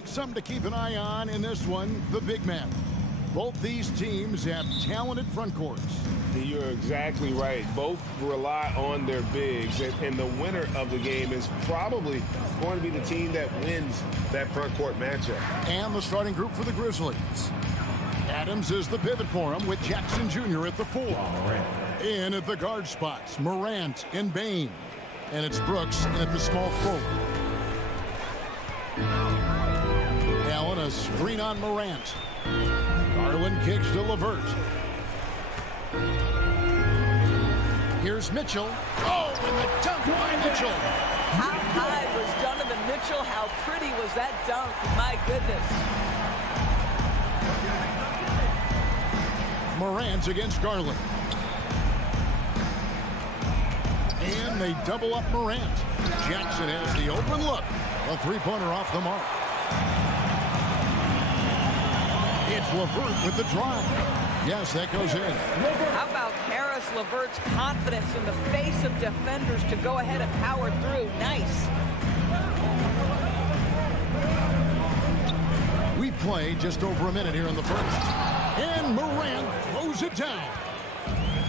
like something to keep an eye on in this one, the big man. Both these teams have talented front courts. You're exactly right. Both rely on their bigs, and the winner of the game is probably going to be the team that wins that front court matchup. And the starting group for the Grizzlies. Adams is the pivot for him with Jackson Jr. at the 4. In at the guard spots, Morant and Bain. And it's Brooks in at the small forward. Allen, a screen on Morant. Garland kicks to LeVert. Here's Mitchell. Oh, and the dunk by Mitchell. How high was Donovan Mitchell? How pretty was that dunk? My goodness. Morant against Garland. And they double up Morant. Jackson has the open look. A three-pointer off the mark. It's LeVert with the drive. Yes, that goes in. How about Harris LeVert's confidence in the face of defenders to go ahead and power through? Nice. We play just over a minute here in the first. And Morant throws it down.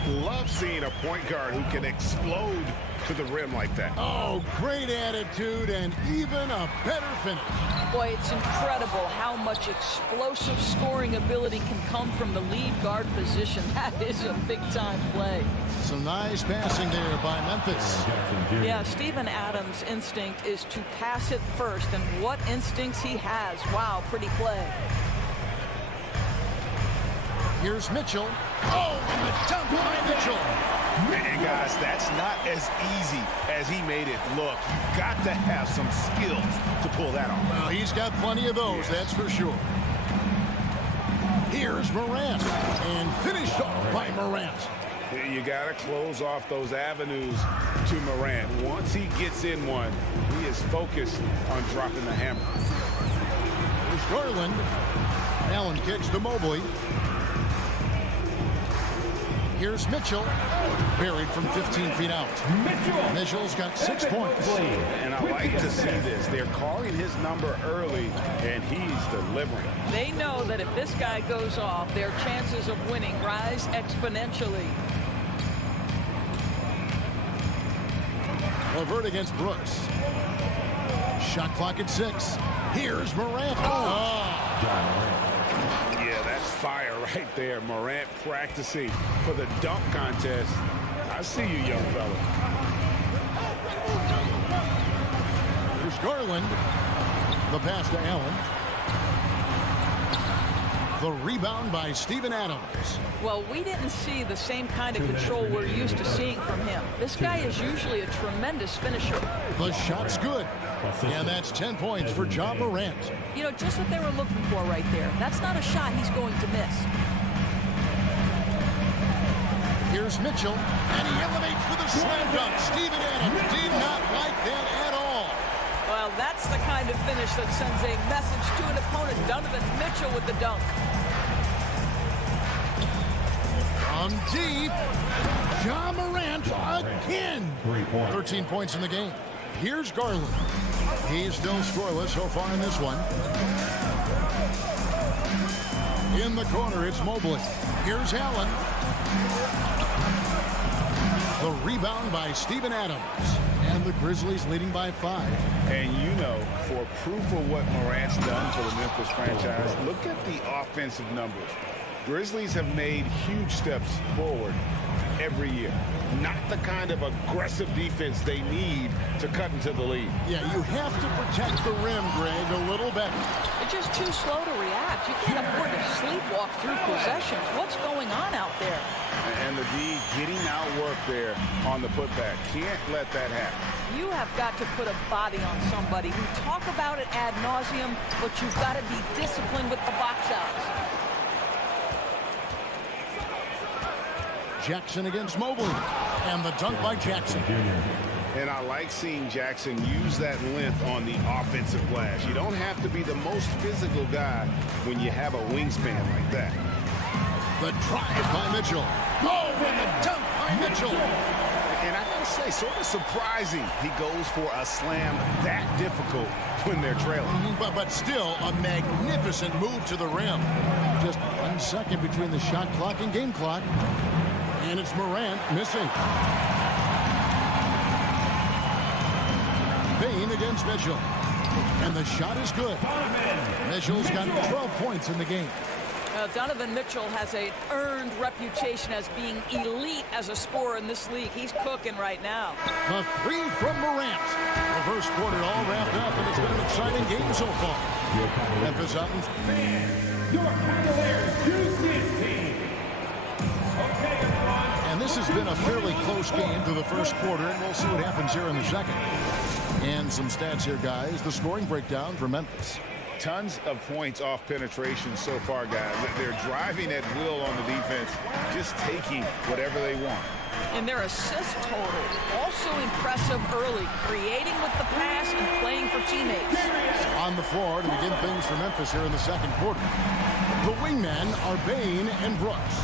Love seeing a point guard who can explode to the rim like that. Oh, great attitude and even a better finish. Boy, it's incredible how much explosive scoring ability can come from the lead guard position. That is a big-time play. Some nice passing there by Memphis. Yeah, Steven Adams' instinct is to pass it first, and what instincts he has. Wow, pretty play. Here's Mitchell. Oh, and the dunk by Mitchell. And guys, that's not as easy as he made it look. You've got to have some skills to pull that off. Well, he's got plenty of those, that's for sure. Here's Morant. And finished off by Morant. You got to close off those avenues to Morant. Once he gets in one, he is focused on dropping the hammer. Here's Garland. Allen kicks to Mobley. Here's Mitchell. Buried from 15 feet out. Mitchell's got 6 points. And I like to see this. They're calling his number early, and he's delivering. They know that if this guy goes off, their chances of winning rise exponentially. LeVert against Brooks. Shot clock at 6. Here's Morant. Oh. Yeah, that's fire right there. Morant practicing for the dunk contest. I see you, young fella. Here's Garland. The pass to Allen. The rebound by Steven Adams. Well, we didn't see the same kind of control we're used to seeing from him. This guy is usually a tremendous finisher. The shot's good. And that's 10 points for Ja Morant. You know, just what they were looking for right there. That's not a shot he's going to miss. Here's Mitchell, and he elevates for the slam dunk. Steven Adams did not like that at all. Well, that's the kind of finish that sends a message to an opponent. Donovan Mitchell with the dunk. From deep, Ja Morant again. 13 points in the game. Here's Garland. He's still scoreless so far in this one. In the corner, it's Mobley. Here's Allen. The rebound by Steven Adams. And the Grizzlies leading by 5. And you know, for proof of what Morant's done for the Memphis franchise, look at the offensive numbers. Grizzlies have made huge steps forward every year. Not the kind of aggressive defense they need to cut into the lead. Yeah, you have to protect the rim, Greg, a little better. It's just too slow to react. You can't afford to sleepwalk through possessions. What's going on out there? And the D getting outwork there on the putback. Can't let that happen. You have got to put a body on somebody. We talk about it ad nauseum, but you've got to be disciplined with the box outs. Jackson against Mobley. And the dunk by Jackson. And I like seeing Jackson use that length on the offensive glass. You don't have to be the most physical guy when you have a wingspan like that. The drive by Mitchell. Oh, and the dunk by Mitchell. And I don't say, sort of surprising he goes for a slam that difficult when they're trailing. But still, a magnificent move to the rim. Just 1 second between the shot clock and game clock. And it's Morant missing. Bain against Mitchell. And the shot is good. Mitchell's got 12 points in the game. Donovan Mitchell has an earned reputation as being elite as a scorer in this league. He's cooking right now. The three from Morant. The first quarter all wrapped up, and it's been an exciting game so far. Memphis out in Your Cavaliers use this team. Okay, everyone. And this has been a fairly close game through the first quarter, and we'll see what happens here in the second. And some stats here, guys. The scoring breakdown for Memphis. Tons of points off penetration so far, guys. They're driving at will on the defense, just taking whatever they want. And their assist total also impressive early, creating with the pass and playing for teammates. On the floor to begin things for Memphis here in the second quarter. The wingmen are Bain and Brooks.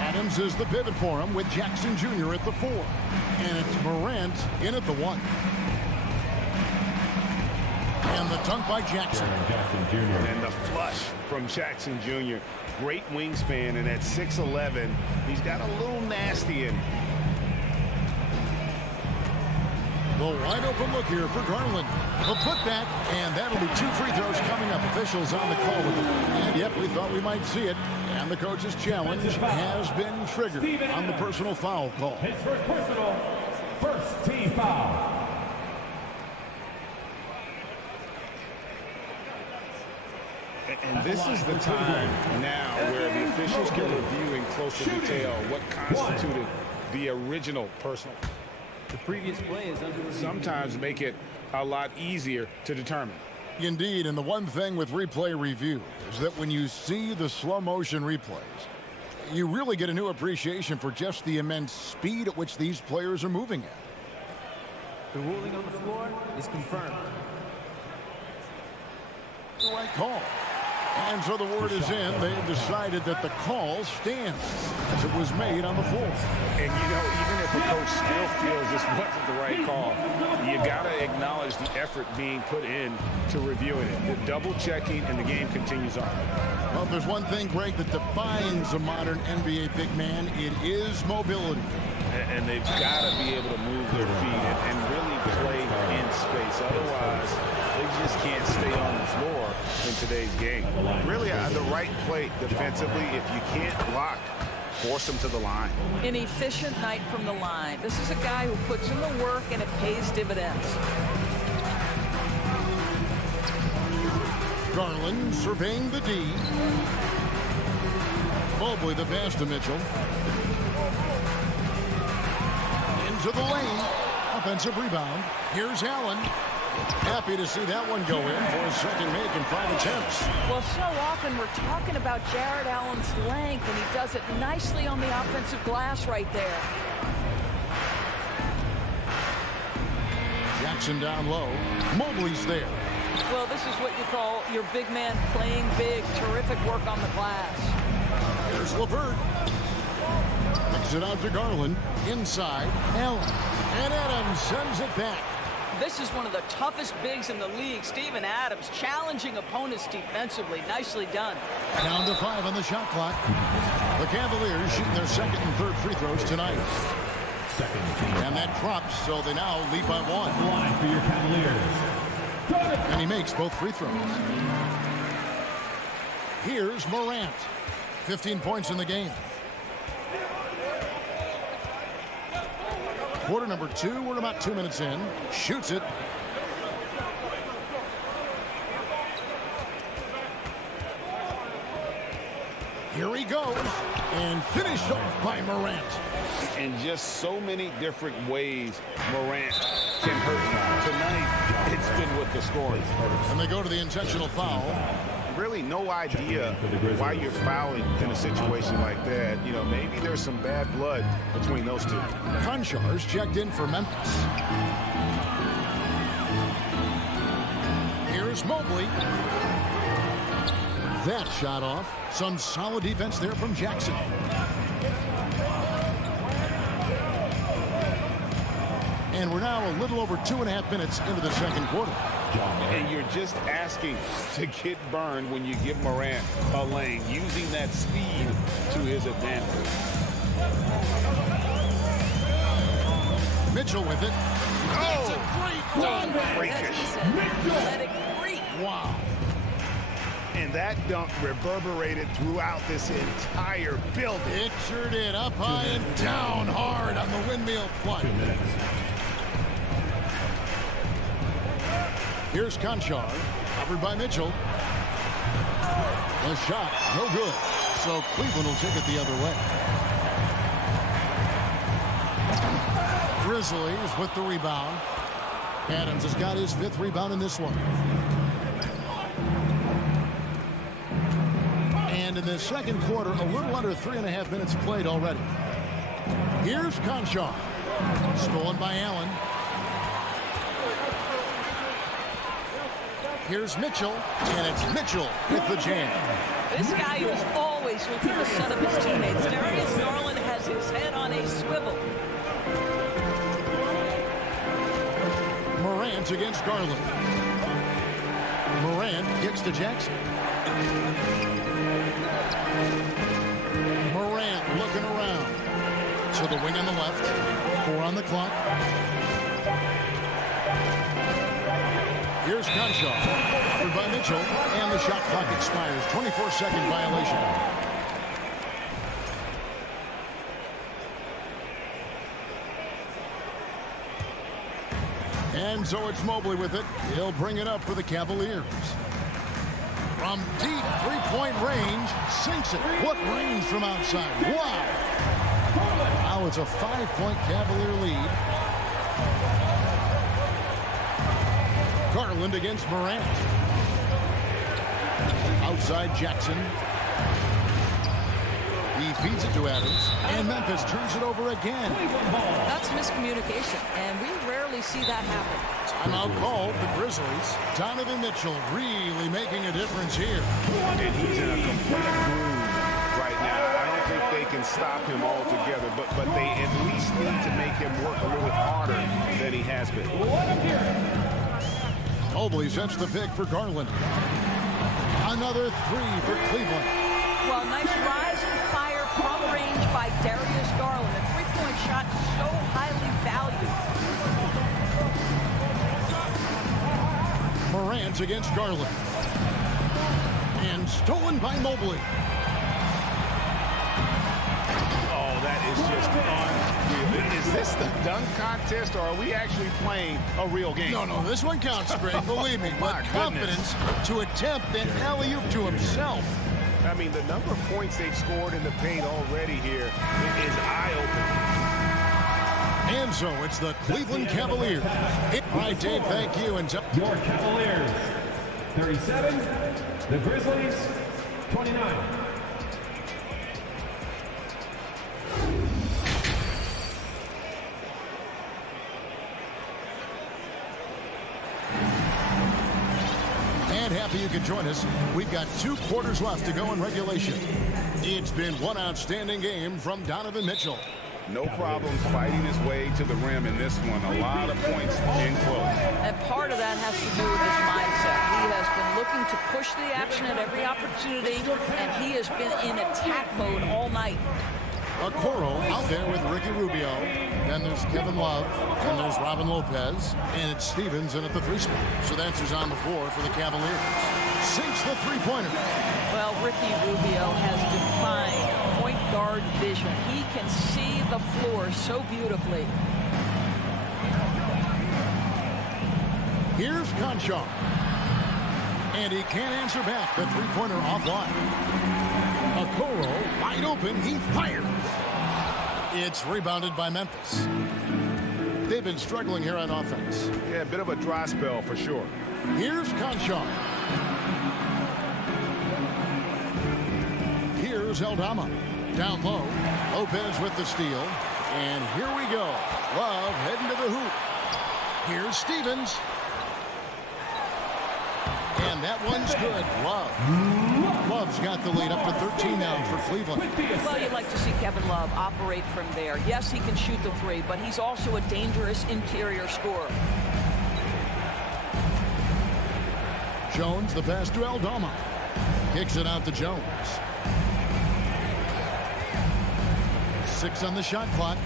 Adams is the pivot for him with Jackson Jr. at the 4. And it's Morant in at the 1. And the dunk by Jackson. And the flush from Jackson Jr. Great wingspan, and at 6'11", he's got a little nasty in him. The wide open look here for Garland. The putback, and that'll be 2 free throws coming up. Officials on the call with it. And yep, we thought we might see it. And the coach's challenge has been triggered on the personal foul call. His first personal, first team foul. And this is the time now where the officials can review in closer detail what constituted the original personal. The previous play is under review. Sometimes make it a lot easier to determine. Indeed, and the one thing with replay review is that when you see the slow motion replays, you really get a new appreciation for just the immense speed at which these players are moving at. The ruling on the floor is confirmed. The right call. And so the word is in. They've decided that the call stands as it was made on the floor. And, you know, even if a coach still feels this wasn't the right call, you got to acknowledge the effort being put in to reviewing it. The double checking, and the game continues on. Well, if there's one thing, Greg, that defines a modern NBA big man, it is mobility. And they've got to be able to move their feet and really play in space. Otherwise, they just can't stay on the floor in today's game. Really, the right play defensively, if you can't block, force them to the line. An efficient night from the line. This is a guy who puts in the work, and it pays dividends. Garland surveying the D. Mobley the pass to Mitchell. Into the lane. Offensive rebound. Here's Allen. Happy to see that one go in for his second make in 5 attempts. Well, so often we're talking about Jared Allen's length, and he does it nicely on the offensive glass right there. Jackson down low. Mobley's there. Well, this is what you call your big man playing big. Terrific work on the glass. There's LeVert. Kicks it out to Garland. Inside, Allen. And Adams sends it back. This is one of the toughest bigs in the league. Steven Adams challenging opponents defensively. Nicely done. Down to 5 on the shot clock. The Cavaliers shooting their second and third free throws tonight. And that drops, so they now lead by 1. Line for your Cavaliers. And he makes both free throws. Here's Morant. 15 points in the game. Quarter number 2. We're about 2 minutes in. Shoots it. Here he goes. And finished off by Morant. In just so many different ways, Morant can hurt. Tonight, it's been with the scoring. And they go to the intentional foul. Really no idea why you're fouling in a situation like that. You know, maybe there's some bad blood between those two. Conchar's checked in for Memphis. Here's Mobley. That shot off. Some solid defense there from Jackson. And we're now a little over 2.5 minutes into the second quarter. And you're just asking to get burned when you give Morant a lane, using that speed to his advantage. Mitchell with it. That's a great dunk. Athletic freak. Wow. And that dunk reverberated throughout this entire building. It sure did. Up high and down hard on the windmill flight. 2 minutes. Here's Conchar, covered by Mitchell. The shot, no good. So Cleveland will take it the other way. Grizzlies with the rebound. Adams has got his 5th rebound in this one. And in the second quarter, a little under 3.5 minutes played already. Here's Conchar. Stolen by Allen. Here's Mitchell, and it's Mitchell with the jam. This guy is always looking to set up his teammates. Darius Garland has his head on a swivel. Morant against Garland. Morant gets to Jackson. Morant looking around. To the wing on the left. 4 on the clock. Here's Conchar, covered by Mitchell, and the shot clock expires. 24-second violation. And so it's Mobley with it. He'll bring it up for the Cavaliers. From deep three-point range, sinks it. What range from outside? Wow. Now it's a 5-point Cavalier lead. Garland against Morant. Outside Jackson. He feeds it to Adams. And Memphis turns it over again. That's miscommunication, and we rarely see that happen. Timeout called the Grizzlies. Donovan Mitchell really making a difference here. And he's in a complete groove right now. I don't think they can stop him altogether, but they at least need to make him work a little harder than he has been. Mobley sets the pick for Garland. Another 3 for Cleveland. Well, nice rise and fire from range by Darius Garland. A three-point shot so highly valued. Morant against Garland. And stolen by Mobley. Oh, that is just unreal. Is this the dunk contest, or are we actually playing a real game? No, this one counts, Greg, believe me. My But confidence to attempt an alley-oop to himself. I mean, the number of points they've scored in the paint already here is eye-opening. And so it's the Cleveland Cavaliers. All right, Dave, thank you. And Your Cavaliers, 37. The Grizzlies, 29. And happy you could join us. We've got 2 quarters left to go in regulation. It's been one outstanding game from Donovan Mitchell. No problem fighting his way to the rim in this one. A lot of points in close. And part of that has to do with his mindset. He has been looking to push the action at every opportunity, and he has been in attack mode all night. Okoro out there with Ricky Rubio. Then there's Kevin Love. And there's Robin Lopez. And it's Stevens in at the 3 spot. So that's who's on the floor for the Cavaliers. Sinks the three-pointer. Well, Ricky Rubio has defined point guard vision. He can see the floor so beautifully. Here's Conchar. And he can't answer back. The three-pointer offline. Okoro wide open. He fires. It's rebounded by Memphis. They've been struggling here on offense. Yeah, a bit of a dry spell for sure. Here's Conchar. Here's Aldama. Down low. Lopez with the steal. And here we go. Love heading to the hoop. Here's Stevens. And And that one's good. Love. Love's got the lead up to 13 now for Cleveland. Well, you'd like to see Kevin Love operate from there. Yes, he can shoot the three, but he's also a dangerous interior scorer. Jones, the pass to Aldama. Kicks it out to Jones. 6 on the shot clock.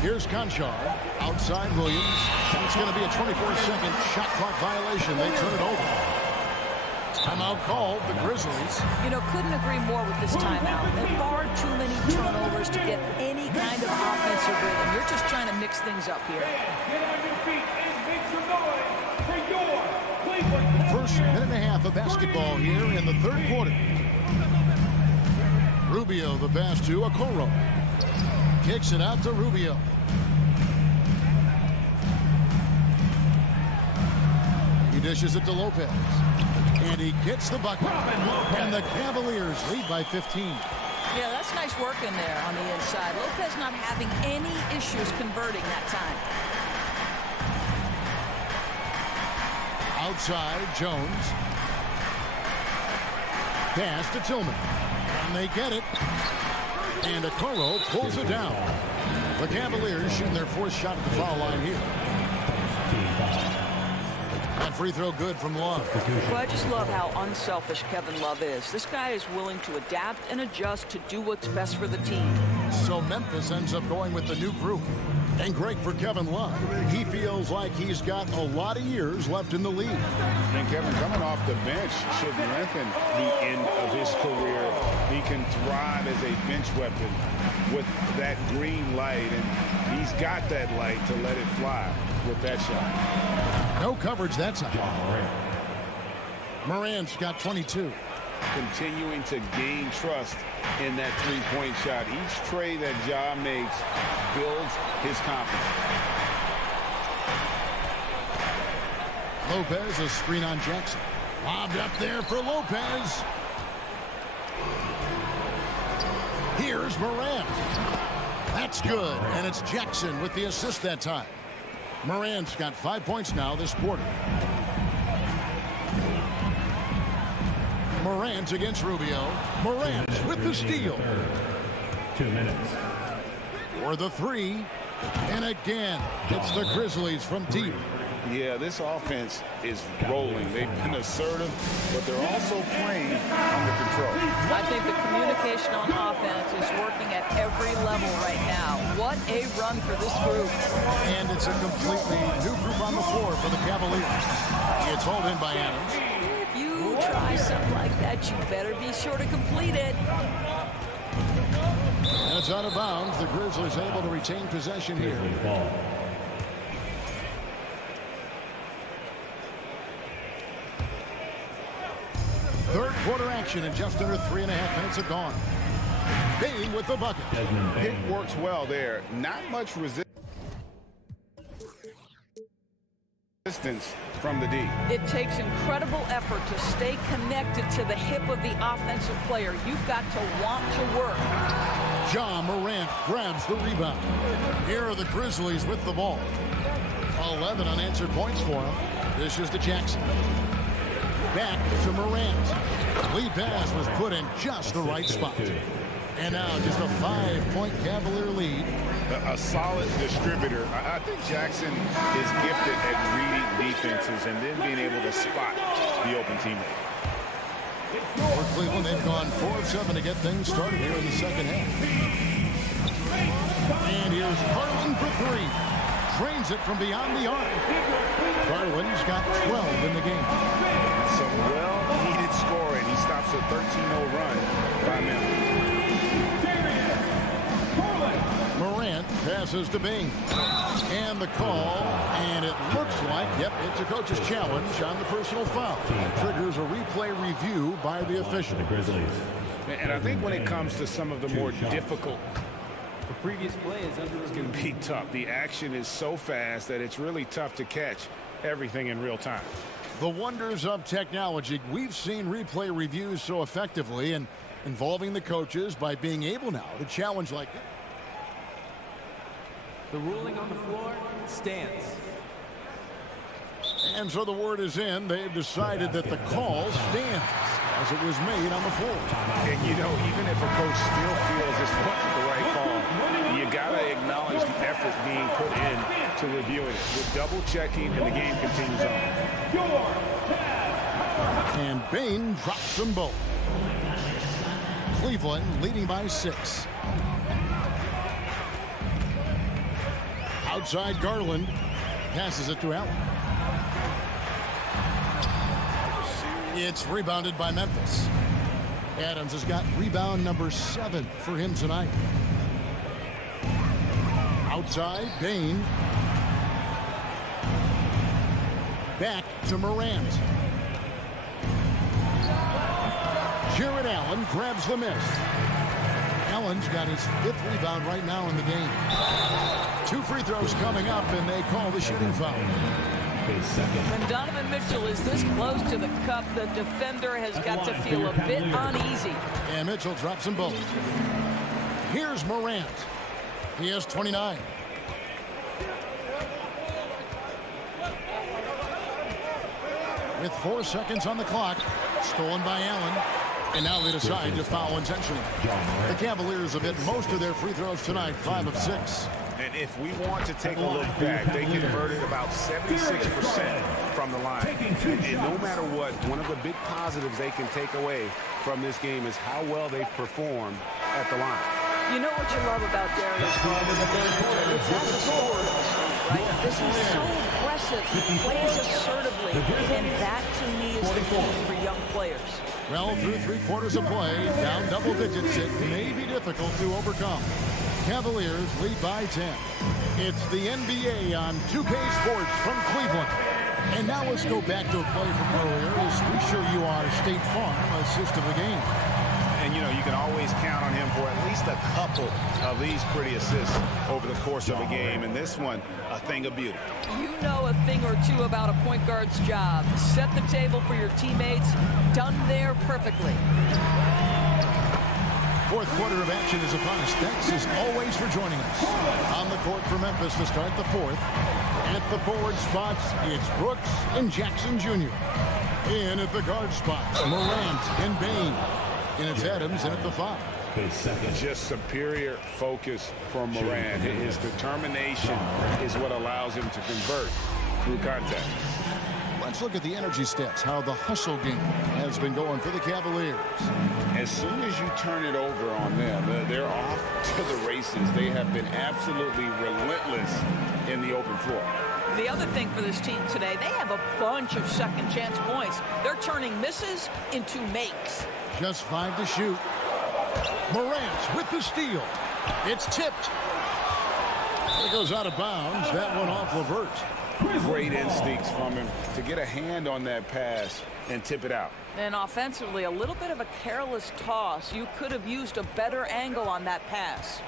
Here's Conchar. Outside Williams. It's going to be a 24-second shot clock violation. They turn it over. Timeout called, the Grizzlies. You know, couldn't agree more with this timeout. There are far too many turnovers to get any kind of offensive rhythm. You're just trying to mix things up here. Get on your feet and make some noise for your Cleveland. First minute and a half of basketball here in the third quarter. Rubio, the pass to Okoro. Kicks it out to Rubio. He dishes it to Lopez. And he gets the bucket. And the Cavaliers lead by 15. Yeah, that's nice work in there on the inside. Lopez not having any issues converting that time. Outside, Jones. Pass to Tillman. And they get it. And Okoro pulls it down. The Cavaliers shooting their fourth shot at the foul line here. That free throw good from Love. Well, I just love how unselfish Kevin Love is. This guy is willing to adapt and adjust to do what's best for the team. So Memphis ends up going with the new group. And great for Kevin Love. He feels like he's got a lot of years left in the league. And Kevin, coming off the bench should lengthen the end of his career. He can thrive as a bench weapon with that green light, and he's got that light to let it fly with that shot. No coverage that time. Morant's got 22. Continuing to gain trust in that three-point shot. Each trade that Ja makes builds his confidence. Lopez, a screen on Jackson. Lobbed up there for Lopez. Here's Morant. That's good, and it's Jackson with the assist that time. Morant's got 5 points now this quarter. Morant against Rubio. Morant with the steal. 2 minutes. For the three. And again, it's the Grizzlies from deep. Yeah, this offense is rolling. They've been assertive, but they're also playing under control. I think the communication on offense is working at every level right now. What a run for this group. And it's a completely new group on the floor for the Cavaliers. It's hauled in by Adams. If you try something like that, you better be sure to complete it. And it's out of bounds. The Grizzlies able to retain possession here. Third quarter action and just under 3.5 minutes have gone. Bain with the bucket. Pick works well there. Not much resistance from the D. It takes incredible effort to stay connected to the hip of the offensive player. You've got to want to work. Ja Morant grabs the rebound. Here are the Grizzlies with the ball. 11 unanswered points for him. This is to Jackson. Back to Morant. Lead pass was put in just the right spot. And now just a 5-point Cavalier lead. A solid distributor. I think Jackson is gifted at reading defenses and then being able to spot the open teammate. For Cleveland, they've gone 4 of 7 to get things started here in the second half. And here's Garland for 3. Drains it from beyond the arc. Garland's got 12 in the game. Some well-needed scoring. He stops a 13-0 run by Memphis. Morant passes to Bing. And the call, and it looks like, yep, it's a coach's challenge on the personal foul. Triggers a replay review by the official. The Grizzlies. And I think when it comes to some of the more difficult, The previous play is under it's going to be tough. The action is so fast that it's really tough to catch everything in real time. The wonders of technology. We've seen replay reviews so effectively and involving the coaches by being able now to challenge like that. The ruling on the floor stands. And so the word is in. They've decided that the call stands as it was made on the floor. And, you know, even if a coach still feels this wasn't the right call, you got to acknowledge the effort being put in to reviewing it. With double-checking, and the game continues on. And Bain drops them both. Cleveland leading by 6. Outside Garland. Passes it to Allen. It's rebounded by Memphis. Adams has got rebound number 7 for him tonight. Outside, Bain. Back to Morant. Jared Allen grabs the miss. Allen's got his 5th rebound right now in the game. 2 free throws coming up, and they call the shooting foul. When Donovan Mitchell is this close to the cup, the defender has got to feel a bit uneasy. And Mitchell drops them both. Here's Morant. He has 29. With 4 seconds on the clock, stolen by Allen. And now they decide to foul intentionally. The Cavaliers have hit most of their free throws tonight, 5 of 6. And if we want to take a look back, they converted about 76% from the line. And no matter what, one of the big positives they can take away from this game is how well they've performed at the line. You know what you love about Darius Garland in the third quarter? It's as a scorer, right? This is so impressive. He plays assertively, and that, to me, is the key for young players. Well, through 3 quarters of play, down double digits, it may be difficult to overcome. Cavaliers lead by 10. It's the NBA on 2K Sports from Cleveland. And now let's go back to a play from earlier as we show you our State Farm assist of the game. And, you know, you can always count on him for at least a couple of these pretty assists over the course of a game. And this one, a thing of beauty. You know a thing or two about a point guard's job. Set the table for your teammates. Done there perfectly. 4th quarter of action is upon us. Thanks as always for joining us. On the court for Memphis to start the 4th. At the forward spots, it's Brooks and Jackson Jr. In at the guard spots, Morant and Bain. And it's Adams in at the 5. Just superior focus from Morant. His determination is what allows him to convert through contact. Let's look at the energy stats, how the hustle game has been going for the Cavaliers. As soon as you turn it over on them, they're off to the races. They have been absolutely relentless in the open floor. The other thing for this team today, they have a bunch of second chance points. They're turning misses into makes. Just 5 to shoot. Morant with the steal. It's tipped. It goes out of bounds. That one off Levert. Great instincts from him to get a hand on that pass and tip it out. And offensively, a little bit of a careless toss. You could have used a better angle on that pass.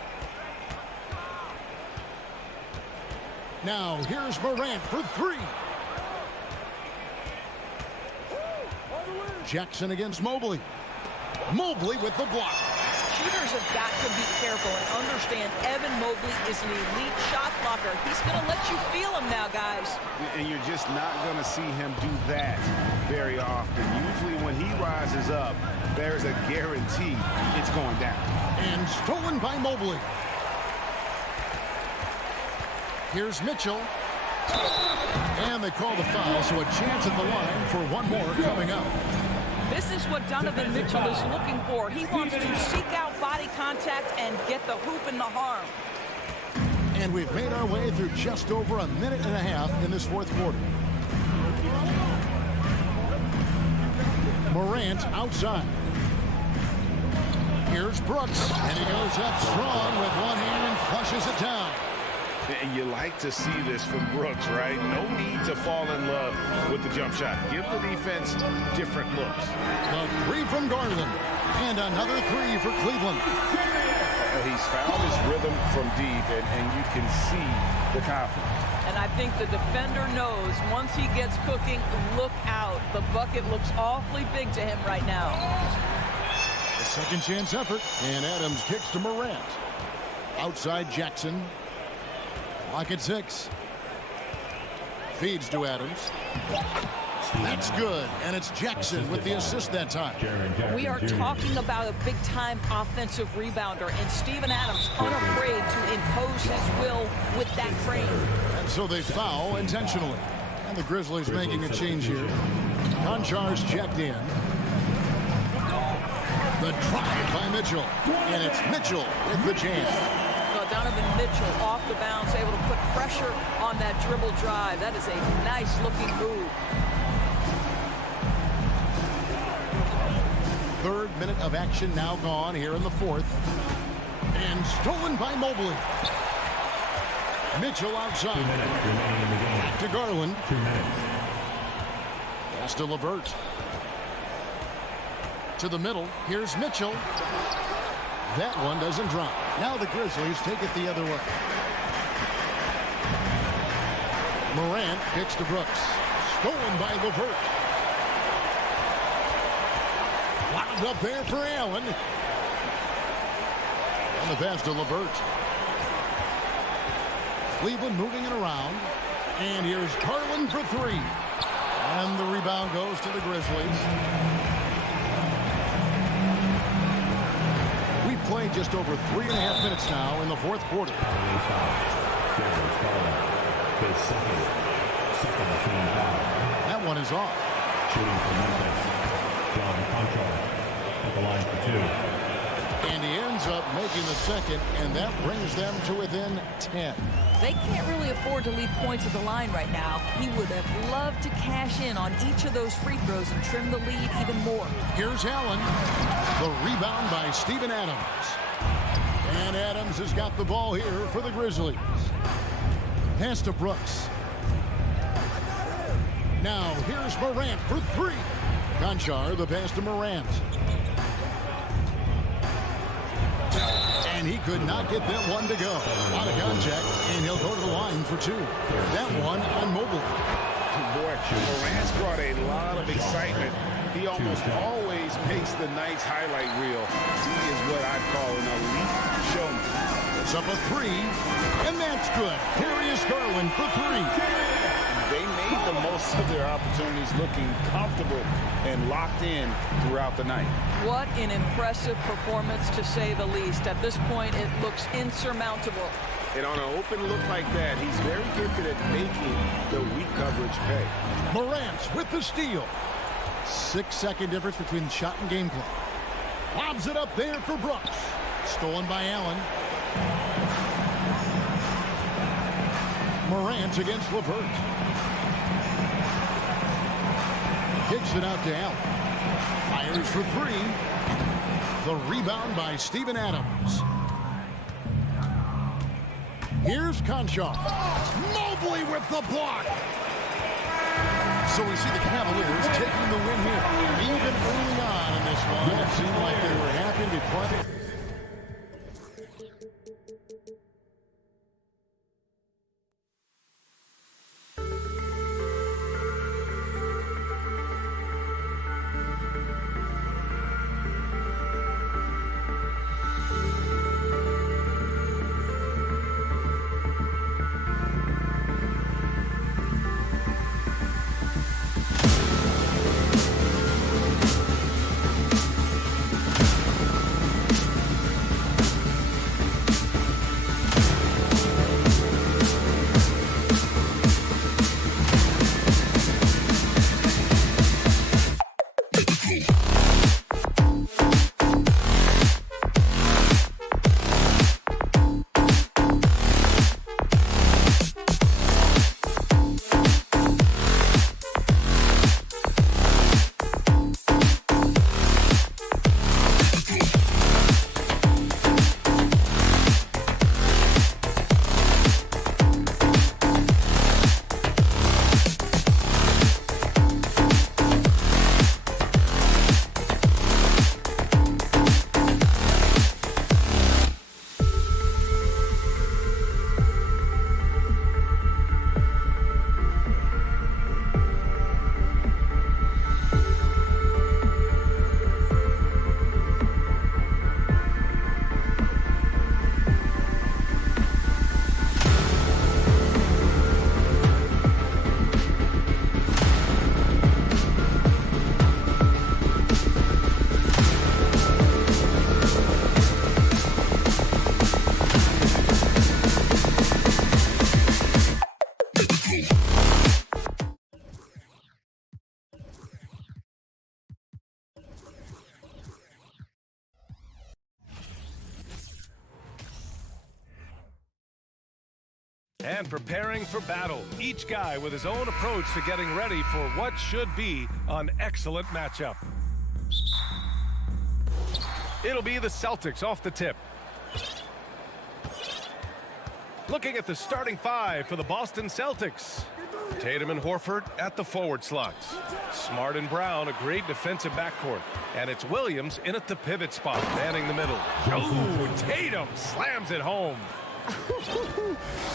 Now here's Morant for 3. Jackson against Mobley. Mobley with the block. Shooters have got to be careful and understand Evan Mobley is an elite shot blocker. He's going to let you feel him now, guys. And you're just not going to see him do that very often. Usually when he rises up, there's a guarantee it's going down. And stolen by Mobley. Here's Mitchell. And they call the foul, so a chance at the line for one more coming up. This is what Donovan Mitchell is looking for. He wants to seek out body contact and get the hoop in the harm. And we've made our way through just over a minute and a half in this 4th quarter. Morant outside. Here's Brooks, and he goes up strong with one hand and flushes it down. And you like to see this from Brooks, right? No need to fall in love with the jump shot. Give the defense different looks. The 3 from Garland, and another 3 for Cleveland. He's found his rhythm from deep, and you can see the confidence. And I think the defender knows once he gets cooking, look out. The bucket looks awfully big to him right now. A second chance effort, and Adams kicks to Morant. Outside Jackson. Lock at 6. Feeds to Adams. That's good, and it's Jackson with the assist that time. We are talking about a big-time offensive rebounder, and Steven Adams unafraid to impose his will with that frame. And so they foul intentionally. And the Grizzlies making a change here. Konchar's checked in. The drive by Mitchell, and it's Mitchell with the jam. Donovan Mitchell off the bounce, able to put pressure on that dribble drive. That is a nice-looking move. Third minute of action now gone here in the fourth. And stolen by Mobley. Mitchell outside. Back to Garland. 2 minutes. Pass to LeVert. To the middle. Here's Mitchell. That one doesn't drop. Now the Grizzlies take it the other way. Morant kicks to Brooks. Stolen by LeVert. Wound up there for Allen. And the pass to LeVert. Cleveland moving it around. And here's Garland for three. And the rebound goes to the Grizzlies. We've played just over 3.5 minutes now in the fourth quarter. That one is off. Shooting for Memphis. John Conchar at the line for 2. And he ends up making the second, and that brings them to within 10. They can't really afford to leave points at the line right now. He would have loved to cash in on each of those free throws and trim the lead even more. Here's Allen. The rebound by Steven Adams. And Adams has got the ball here for the Grizzlies. Pass to Brooks. Now here's Morant for three. Konchar, the pass to Morant. And he could not get that one to go. A lot of contact, and he'll go to the line for two. That one on Mobley. Boy, Horens brought a lot of excitement. He almost always makes the nice highlight reel. He is what I call an elite showman. It's up a three, and that's good. Darius Garland for three. They made the most of their opportunities, looking comfortable and locked in throughout the night. What an impressive performance, to say the least. At this point, it looks insurmountable. And on an open look like that, he's very gifted at making the weak coverage pay. Morant with the steal. 6-second difference between shot and game clock. Lobs it up there for Brooks. Stolen by Allen. Morant against LeVert. Kicks it out to Allen. Fires for three. The rebound by Steven Adams. Here's Konchar. Mobley with the block. So we see the Cavaliers taking the win here. Even early on in this one, it seemed like they were happy to be playing. And preparing for battle, each guy with his own approach to getting ready for what should be an excellent matchup. It'll be the Celtics off the tip. Looking at the starting five for the Boston Celtics. Tatum and Horford at the forward slots. Smart and Brown, a great defensive backcourt. And it's Williams in at the pivot spot, manning the middle. Oh, Tatum slams it home.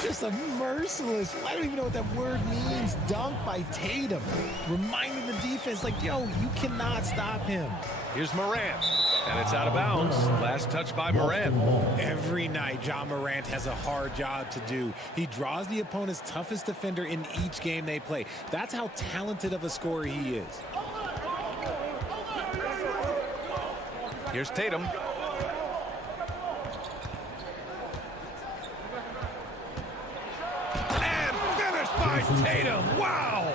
Just a merciless, I don't even know what that word means, dunk by Tatum. Reminding the defense, like, yo, you cannot stop him. Here's Morant, and it's out of bounds. Last touch by Morant. Every night, John Morant has a hard job to do. He draws the opponent's toughest defender in each game they play. That's how talented of a scorer he is. Here's Tatum. By Tatum, wow!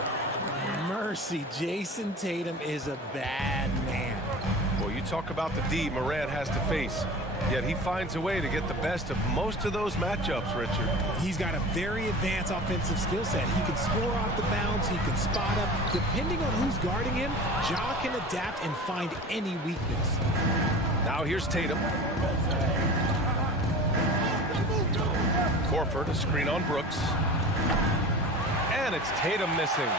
Mercy, Jason Tatum is a bad man. Well, you talk about the D Morant has to face, yet he finds a way to get the best of most of those matchups, Richard. He's got a very advanced offensive skill set. He can score off the bounce, he can spot up. Depending on who's guarding him, Ja can adapt and find any weakness. Now here's Tatum. Horford, a screen on Brooks. And it's Tatum missing.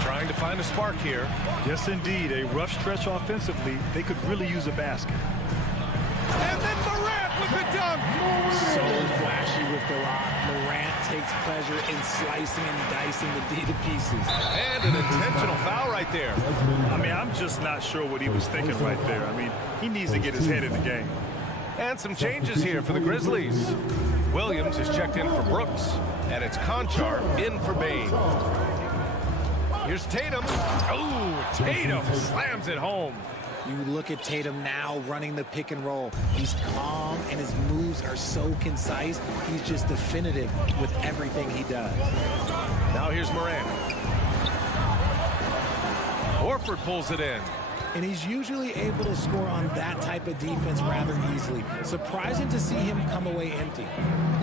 Trying to find a spark here. Yes, indeed. A rough stretch offensively. They could really use a basket. And then Morant with the dunk. So flashy with the rock. Morant takes pleasure in slicing and dicing the D to pieces. And an intentional foul right there. I mean, I'm just not sure what he was thinking right there. I mean, he needs to get his head in the game. And some changes here for the Grizzlies. Williams is checked in for Brooks, and it's Conchar in for Bain. Here's Tatum. Oh, Tatum slams it home. You look at Tatum now running the pick and roll. He's calm, and his moves are so concise. He's just definitive with everything he does. Now here's Morant. Horford pulls it in. And he's usually able to score on that type of defense rather easily. Surprising to see him come away empty.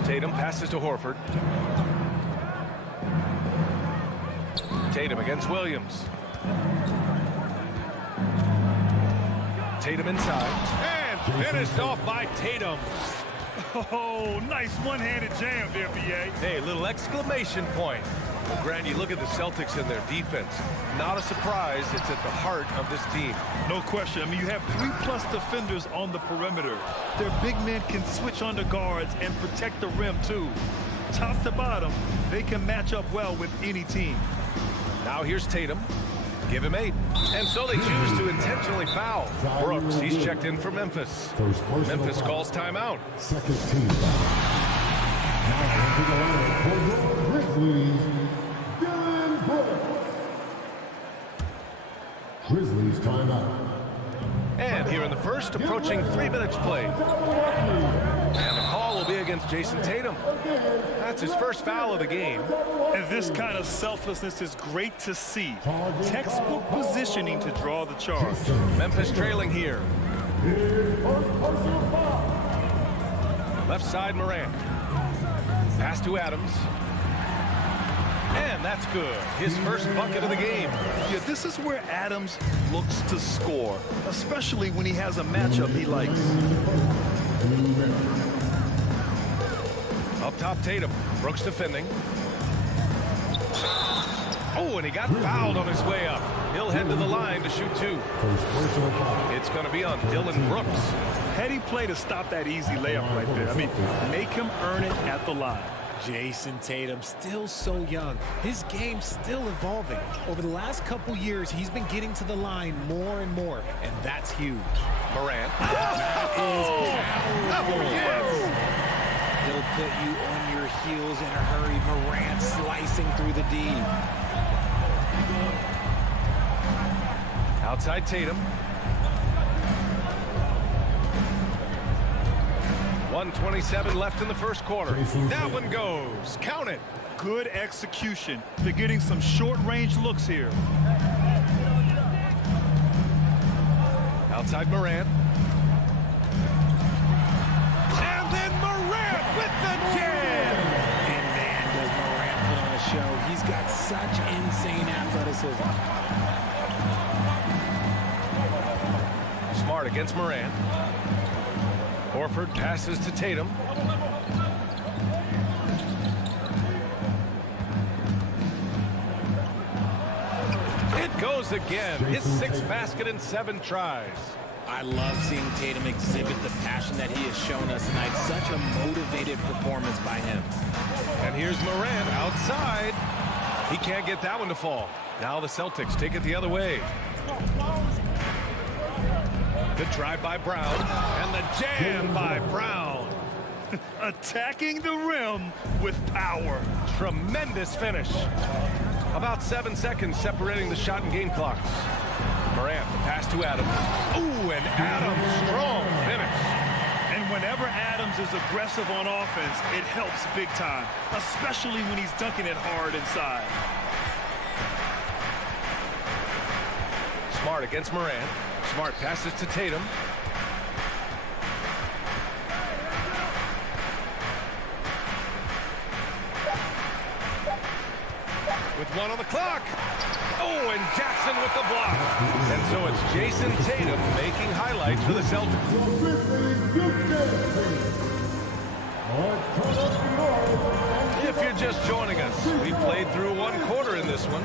Tatum passes to Horford. Tatum against Williams. Tatum inside. And finished off by Tatum. Oh, nice one-handed jam there, B.A. Hey, little exclamation point. Well, Grant, you look at the Celtics and their defense. Not a surprise, it's at the heart of this team. No question. I mean, you have 3+ defenders on the perimeter. Their big men can switch on the guards and protect the rim, too. Top to bottom, they can match up well with any team. Now here's Tatum. Give him 8. And so they choose to intentionally foul. Brooks, he's checked in for Memphis. Memphis calls timeout. Second team. Now into the line for the Grizzlies, Dylan Brooks. Grizzlies timeout. And here in the first, approaching 3 minutes played. And the call will be against Jason Tatum. That's his first foul of the game. And this kind of selflessness is great to see. Textbook positioning to draw the charge. Memphis trailing here. Left side, Morant. Pass to Adams. And that's good. His first bucket of the game. Yeah, this is where Adams looks to score, especially when he has a matchup he likes. Up top, Tatum. Brooks defending. Oh, and he got fouled on his way up. He'll head to the line to shoot 2. It's going to be on Dylan Brooks. Heady play to stop that easy layup right there. I mean, make him earn it at the line. Jason Tatum, still so young. His game's still evolving. Over the last couple years, he's been getting to the line more and more, and that's huge. Morant. He'll put you on your heels in a hurry. Morant slicing through the D. Outside Tatum. 1:27 left in the first quarter. That one goes. Count it. Good execution. They're getting some short-range looks here. Outside Morant. And then Morant with the jam. such insane athleticism. Smart against Morant. Horford passes to Tatum. It goes again. His 6th basket in 7 tries. I love seeing Tatum exhibit the passion that he has shown us tonight. Such a motivated performance by him. And here's Morant outside. He can't get that one to fall. Now the Celtics take it the other way. Good drive by Brown. And the jam by Brown. Attacking the rim with power. Tremendous finish. About 7 seconds separating the shot and game clocks. Morant, the pass to Adams. Ooh, and Adams, strong finish. And whenever Adams is aggressive on offense, it helps big time, especially when he's dunking it hard inside. Smart against Morant. Smart passes to Tatum. With 1 on the clock. Oh, and Jackson with the block. And so it's Jason Tatum making highlights for the Celtics. If you're just joining us, we played through 1 quarter in this one.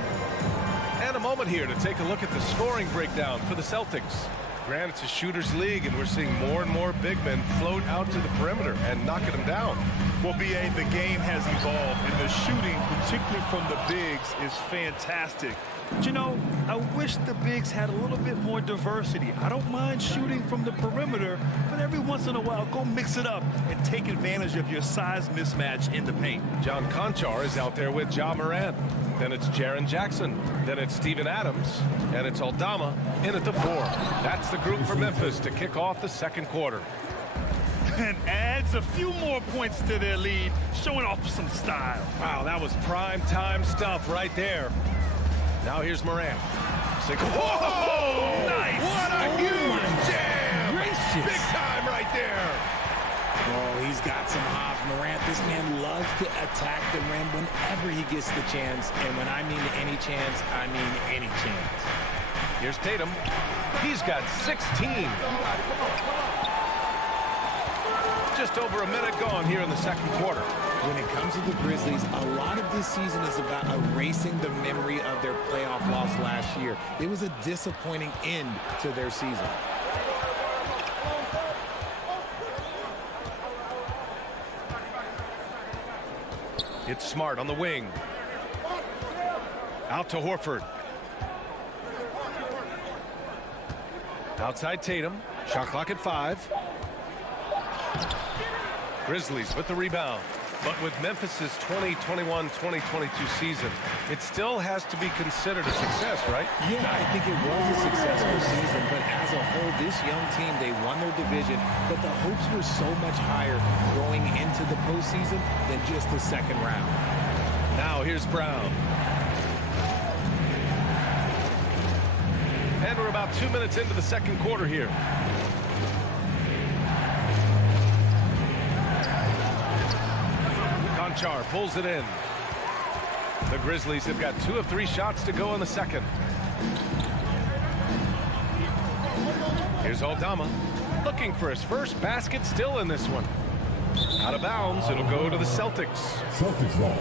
And a moment here to take a look at the scoring breakdown for the Celtics. Granted, it's a shooter's league, and we're seeing more and more big men float out to the perimeter and knocking them down. Well, B.A., the game has evolved, and the shooting, particularly from the bigs, is fantastic. But, you know, I wish the bigs had a little bit more diversity. I don't mind shooting from the perimeter, but every once in a while, go mix it up and take advantage of your size mismatch in the paint. John Conchar is out there with Ja Morant. Then it's Jaren Jackson. Then it's Steven Adams. And it's Aldama in at the 4. That's the group for Memphis to kick off the 2nd quarter. And adds a few more points to their lead, showing off some style. Wow, that was prime time stuff right there. Now here's Morant. Whoa! Nice! What a huge jam! Gracious. Big time right there. Oh, he's got some hops. Morant, this man loves to attack the rim whenever he gets the chance. And when I mean any chance, I mean any chance. Here's Tatum. He's got 16. Just over a minute gone here in the 2nd quarter. When it comes to the Grizzlies, a lot of this season is about erasing the memory of their playoff loss last year. It was a disappointing end to their season. It's Smart on the wing. Out to Horford. Outside Tatum. Shot clock at 5. Grizzlies with the rebound. But with Memphis's 2021-2022 season, it still has to be considered a success, right? Yeah, I think it was a successful season, but as a whole, this young team, they won their division, but the hopes were so much higher going into the postseason than just the 2nd round. Now here's Brown. And we're about 2 minutes into the 2nd quarter here. Conchar pulls it in. The Grizzlies have got 2 of 3 shots to go in the 2nd. Here's Aldama looking for his first basket still in this one. Out of bounds, it'll go to the Celtics. Celtics ball.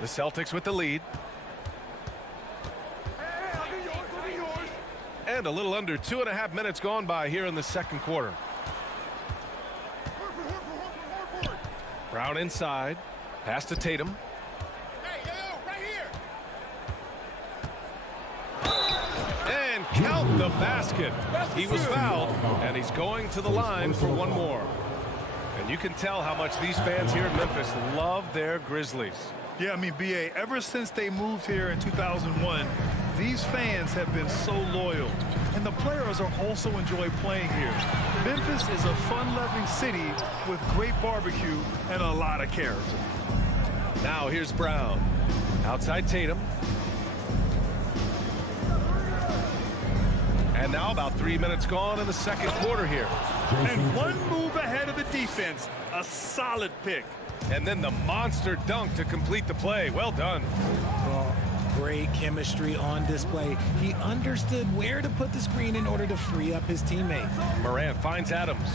The Celtics with the lead. And a little under 2.5 minutes gone by here in the 2nd quarter. Brown inside. Pass to Tatum. And count the basket. He was fouled, and he's going to the line for 1 more. And you can tell how much these fans here in Memphis love their Grizzlies. Yeah, I mean, B.A., ever since they moved here in 2001, these fans have been so loyal. And the players are also enjoy playing here. Memphis is a fun-loving city with great barbecue and a lot of character. Now here's Brown. Outside Tatum. And now about 3 minutes gone in the second quarter here. And one move ahead of the defense. A solid pick. And then the monster dunk to complete the play. Well done. Well, great chemistry on display. He understood where to put the screen in order to free up his teammate. Morant finds Adams.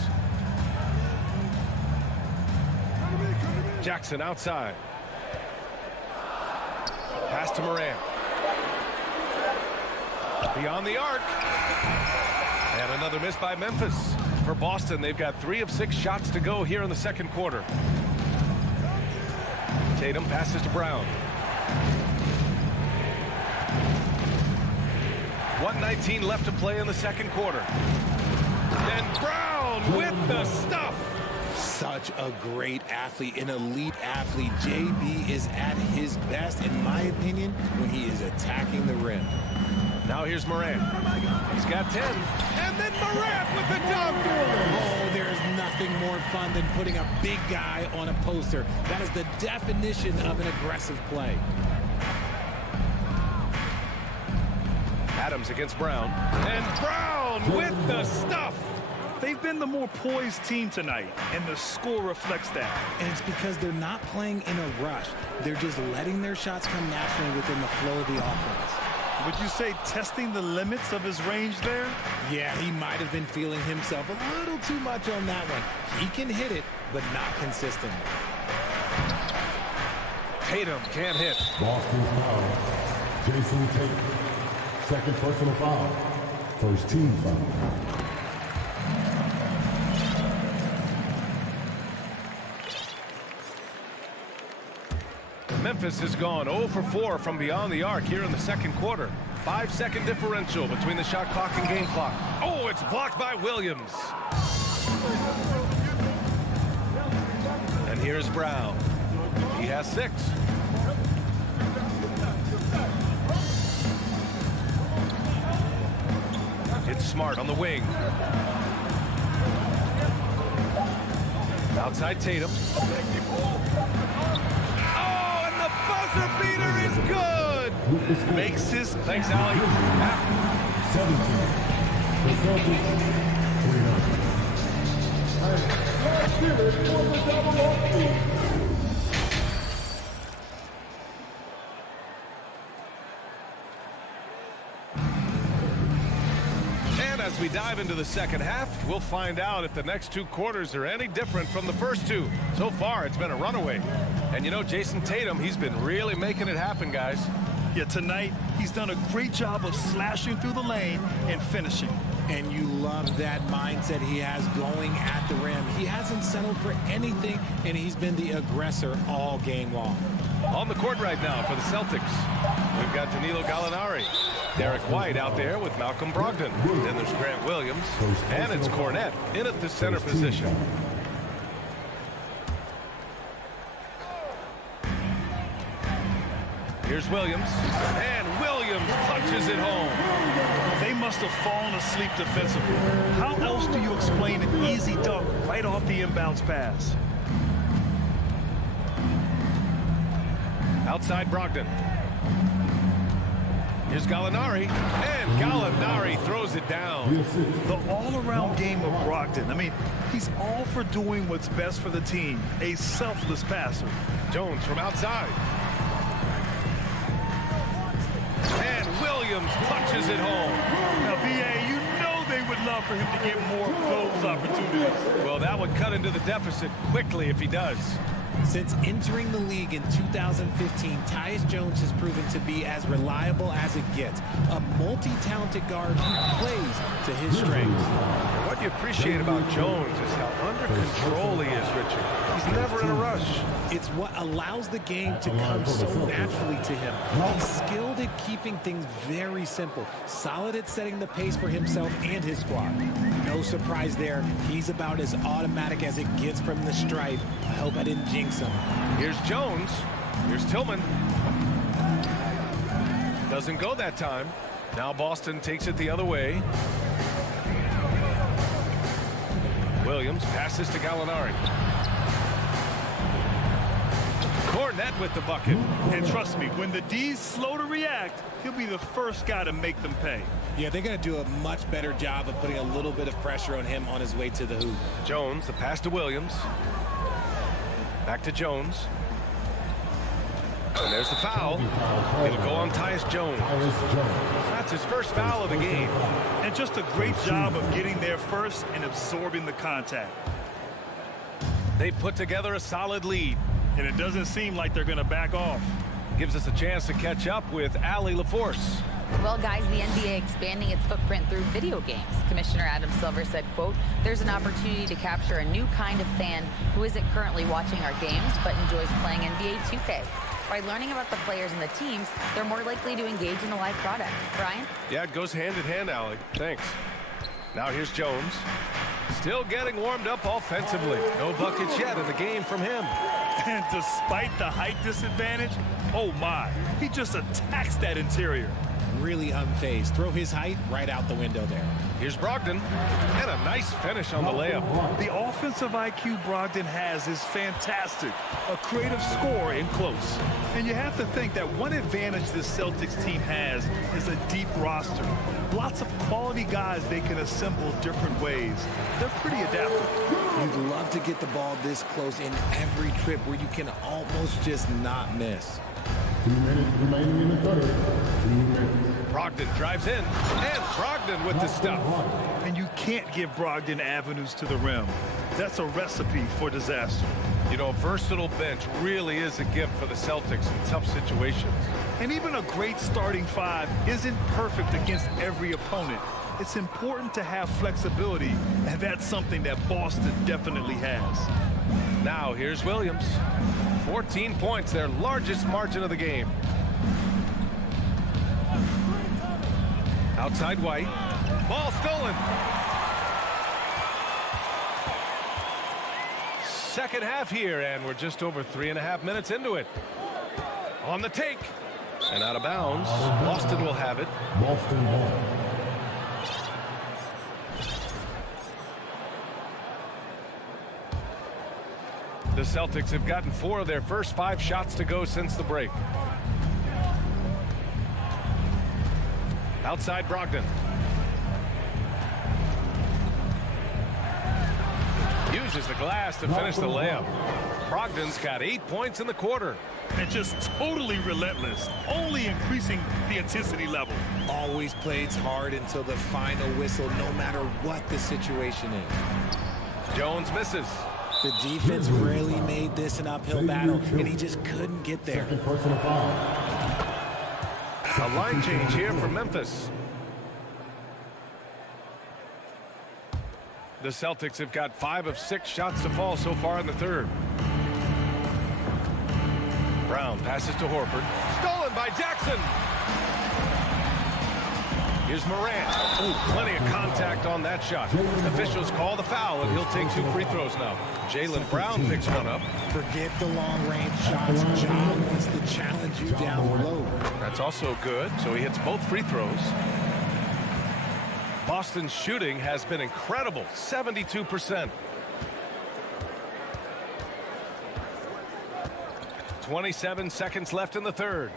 Jackson outside. Pass to Morant. Beyond the arc. And another miss by Memphis. For Boston, they've got 3 of 6 shots to go here in the second quarter. Tatum passes to Brown. 1:19 left to play in the second quarter. And Brown with the stuff. Such a great athlete, an elite athlete. JB is at his best, in my opinion, when he is attacking the rim. Now here's Morant. He's got 10. And then Morant with the dunk. Oh, there's nothing more fun than putting a big guy on a poster. That is the definition of an aggressive play. Adams against Brown. And Brown with the stuff. They've been the more poised team tonight, and the score reflects that. And it's because they're not playing in a rush. They're just letting their shots come naturally within the flow of the offense. Would you say testing the limits of his range there? Yeah, he might have been feeling himself a little too much on that one. He can hit it, but not consistently. Tatum can't hit. Boston's foul. Jason Tatum. Second personal foul. First team foul. Memphis has gone 0 for 4 from beyond the arc here in the second quarter. 5-second differential between the shot clock and game clock. Oh, it's blocked by Williams. And here's Brown. He has 6. It's Smart on the wing. Outside Tatum. Buzzer beater is good. Makes his... Thanks, Allie. 17. The Celtics. 3-0. And as we dive into the second half, we'll find out if the next 2 quarters are any different from the first 2. So far, it's been a runaway. And you know, Jason Tatum, he's been really making it happen, guys. Yeah, tonight, he's done a great job of slashing through the lane and finishing. And you love that mindset he has going at the rim. He hasn't settled for anything, and he's been the aggressor all game long. On the court right now for the Celtics, we've got Danilo Gallinari. Derek White out there with Malcolm Brogdon. Then there's Grant Williams, and it's Cornette in at the center position. Here's Williams, and Williams punches it home. They must have fallen asleep defensively. How else do you explain an easy dunk right off the inbounds pass? Outside Brogdon. Here's Gallinari, and Gallinari throws it down. The all-around game of Brogdon. I mean, he's all for doing what's best for the team. A selfless passer. Jones from outside. And Williams punches it home. Now, B.A., you know they would love for him to get more of those opportunities. Well, that would cut into the deficit quickly if he does. Since entering the league in 2015, Tyus Jones has proven to be as reliable as it gets. A multi-talented guard who plays to his strengths. What you appreciate about Jones is how under control he is, Richard. He's never in a rush. It's what allows the game to come so naturally to him. He's skilled at keeping things very simple, solid at setting the pace for himself and his squad. No surprise there. He's about as automatic as it gets from the stripe. I hope I didn't jinx him. Here's Jones. Here's Tillman. Doesn't go that time. Now Boston takes it the other way. Williams passes to Gallinari. Cornette Morant with the bucket. And trust me, when the D's slow to react, he'll be the first guy to make them pay. Yeah, they're going to do a much better job of putting a little bit of pressure on him on his way to the hoop. Jones, the pass to Williams. Back to Jones. And there's the foul. It'll go on Tyus Jones. That's his first foul of the game. And just a great job of getting there first and absorbing the contact. They put together a solid lead. And it doesn't seem like they're going to back off. Gives us a chance to catch up with Allie LaForce. Well, guys, the NBA expanding its footprint through video games. Commissioner Adam Silver said, quote, "There's an opportunity to capture a new kind of fan who isn't currently watching our games but enjoys playing NBA 2K. By learning about the players and the teams, they're more likely to engage in the live product." Brian? Yeah, it goes hand in hand, Allie. Thanks. Now here's Jones. Still getting warmed up offensively. No buckets yet in the game from him. And despite the height disadvantage, oh my, he just attacks that interior. Really unfazed. Throw his height right out the window there. Here's Brogdon. And a nice finish on the layup. The offensive IQ Brogdon has is fantastic. A creative scorer in close. And you have to think that one advantage this Celtics team has is a deep roster. Lots of quality guys they can assemble different ways. They're pretty adaptable. You'd love to get the ball this close in every trip where you can almost just not miss. 2 minutes remaining in the third. 2 minutes. Brogdon drives in. And Brogdon with the stuff. And you can't give Brogdon avenues to the rim. That's a recipe for disaster. You know, a versatile bench really is a gift for the Celtics in tough situations. And even a great starting five isn't perfect against every opponent. It's important to have flexibility, and that's something that Boston definitely has. Now here's Williams. 14 points, their largest margin of the game. Outside White. Ball stolen. Second half here, and we're just over 3.5 minutes into it. On the take. And out of bounds. Boston will have it. Boston ball. The Celtics have gotten 4 of their first 5 shots to go since the break. Outside Brogdon. Uses the glass to finish the layup. Brogdon's got 8 points in the quarter. And just totally relentless, only increasing the intensity level. Always plays hard until the final whistle, no matter what the situation is. Jones misses. The defense really made this an uphill battle, and he just couldn't get there. Second personal foul. A line change here for Memphis. The Celtics have got 5 of 6 shots to fall so far in the third. Brown passes to Horford. Stolen by Jackson. Here's Morant. Ooh, plenty of contact on that shot. Officials call the foul, and he'll take 2 free throws now. Jaylen Brown picks one up. Forget the long-range shots. Ja wants to challenge you down low. That's also good, so he hits both free throws. Boston's shooting has been incredible, 72%. 27 seconds left in the third.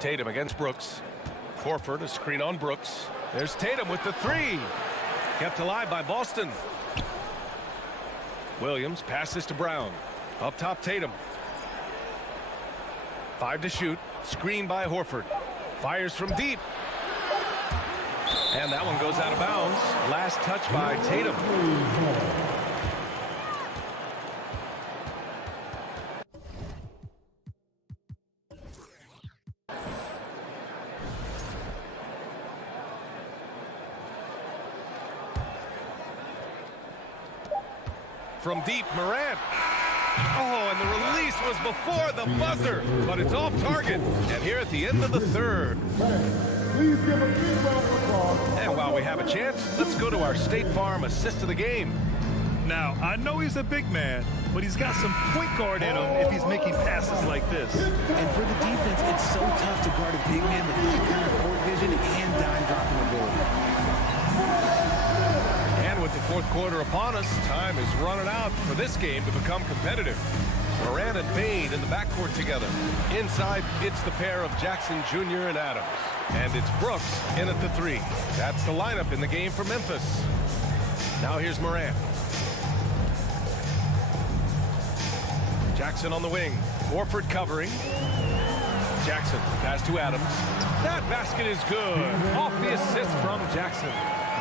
Tatum against Brooks. Horford, a screen on Brooks. There's Tatum with the 3. Kept alive by Boston. Williams passes to Brown. Up top, Tatum. 5 to shoot. Screen by Horford. Fires from deep. And that one goes out of bounds. Last touch by Tatum. From deep, Morant. Oh, and the release was before the buzzer, but it's off target. And here at the end of the third. Please give a big round of applause. And while we have a chance, let's go to our State Farm assist of the game. Now, I know he's a big man, but he's got some point guard in him if he's making passes like this. And for the defense, it's so tough to guard a big man with that kind of court vision and dime dropping ability. And with the fourth quarter upon us. Time is running out for this game to become competitive. Morant and Bane in the backcourt together. Inside, it's the pair of Jackson Jr. and Adams. And it's Brooks in at the 3. That's the lineup in the game for Memphis. Now here's Morant. Jackson on the wing. Horford covering. Jackson, pass to Adams. That basket is good. Off the assist from Jackson.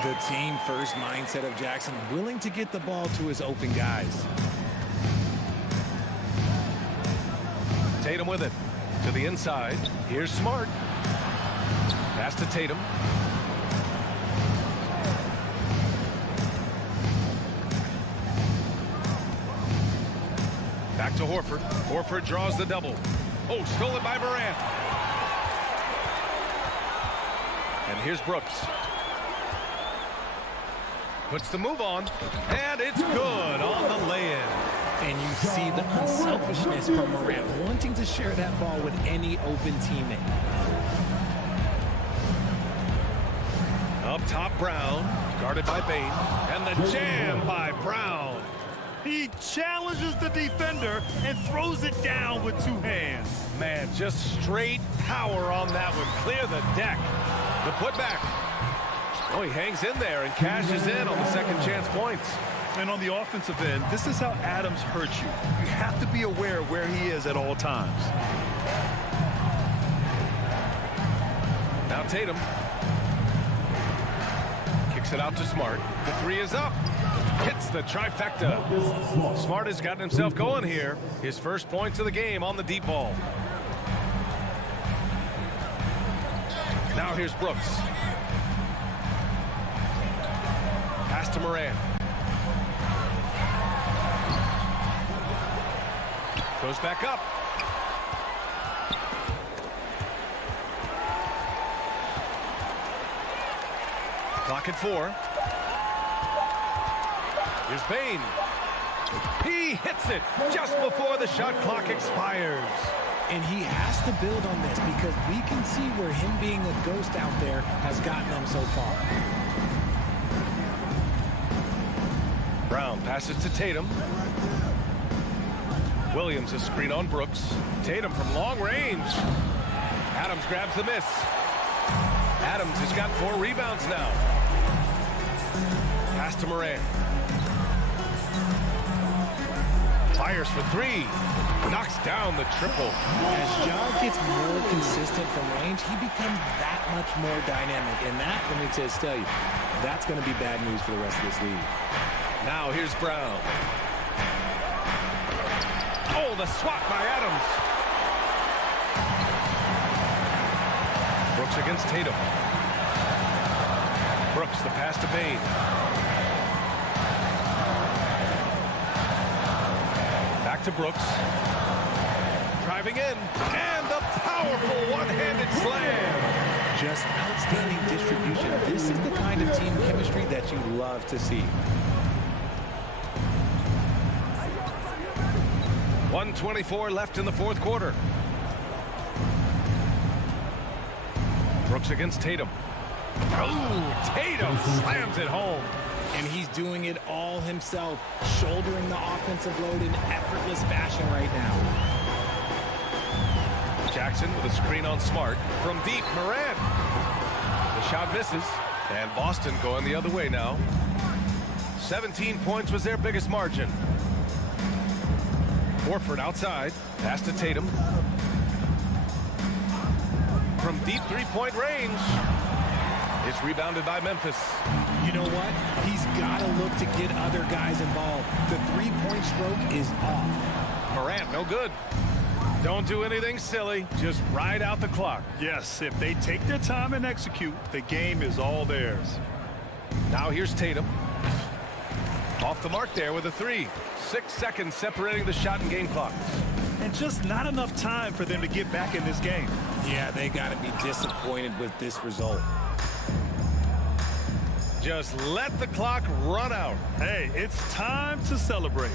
The team first mindset of Jackson, willing to get the ball to his open guys. Tatum with it. To the inside. Here's Smart. Pass to Tatum. Back to Horford. Horford draws the double. Oh, stolen by Morant. And here's Brooks. Puts the move on. And it's good on the lay-in. And you see the unselfishness from Morant, wanting to share that ball with any open teammate. Up top, Brown. Guarded by Bane. And the jam by Brown. He challenges the defender and throws it down with 2 hands. Man, just straight power on that one. Clear the deck. The putback. Oh, he hangs in there and cashes in on the second chance points. And on the offensive end, this is how Adams hurts you. You have to be aware of where he is at all times. Now Tatum. Kicks it out to Smart. The 3 is up. Hits the trifecta. Smart has gotten himself going here. His first points of the game on the deep ball. Now here's Brooks. Pass to Morant. Goes back up. Clock at 4. Here's Bane. He hits it just before the shot clock expires. And he has to build on this because we can see where him being a ghost out there has gotten them so far. Brown passes to Tatum. Williams a screen on Brooks. Tatum from long range. Adams grabs the miss. Adams has got 4 rebounds now. Pass to Morant. Fires for 3. Knocks down the triple. As Shag gets more consistent from range, he becomes that much more dynamic. And that, let me just tell you, that's going to be bad news for the rest of this league. Now here's Brown. Oh, the swat by Adams. Brooks against Tatum. Brooks, the pass to Bane. Back to Brooks. Driving in. And the powerful one-handed slam. Just outstanding distribution. This is the kind of team chemistry that you love to see. 1:24 left in the fourth quarter. Brooks against Tatum. Oh, Tatum slams it home. And he's doing it all himself, shouldering the offensive load in effortless fashion right now. Jackson with a screen on Smart. From deep, Morant. The shot misses. And Boston going the other way now. 17 points was their biggest margin. Horford outside. Pass to Tatum. From deep three-point range. It's rebounded by Memphis. You know what? He's got to look to get other guys involved. The three-point stroke is off. Morant, no good. Don't do anything silly. Just ride out the clock. Yes, if they take their time and execute, the game is all theirs. Now here's Tatum. Off the mark there with a 3. 6 seconds separating the shot and game clock. And just not enough time for them to get back in this game. Yeah, they got to be disappointed with this result. Just let the clock run out. Hey, it's time to celebrate.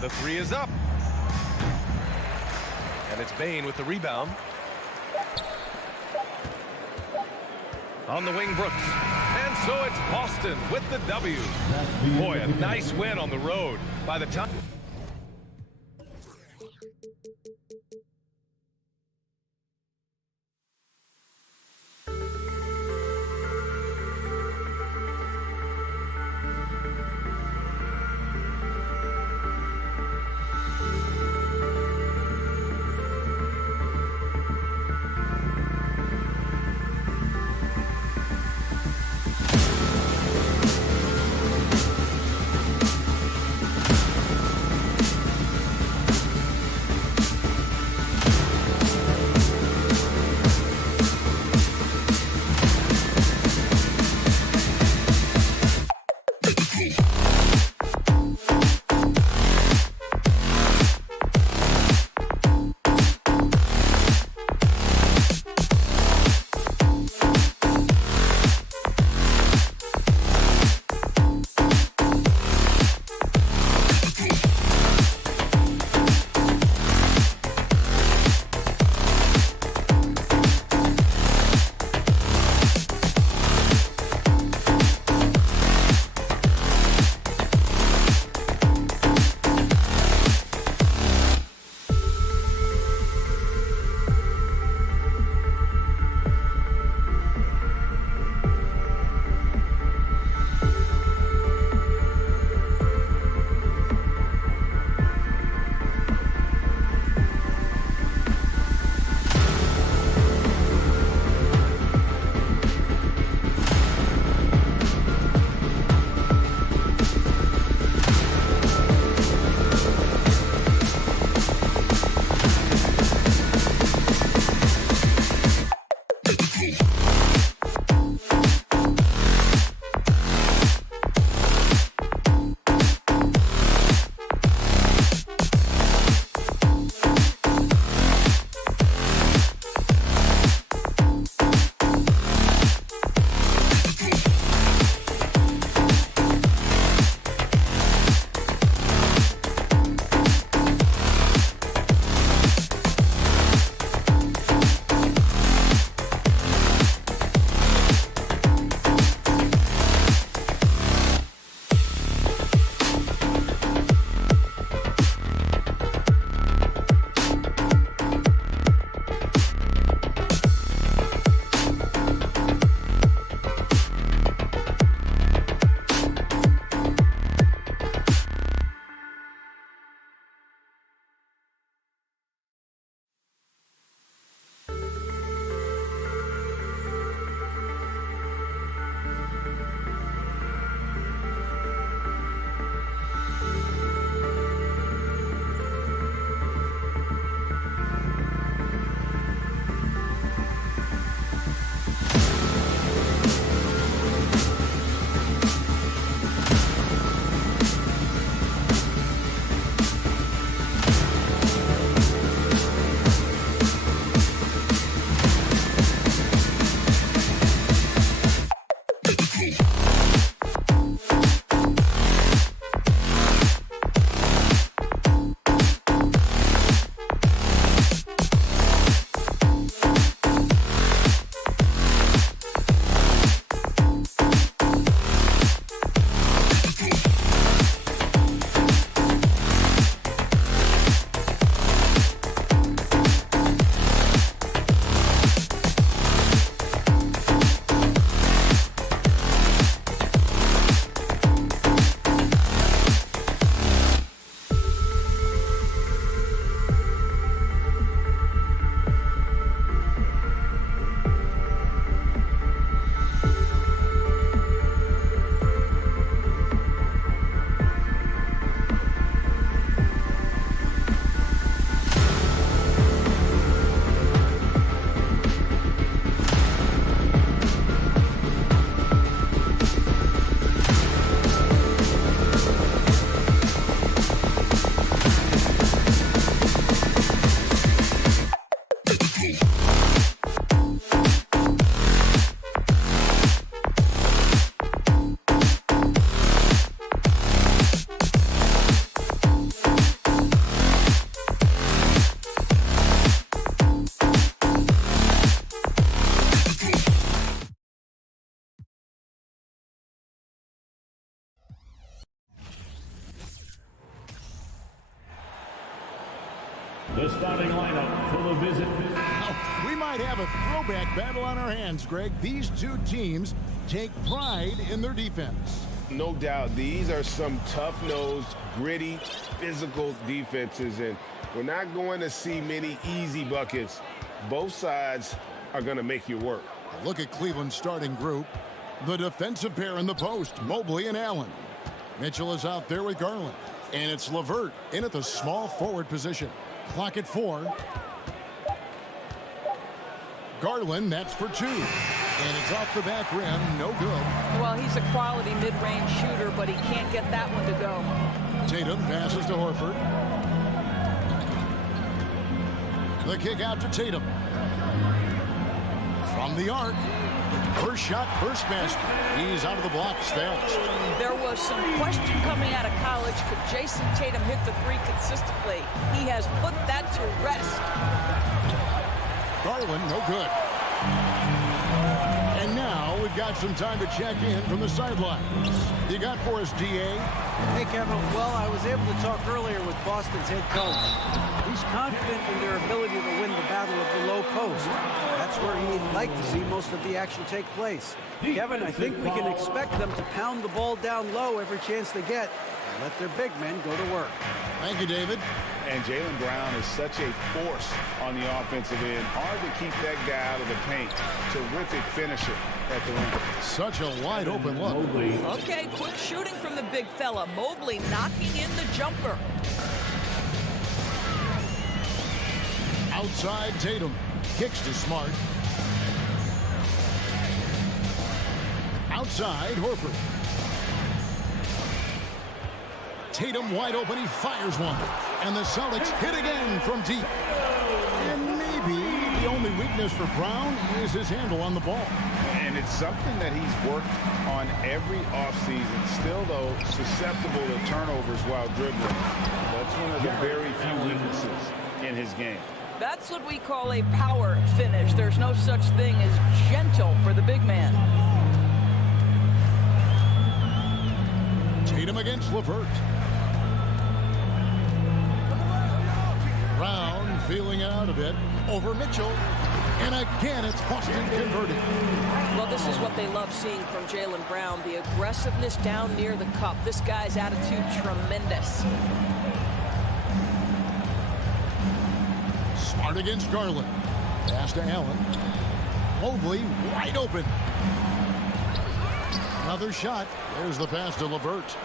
The 3 is up. And it's Bane with the rebound. On the wing, Brooks. And so it's Boston with the W. Boy, a nice win on the road. By the time... The starting lineup for the visit. We might have a throwback battle on our hands, Greg. These two teams take pride in their defense. No doubt, these are some tough-nosed, gritty, physical defenses, and we're not going to see many easy buckets. Both sides are going to make you work. Look at Cleveland's starting group. The defensive pair in the post, Mobley and Allen. Mitchell is out there with Garland. And it's LeVert in at the small forward position. Clock at 4. Garland, that's for 2. And it's off the back rim, no good. Well, he's a quality mid-range shooter, but he can't get that one to go. Tatum passes to Horford. The kick out to Tatum. From the arc. First shot, first basket. He's out of the blocks fast. There was some question coming out of college. Could Jason Tatum hit the 3 consistently? He has put that to rest. Garland, no good. And now we've got some time to check in from the sidelines. You got for us, DA? Hey, Kevin. Well, I was able to talk earlier with Boston's head coach. He's confident in their ability to win the battle of the low post. That's where he'd like to see most of the action take place. Kevin, I think we can expect them to pound the ball down low every chance they get and let their big men go to work. Thank you, David. And Jaylen Brown is such a force on the offensive end. Hard to keep that guy out of the paint. Terrific finisher at the rim. Such a wide open look. Okay, quick shooting from the big fella. Mobley knocking in the jumper. Outside Tatum. Kicks to Smart. Outside Horford. Tatum wide open. He fires one. And the Celtics hit again from deep. And maybe the only weakness for Brown is his handle on the ball. And it's something that he's worked on every offseason. Still, though, susceptible to turnovers while dribbling. That's one of the very few weaknesses in his game. That's what we call a power finish. There's no such thing as gentle for the big man. Tatum against LeVert. Brown feeling it out a bit over Mitchell. And again, it's Boston converting. Well, this is what they love seeing from Jaylen Brown. The aggressiveness down near the cup. This guy's attitude, tremendous. Smart against Garland. Pass to Allen. Mobley wide open. Another shot. There's the pass to LeVert.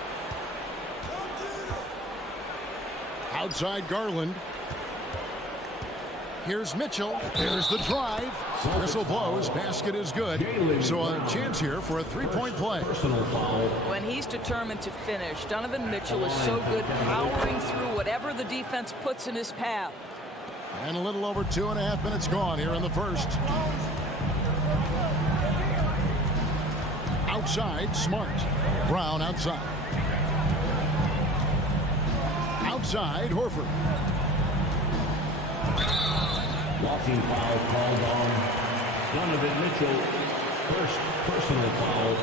Outside Garland. Here's Mitchell. There's the drive. Whistle blows. Basket is good. So a chance here for a three-point play. When he's determined to finish, Donovan Mitchell is so good powering through whatever the defense puts in his path. And a little over 2.5 minutes gone here in the first. Outside, Smart. Brown outside. Outside, Horford. Walking foul called on Donovan Mitchell. First personal foul.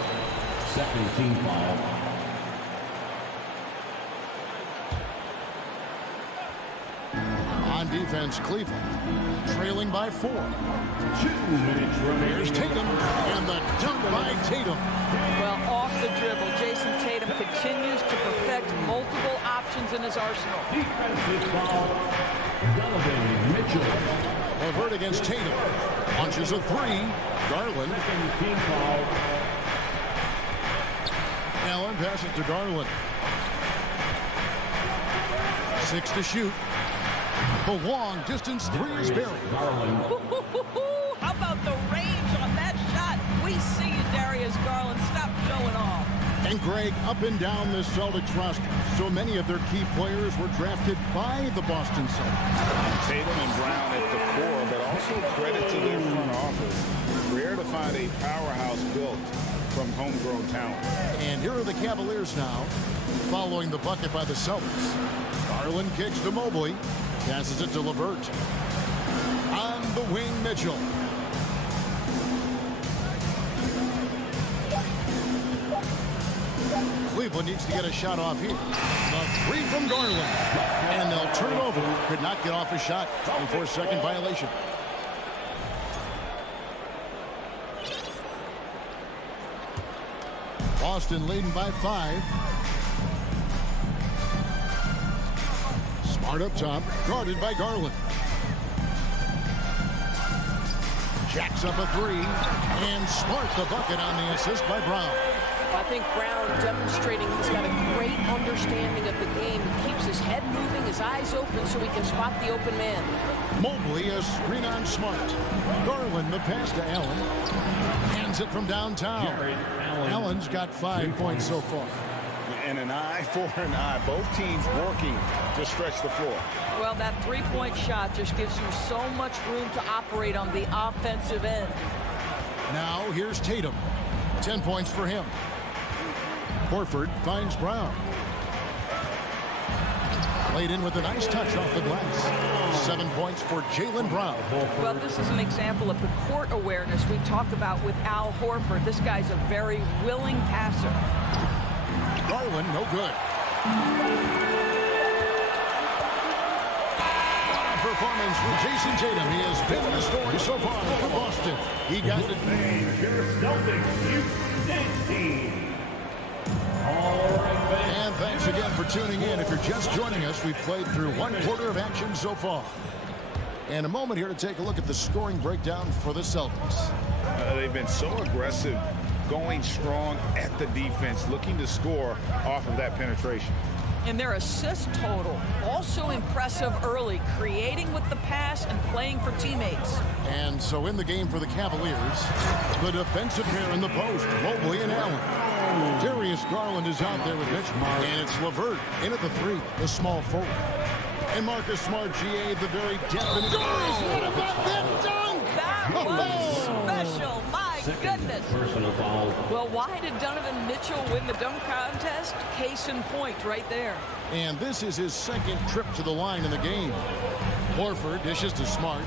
Second team foul. On defense, Cleveland trailing by 4. 2 minutes remaining. Here's Tatum, and the dunk by Tatum. Well, off the dribble, Jason Tatum continues to perfect multiple options in his arsenal. Defensive foul. Donovan Mitchell. LeVert against Tatum. Punches a 3. Garland. Second team foul. Allen passes to Garland. 6 to shoot. The long distance 3 is buried. How about the range on that shot? We see you, Darius Garland. Stop showing off. And Greg, up and down this Celtics roster, so many of their key players were drafted by the Boston Celtics. Tatum and Brown at the core, but also credit to their front office. Rare to find a powerhouse built from homegrown talent. And here are the Cavaliers now, following the bucket by the Celtics. Garland kicks to Mobley. Passes it to LeVert. On the wing, Mitchell. Cleveland needs to get a shot off here. The three from Garland. And they'll turn it over. Could not get off a shot. 24-second violation. Boston leading by 5. Smart up top, guarded by Garland. Jacks up a 3, and Smart the bucket on the assist by Brown. I think Brown demonstrating he's got a great understanding of the game. He keeps his head moving, his eyes open so he can spot the open man. Mobley a screen on Smart. Garland the pass to Allen. Hands it from downtown. Allen's got 5 points so far. And an eye for an eye. Both teams working to stretch the floor. Well, that three-point shot just gives you so much room to operate on the offensive end. Now here's Tatum. 10 points for him. Horford finds Brown. Played in with a nice touch off the glass. 7 points for Jaylen Brown. Well, this is an example of the court awareness we talked about with Al Horford. This guy's a very willing passer. Garland, no good. What a performance for Jason Tatum. He has been the story so far for Boston. He got it. Your Celtics Youth Team. And thanks again for tuning in. If you're just joining us, we've played through 1/4 of action so far. And a moment here to take a look at the scoring breakdown for the Celtics. They've been so aggressive, going strong at the defense, looking to score off of that penetration. And their assist total, also impressive early, creating with the pass and playing for teammates. And so in the game for the Cavaliers, the defensive pair in the post, Mobley and Allen. Darius Garland is out there with Mitch, and it's LeVert in at the 3, the small forward. And Marcus Smart, GA, the very depth. And what about that dunk? That was special. My goodness. Personal foul. Well, why did Donovan Mitchell win the dunk contest? Case in point right there. And this is his second trip to the line in the game. Horford dishes to Smart.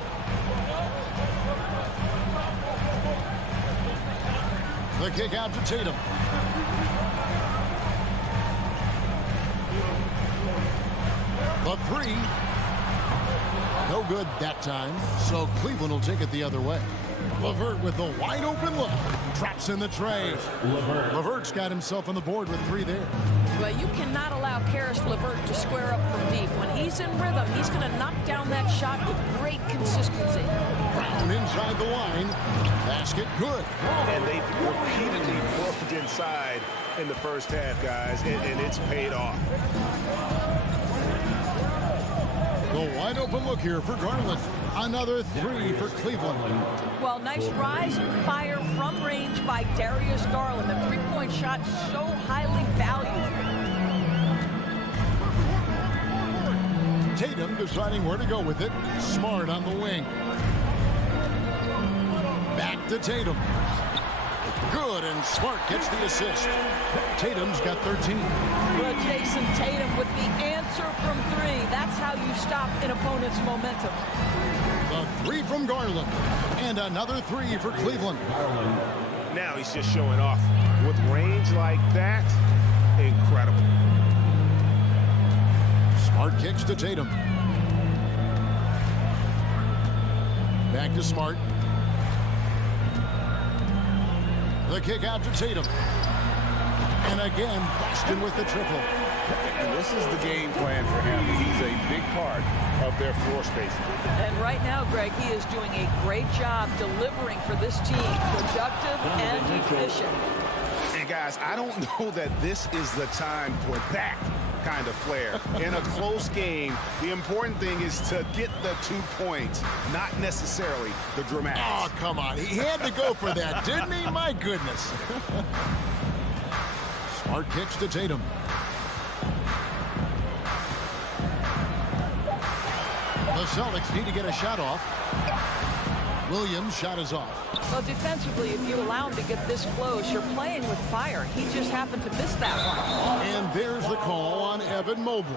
The kick out to Tatum. The 3. No good that time, so Cleveland will take it the other way. LeVert with the wide open look. Drops in the tray. LeVert's got himself on the board with 3 there. Well, you cannot allow Karis LeVert to square up from deep. When he's in rhythm, he's going to knock down that shot with great consistency. Brown inside the line. Basket good. And they've repeatedly broke inside in the first half, guys, and it's paid off. The wide open look here for Garland. Another 3 for Cleveland. Well, nice rise and fire from range by Darius Garland. The three-point shot so highly valued. Tatum deciding where to go with it. Smart on the wing. Back to Tatum. Good, and Smart gets the assist. Tatum's got 13. Well, Jason Tatum with the answer from 3. That's how you stop an opponent's momentum. The 3 from Garland. And another 3 for Cleveland. Now he's just showing off. With range like that, incredible. Smart kicks to Tatum. Back to Smart. The kick out to Tatum. And again, Boston with the triple. And this is the game plan for him. He's a big part of their floor spacing. And right now, Greg, he is doing a great job delivering for this team. Productive and efficient. And guys, I don't know that this is the time for that kind of flair. In a close game, the important thing is to get the 2 points, not necessarily the dramatics. Oh, come on. He had to go for that, didn't he? My goodness. Smart kicks to Tatum. The Celtics need to get a shot off. Williams' shot is off. Well, defensively, if you allow him to get this close, you're playing with fire. He just happened to miss that one. And there's the call on Evan Mobley.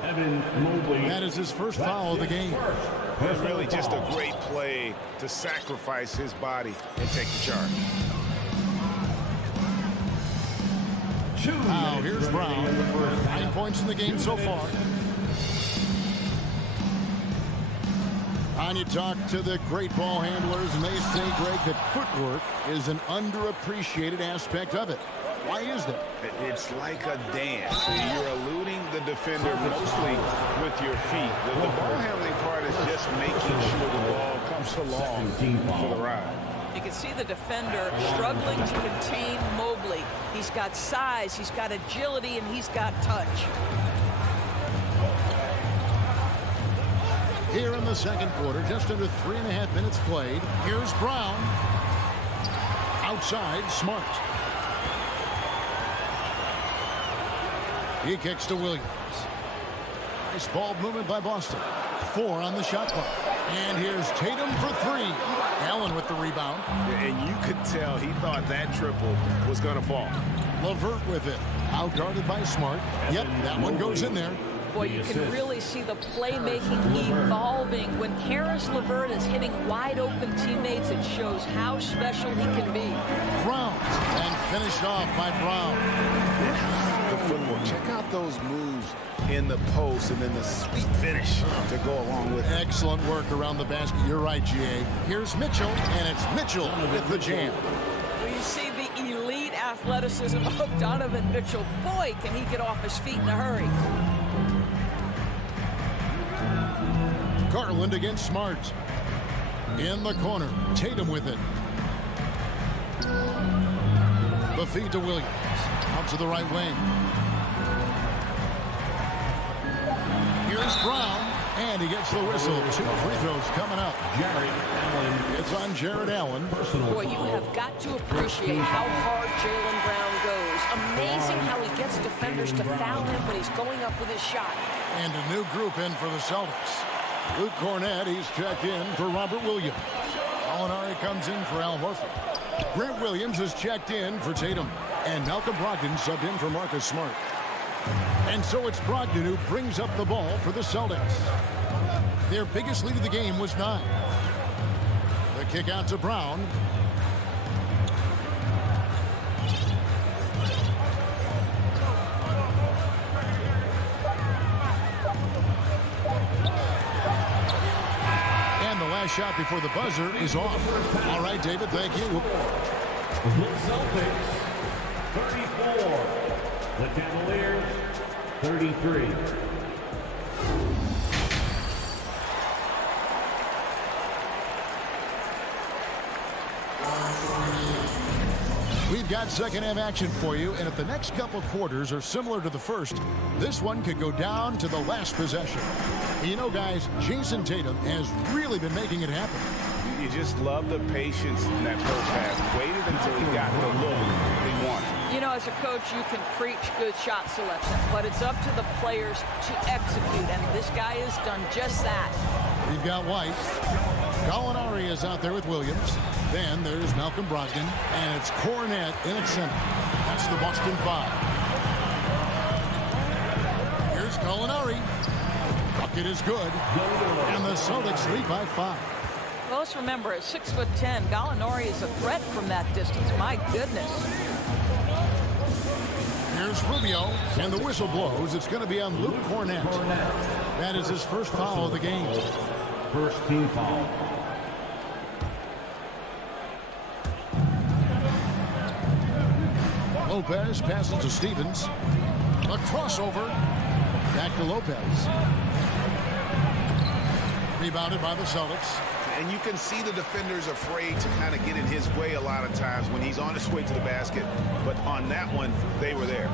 That is his first foul of the game. It's really just a great play to sacrifice his body and take the charge. Now here's Brown. 9 points in the game so far. And you talk to the great ball handlers, and they say, Greg, that footwork is an underappreciated aspect of it. Why is that? It's like a dance. You're eluding the defender mostly with your feet. The ball handling part is just making sure the ball comes along for the ride. You can see the defender struggling to contain Mobley. He's got size, he's got agility, and he's got touch. Here in the second quarter, just under 3.5 minutes played. Here's Brown. Outside, Smart. He kicks to Williams. Nice ball movement by Boston. 4 on the shot clock. And here's Tatum for 3. Allen with the rebound. And you could tell he thought that triple was going to fall. LeVert with it. Out guarded by Smart. Yep, that one goes in there. Boy, you can really see the playmaking evolving. When Karis LeVert is hitting wide open teammates, it shows how special he can be. Brown, and finished off by Brown. The footwork. Check out those moves in the post and then the sweet finish to go along with it. Excellent work around the basket. You're right, GA. Here's Mitchell, and it's Mitchell with the jam. Well, you see the elite athleticism of Donovan Mitchell. Boy, can he get off his feet in a hurry. Garland against Smart. In the corner, Tatum with it. The feed to Williams. Out to the right wing. Here's Brown, and he gets the whistle. 2 free throws coming up. It's on Jared Allen. Boy, you have got to appreciate how hard Jaylen Brown goes. Amazing how he gets defenders to foul him when he's going up with his shot. And a new group in for the Celtics. Luke Cornett, he's checked in for Robert Williams. Molinari comes in for Al Horford. Grant Williams is checked in for Tatum. And Malcolm Brogdon subbed in for Marcus Smart. And so it's Brogdon who brings up the ball for the Celtics. Their biggest lead of the game was 9. The kick out to Brown. Shot before the buzzer is off. All right, David, thank you. The Celtics, 34. The Cavaliers, 33. We've got second half action for you, and if the next couple quarters are similar to the first, this one could go down to the last possession. You know, guys, Jason Tatum has really been making it happen. You just love the patience in that first half. Waited until he got the look he wanted. You know, as a coach, you can preach good shot selection, but it's up to the players to execute, and this guy has done just that. We've got White. Gallinari is out there with Williams. Then there's Malcolm Brogdon, and it's Cornett in at center. That's the Boston 5. Here's Gallinari. Bucket is good, and the Celtics lead by 5. Well, let's remember, at 6'10", Gallinari is a threat from that distance. My goodness. Here's Rubio, and the whistle blows. It's going to be on Luke Cornett. That is his first foul of the game. First team foul. Lopez passes to Stevens. A crossover. Back to Lopez. Rebounded by the Celtics. And you can see the defenders afraid to kind of get in his way a lot of times when he's on his way to the basket. But on that one, they were there.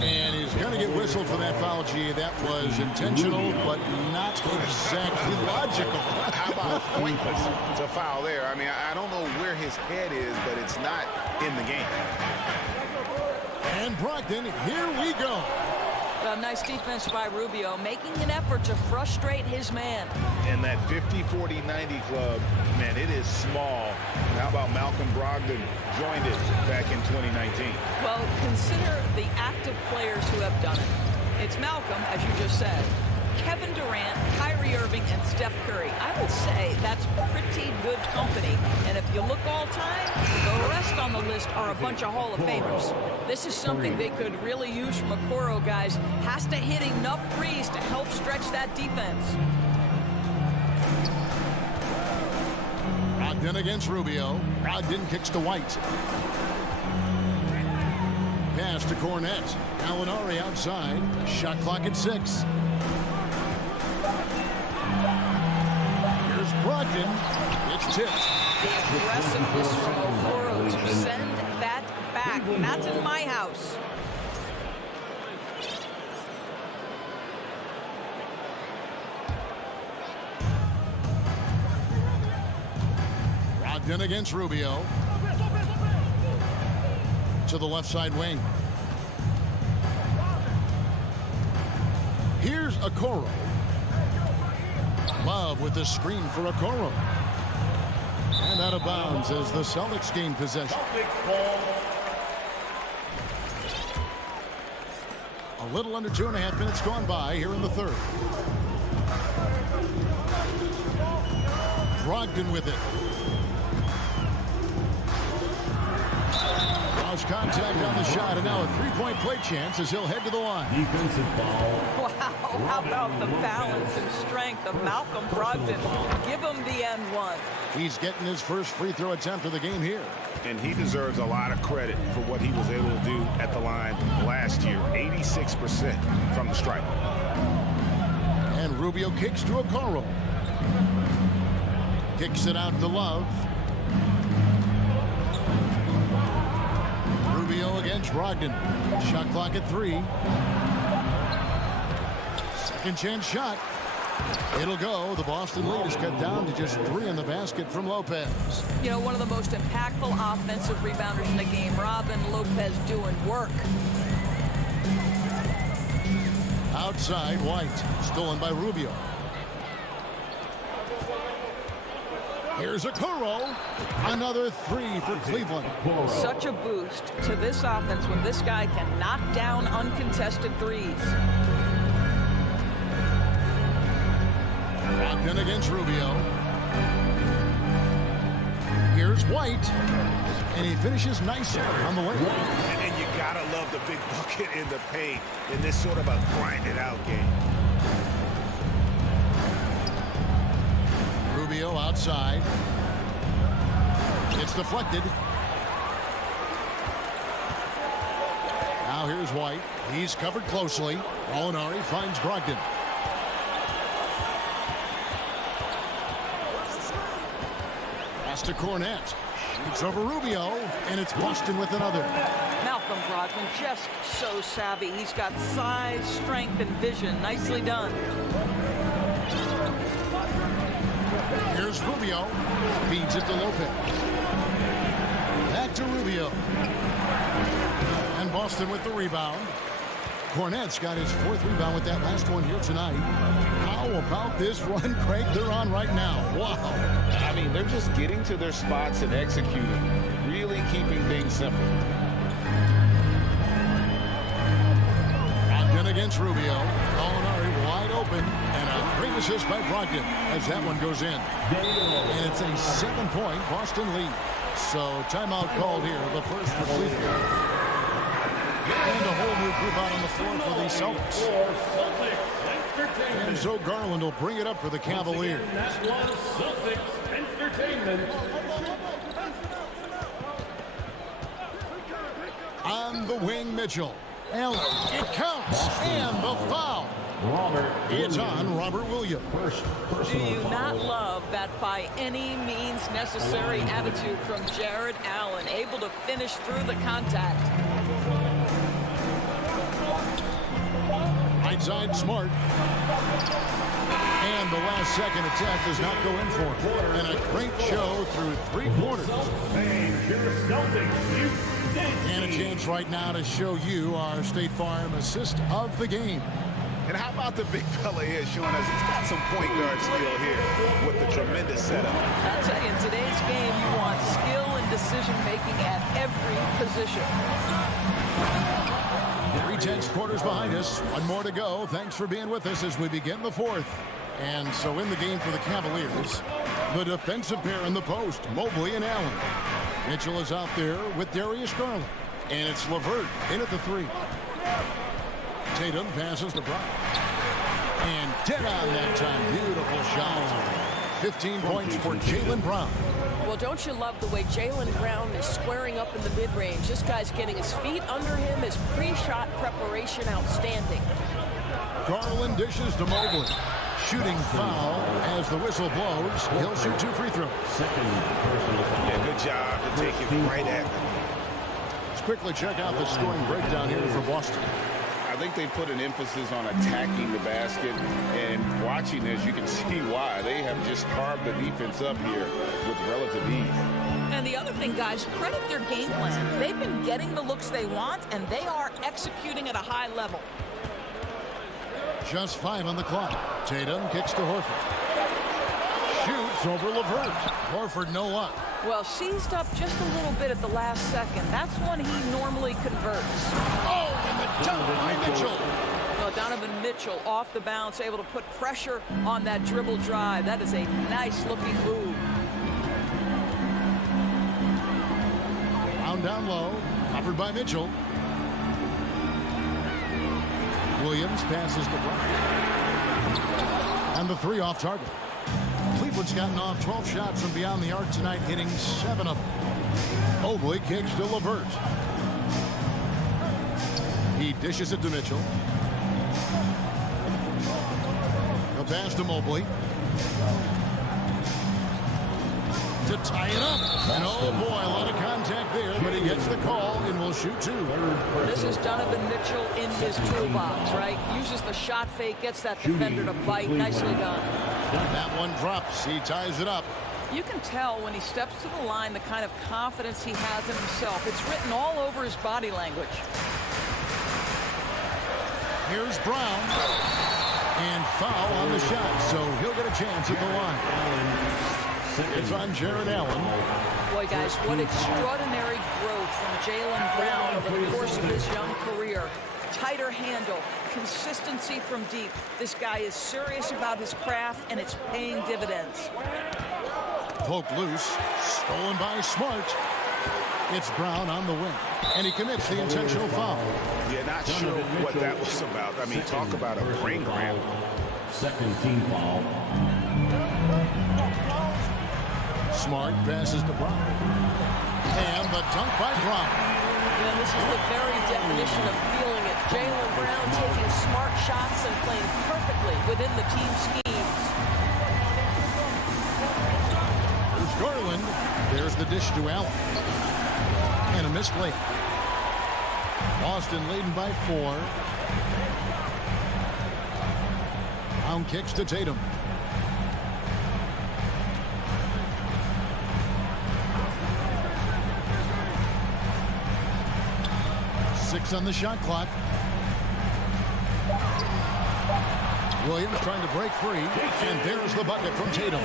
And he's going to get whistled for that foul, G. That was intentional, but not exactly logical. How about pointless to foul there? I mean, I don't know where his head is, but it's not in the game. And Brogdon, here we go. Nice defense by Rubio, making an effort to frustrate his man. And that 50-40-90 club, man, it is small. And how about Malcolm Brogdon joined it back in 2019? Well, consider the active players who have done it. It's Malcolm, as you just said. Kevin Durant, Kyrie Irving, and Steph Curry. I would say that's pretty good company. And if you look all time, the rest on the list are a bunch of Hall of Famers. This is something they could really use from Okoro, guys. Has to hit enough threes to help stretch that defense. Brogdon against Rubio. Brogdon kicks to White. Pass to Cornet. Gallinari outside. Shot clock at 6. Here's Brogdon. It's tipped. The aggressiveness from Okoro to send that back. Not in my house. Brogdon against Rubio. To the left side wing. Here's Okoro. Love with the screen for Okoro. And out of bounds as the Celtics gain possession. A little under 2.5 minutes gone by here in the third. Brogdon with it. Contact on the shot, and now a three-point play chance as he'll head to the line. Defensive foul. Wow, how about the balance and strength of Malcolm Brogdon? Give him the N1. He's getting his first free throw attempt of the game here. And he deserves a lot of credit for what he was able to do at the line last year. 86% from the stripe. And Rubio kicks to Okoro. Kicks it out to Love. Rubio against Brogdon. Shot clock at 3. Second chance shot. It'll go. The Boston lead is cut down to just 3 in the basket from Lopez. You know, one of the most impactful offensive rebounders in the game. Robin Lopez doing work. Outside, White. Stolen by Rubio. Here's Okoro. Another 3 for Cleveland. Such a boost to this offense when this guy can knock down uncontested threes. Brogdon against Rubio. Here's White. And he finishes nicely on the way. And you gotta love the big bucket in the paint in this sort of a grinded out game. Rubio outside. It's deflected. Now here's White. He's covered closely. Gallinari finds Brogdon. Pass to Cornet. Shoots over Rubio, and it's Boston with another. Malcolm Brogdon just so savvy. He's got size, strength, and vision. Nicely done. Here's Rubio. Feeds it to Lopez. Back to Rubio. And Boston with the rebound. Cornet's got his 4th rebound with that last one here tonight. How about this run, Craig, they're on right now? Wow. I mean, they're just getting to their spots and executing. Really keeping things simple. Brogdon against Rubio. Gallinari wide open. And a great assist by Brogdon as that one goes in. And it's a 7-point Boston lead. So timeout called here. The first for Cleveland. And a whole new group out on the floor for the Celtics. And so Garland will bring it up for the Cavaliers. On the wing, Mitchell. Allen, it counts. And the foul. It's on Robert Williams. Do you not love that by any means necessary attitude from Jared Allen, able to finish through the contact? Right side, Smart. And the last second attack does not go in for him. And a great show through 3 quarters. And a chance right now to show you our State Farm assist of the game. And how about the big fella here showing us he's got some point guard skill here with the tremendous setup. I'll tell you, in today's game, you want skill and decision-making at every position. 3 Three tense quarters behind us. One more to go. Thanks for being with us as we begin the fourth. And so in the game for the Cavaliers, the defensive pair in the post, Mobley and Allen. Mitchell is out there with Darius Garland. And it's LeVert in at the three. Tatum passes to Brown. And dead on that time. Beautiful shot. 15 points for Jaylen Brown. Well, don't you love the way Jaylen Brown is squaring up in the mid-range? This guy's getting his feet under him. His pre-shot preparation outstanding. Garland dishes to Mobley. Shooting foul as the whistle blows. He'll shoot 2 free throws. Yeah, good job to take it right at them. Let's quickly check out the scoring breakdown here for Boston. I think they put an emphasis on attacking the basket, and watching this, you can see why. They have just carved the defense up here with relative ease. And the other thing, guys, credit their game plan. They've been getting the looks they want, and they are executing at a high level. Just 5 on the clock. Tatum kicks to Horford. Shoots over LeVert. Horford no luck. Well, seized up just a little bit at the last second. That's when he normally converts. Oh, and the dunk by Mitchell. Well, Donovan Mitchell off the bounce, able to put pressure on that dribble drive. That is a nice-looking move. Brown down low, covered by Mitchell. Williams passes to Brown. And the three off target. Cleveland's gotten off 12 shots from beyond the arc tonight, hitting 7 of them. Mobley kicks to LeVert. He dishes it to Mitchell. The pass to Mobley. To tie it up. And oh boy, a lot of contact there, but he gets the call and will shoot 2. This is Donovan Mitchell in his toolbox, right? Uses the shot fake, gets that defender to bite. Nicely done. That one drops. He ties it up. You can tell when he steps to the line the kind of confidence he has in himself. It's written all over his body language. Here's Brown. And foul on the shot, so he'll get a chance at the line. It's on Jared Allen. Boy, guys, what extraordinary growth from Jaylen Brown over the course of his young career. Tighter handle, consistency from deep. This guy is serious about his craft, and it's paying dividends. Poke loose, stolen by Smart. It's Brown on the wing, and he commits the intentional foul. Yeah, not sure what that was about. I mean, talk about a brain cramp. Second team foul. Smart passes to Brown. And the dunk by Brown. Yeah, this is the very definition of feeling it. Jaylen Brown taking smart shots and playing perfectly within the team schemes. There's Garland. There's the dish to Allen. And a missed play. Boston leading by 4. Brown kicks to Tatum. On the shot clock. Williams trying to break free, and there's the bucket from Tatum.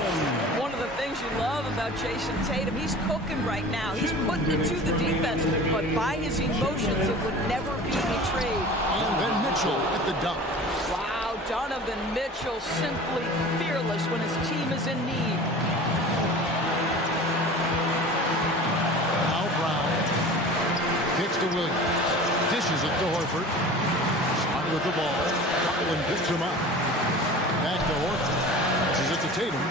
One of the things you love about Jason Tatum, he's cooking right now. He's putting it to the defense, but by his emotions, it would never be betrayed. And then Mitchell at the dunk. Wow, Donovan Mitchell simply fearless when his team is in need. Now Brown kicks to Williams. Dishes it to Horford. Smart with the ball. Garland picks him up. Back to Horford. Passes it to Tatum.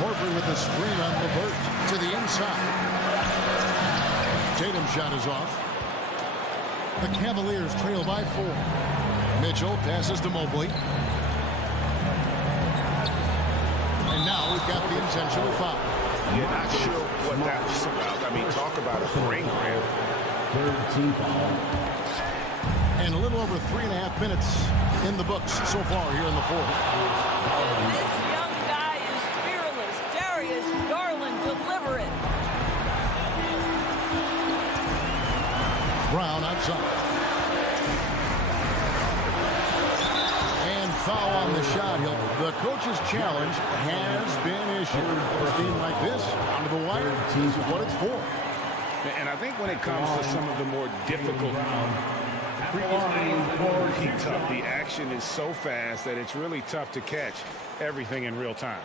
Horford with the screen on LeVert to the inside. Tatum's shot is off. The Cavaliers trail by 4. Mitchell passes to Mobley. And now we've got the intentional foul. Yeah, not sure what that was about. I mean, talk about a brain cramp. Third team foul. And a little over 3.5 minutes in the books so far here in the fourth. This young guy is fearless. Darius Garland, deliver it. Brown outside. And foul on the shot. The coach's challenge has been issued. A team like this, onto the wire, this is what it's for. And I think when it comes to some of the more difficult The action is so fast that it's really tough to catch everything in real time.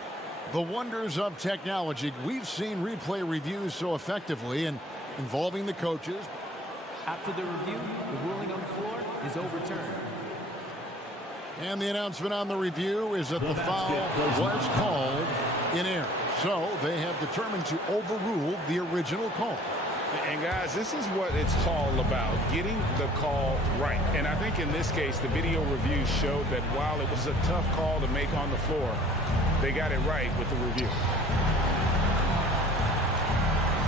The wonders of technology. We've seen replay reviews so effectively and involving the coaches. After the review, the ruling on the floor is overturned. And the announcement on the review is that the foul was called in error. So they have determined to overrule the original call. And guys, this is what it's all about, getting the call right. And I think in this case, the video review showed that while it was a tough call to make on the floor, they got it right with the review.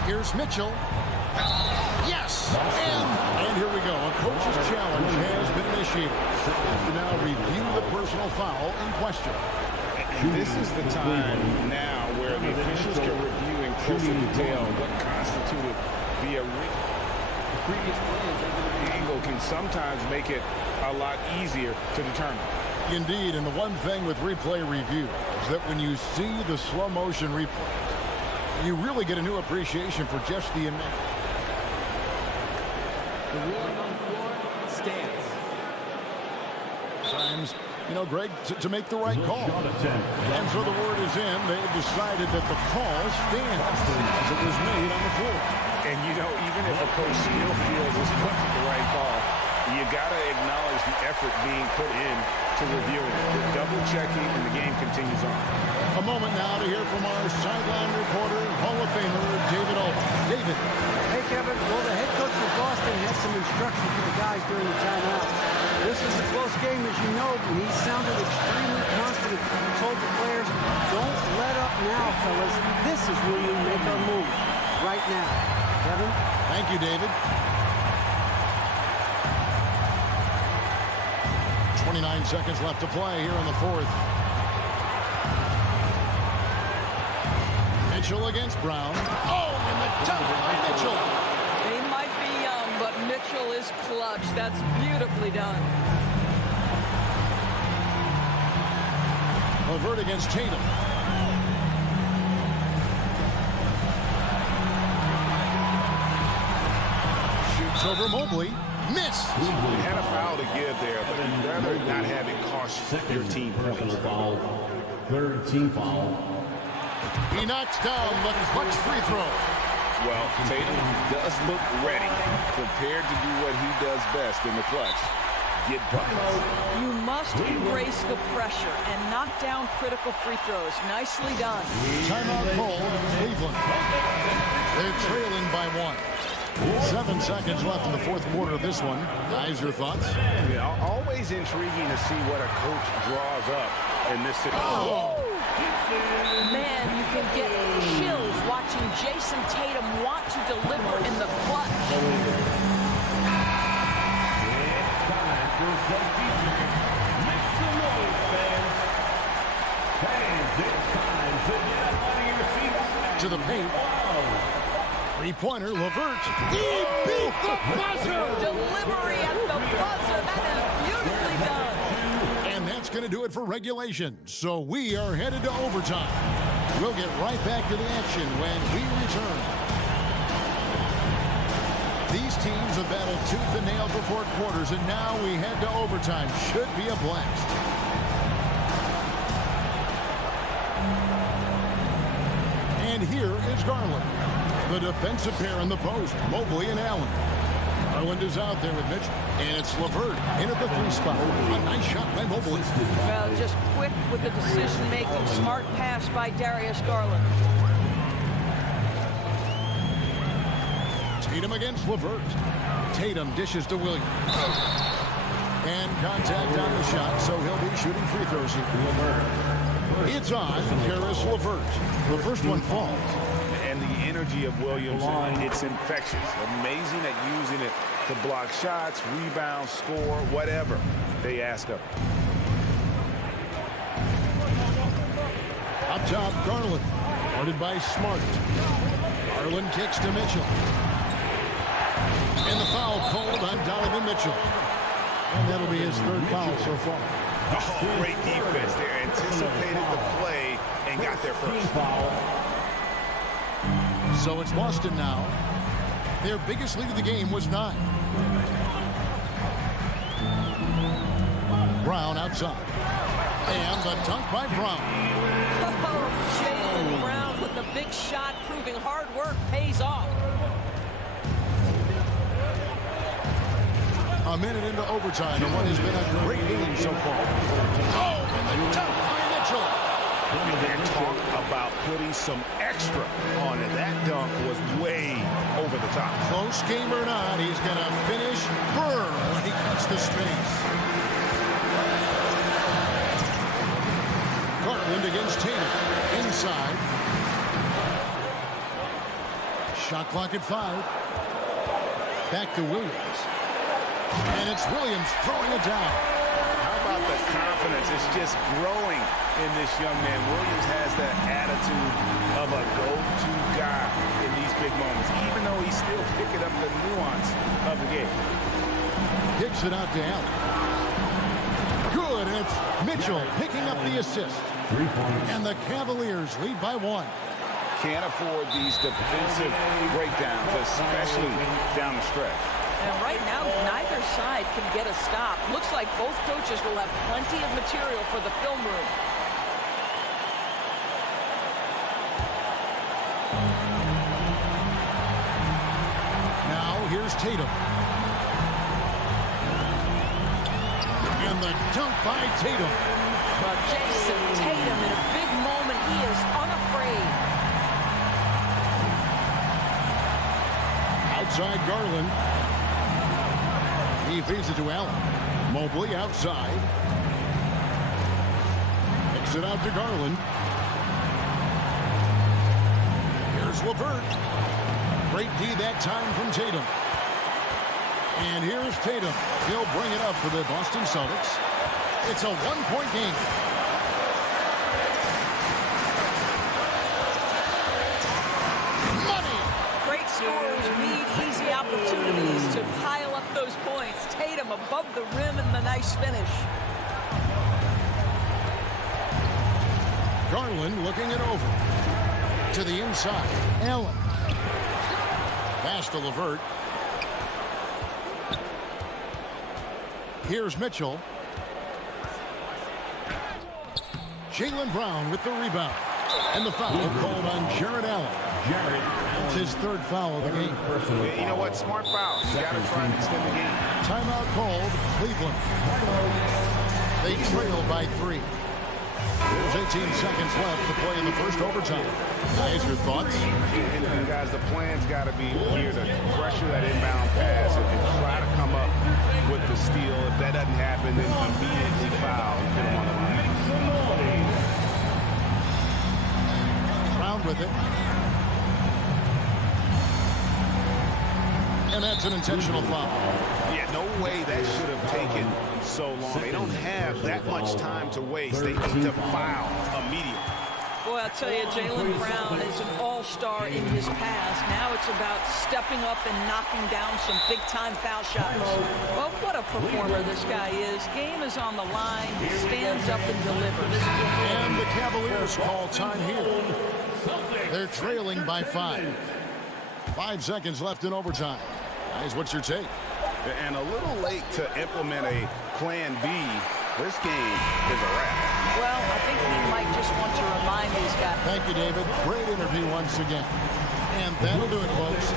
Here's Mitchell. Yes! And here we go. A coach's challenge has been initiated. They have to now review the personal foul in question. And this is the time now where the officials can review in closer detail what constituted the previous play. Angle can sometimes make it a lot easier to determine. Indeed, and the one thing with replay review is that when you see the slow motion replays, you really get a new appreciation for just the amount. The ruling on the floor stands. Times, you know, Greg, to make the right call. And so the word is in. They've decided that the call stands as it was made on the floor. And, you know, even if a coach still feels it's not the right call, you got to acknowledge the effort being put in to reviewing it. The double-checking, and the game continues on. A moment now to hear from our sideline reporter, Hall of Famer David Alton. David. Hey, Kevin. Well, the head coach of Boston had some instruction for the guys during the timeout. This is a close game, as you know, and he sounded extremely confident. He told the players, don't let up now, fellas. This is when we make our move. Right now. Kevin? Thank you, David. 29 seconds left to play here in the fourth. Mitchell against Brown. Oh, and the dunk by Mitchell. He might be young, but Mitchell is clutch. That's beautifully done. LeVert against Tatum. Shoots over Mobley. Miss. He had a foul to give there, but you'd rather not have it cost your team points. Third team foul. He knocks down the clutch free throw. Well, Tatum does look ready, prepared to do what he does best in the clutch. Get buckets. You must embrace the pressure and knock down critical free throws. Nicely done. Timeout call, Cleveland. They're trailing by 1. 7 seconds left in the fourth quarter of this one. Guys, your thoughts? Yeah, always intriguing to see what a coach draws up in this situation. Oh. Man, you can get chills watching Jason Tatum want to deliver in the clutch. Make some noise, fans. Fans, it's time to get up out of your seats. To the paint. Three-pointer, LeVert. He beat the buzzer! Delivery at the buzzer. That is beautifully done. And that's going to do it for regulation. So we are headed to overtime. We'll get right back to the action when we return. These teams have battled tooth and nail for 4 quarters, and now we head to overtime. Should be a blast. And here is Garland. The defensive pair in the post, Mobley and Allen. Garland is out there with Mitchell, and it's LeVert in at the 3 spot. A nice shot by Mobley. Well, just quick with the decision-making, smart pass by Darius Garland. Tatum against LeVert. Tatum dishes to Williams. And contact on the shot, so he'll be shooting free throws here. It's on Caris LeVert. The first one falls. And the energy of Williams, it's infectious. Amazing at using it to block shots, rebound, score, whatever they ask of him. Up top, Garland. Guarded by Smart. Garland kicks to Mitchell. And the foul called on Donovan Mitchell. And that'll be his 3rd foul so far. Oh, great defense there. Anticipated the play and got there first. So it's Boston now. Their biggest lead of the game was 9. outside. And the dunk by Brown. Oh, Jaylen Brown with the big shot, proving hard work pays off. A minute into overtime, and what has been a great game so far. Oh, and the dunk by Mitchell. And talk about putting some extra on it. That dunk was way over the top. Close game or not, he's going to finish firm when he cuts the space. Garland against Tatum. Inside. Shot clock at 5. Back to Williams. And it's Williams throwing it down. How about the confidence? It's just growing in this young man. Williams has that attitude of a go-to guy in these big moments, even though he's still picking up the nuance of the game. Kicks it out to Allen. Good, and it's Mitchell picking up the assist. 3 points. And the Cavaliers lead by 1. Can't afford these defensive breakdowns, especially down the stretch. And right now, neither side can get a stop. Looks like both coaches will have plenty of material for the film room. Now, here's Tatum. And the dunk by Tatum. But Jason Tatum, in a big moment, he is unafraid. Outside Garland. He feeds it to Allen. Mobley outside. Kicks it out to Garland. Here's LeVert. Great D that time from Tatum. And here's Tatum. He'll bring it up for the Boston Celtics. It's a 1-point game. Money! Great scorers need easy opportunities to pile up those points. Tatum above the rim and the nice finish. Garland looking it over. To the inside. Allen. Pass to LeVert. Here's Mitchell. Jaylen Brown with the rebound. And the foul called on Jared Allen. It's his 3rd foul of the game. You know what? Smart foul. You got to try and extend the game. Timeout called Cleveland. They trail by 3. There's 18 seconds left to play in the first overtime. Guys, your thoughts? And guys, the plan's got to be here to pressure that inbound pass and try to come up with the steal. If that doesn't happen, then immediately foul and get him on the line. Brown with it. And that's an intentional foul. Yeah, no way that should have taken so long. They don't have that much time to waste. They need to foul immediately. Boy, I'll tell you, Jaylen Brown is an all-star in his past. Now it's about stepping up and knocking down some big-time foul shots. Well, what a performer this guy is. Game is on the line. He stands up and delivers. And the Cavaliers call time here. They're trailing by 5. 5 seconds left in overtime. Guys, what's your take? And a little late to implement a plan B. This game is a wrap. Well, I think he might just want to remind these guys. Thank you, David. Great interview once again. And that'll do it, folks.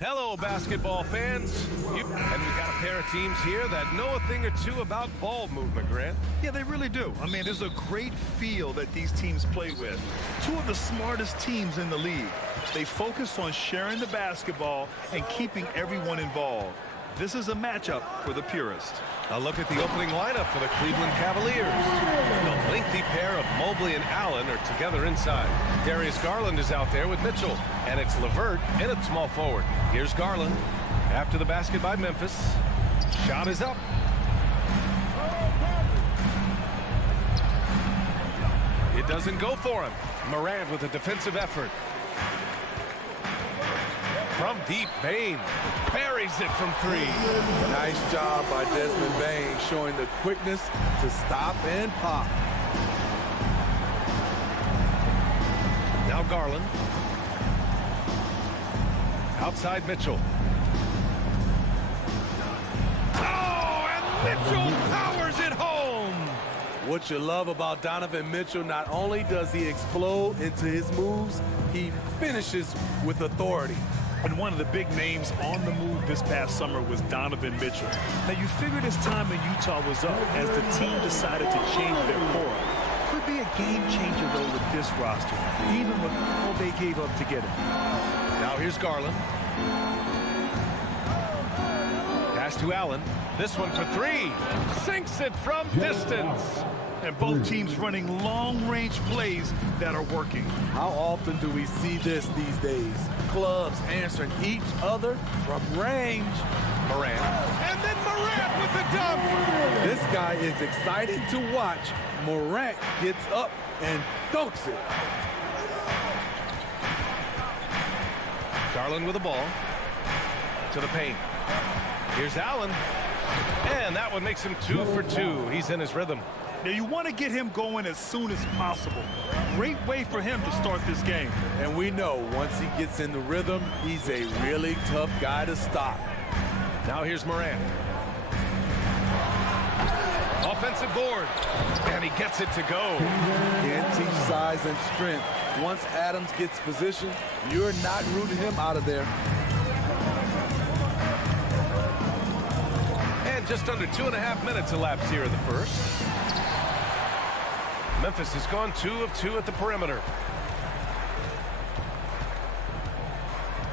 Hello, basketball fans. And we've got a pair of teams here that know a thing or two about ball movement, Grant. Yeah, they really do. I mean, there's a great feel that these teams play with. 2 of the smartest teams in the league. They focus on sharing the basketball and keeping everyone involved. This is a matchup for the purist. A look at the opening lineup for the Cleveland Cavaliers. The lengthy pair of Mobley and Allen are together inside. Darius Garland is out there with Mitchell, and it's LeVert in at small forward. Here's Garland after the basket by Memphis. Shot is up. It doesn't go for him. Morant with a defensive effort. From deep, Bane buries it from three. Nice job by Desmond Bane, showing the quickness to stop and pop. Now Garland. Outside Mitchell. Oh, and Mitchell powers it home. What you love about Donovan Mitchell, not only does he explode into his moves, he finishes with authority. And one of the big names on the move this past summer was Donovan Mitchell. Now, you figured his time in Utah was up as the team decided to change their core. Could be a game changer, though, with this roster, even with all they gave up to get him. Now here's Garland. Pass to Allen. This one for three. Sinks it from distance. And both teams running long-range plays that are working. How often do we see this these days? Clubs answering each other from range. Morant. And then Morant with the dunk. This guy is exciting to watch. Morant gets up and dunks it. Garland with the ball. To the paint. Here's Allen. And that one makes him 2 for 2. He's in his rhythm. Now, you want to get him going as soon as possible. Great way for him to start this game. And we know once he gets in the rhythm, he's a really tough guy to stop. Now here's Morant. Offensive board. And he gets it to go. Can't teach size and strength. Once Adams gets position, you're not rooting him out of there. And just under 2.5 minutes elapsed here in the first. Memphis has gone 2 of 2 at the perimeter.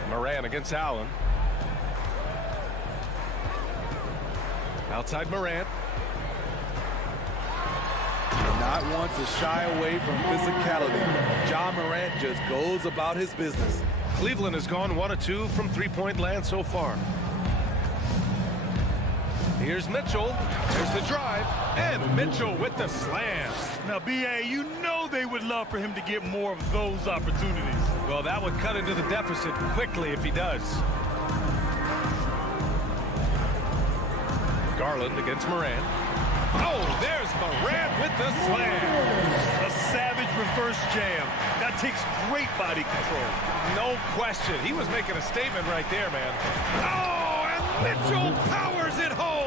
Morant against Allen. Outside Morant. Not want to shy away from physicality. Ja Morant just goes about his business. Cleveland has gone 1 of 2 from three-point land so far. Here's Mitchell. There's the drive. And Mitchell with the slam. Now, B.A., you know they would love for him to get more of those opportunities. Well, that would cut into the deficit quickly if he does. Garland against Morant. Oh, there's Morant with the slam. A savage reverse jam. That takes great body control. No question. He was making a statement right there, man. Oh, and Mitchell powers it home.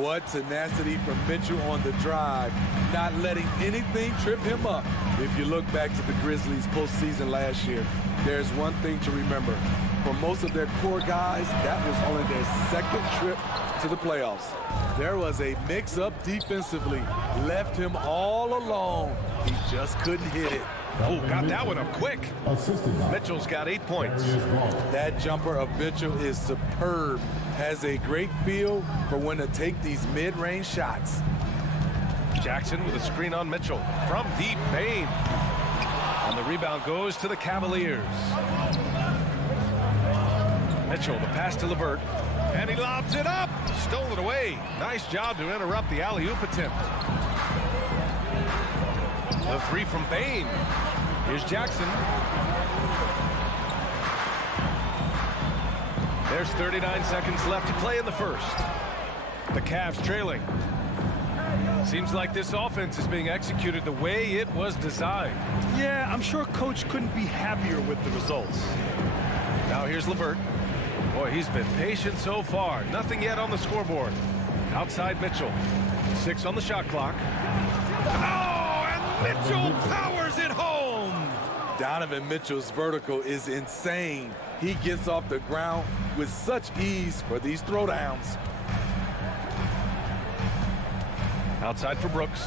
What tenacity from Mitchell on the drive, not letting anything trip him up. If you look back to the Grizzlies postseason last year, there's one thing to remember. For most of their core guys, that was only their second trip to the playoffs. There was a mix-up defensively, left him all alone. He just couldn't hit it. Oh, got that one up quick. Mitchell's got 8 points. That jumper of Mitchell is superb. Has a great feel for when to take these mid-range shots. Jackson with a screen on Mitchell. From deep, Bane. And the rebound goes to the Cavaliers. Mitchell, the pass to LeVert. And he lobs it up. Stole it away. Nice job to interrupt the alley-oop attempt. The three from Bane. Here's Jackson. There's 39 seconds left to play in the first. The Cavs trailing. Seems like this offense is being executed the way it was designed. Yeah, I'm sure Coach couldn't be happier with the results. Now here's LeVert. Boy, he's been patient so far. Nothing yet on the scoreboard. Outside Mitchell. 6 on the shot clock. Oh, and Mitchell powers it home. Donovan Mitchell's vertical is insane. He gets off the ground with such ease for these throwdowns. Outside for Brooks.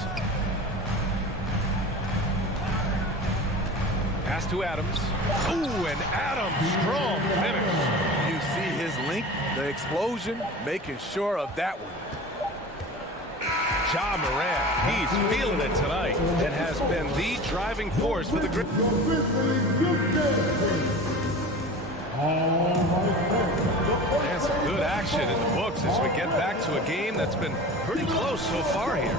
Pass to Adams. Ooh, and Adams, strong finish. You see his length, the explosion, making sure of that one. Ja Morant, he's feeling it tonight and has been the driving force for the Grizzlies. And some good action in the books as we get back to a game that's been pretty close so far here.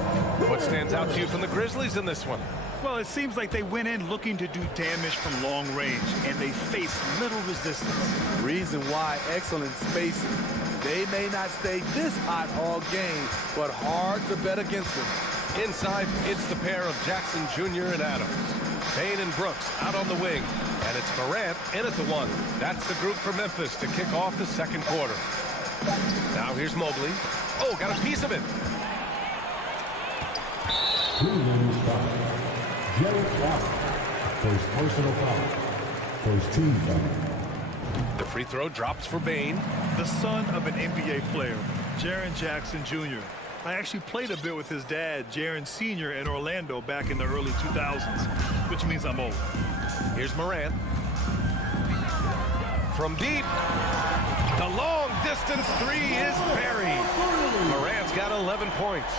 What stands out to you from the Grizzlies in this one? Well, it seems like they went in looking to do damage from long range, and they faced little resistance. Reason why, excellent spacing. They may not stay this hot all game, but hard to bet against them. Inside, it's the pair of Jackson Jr. and Adams. Bane and Brooks out on the wing. And it's Morant in at the one. That's the group for Memphis to kick off the second quarter. Now here's Mobley. Oh, got a piece of it. First personal foul. First team foul. The free throw drops for Bane. The son of an NBA player, Jaren Jackson Jr. I actually played a bit with his dad, Jaren Sr. in Orlando back in the early 2000s, which means I'm old. Here's Morant. From deep. The long distance three is buried. Morant's got 11 points.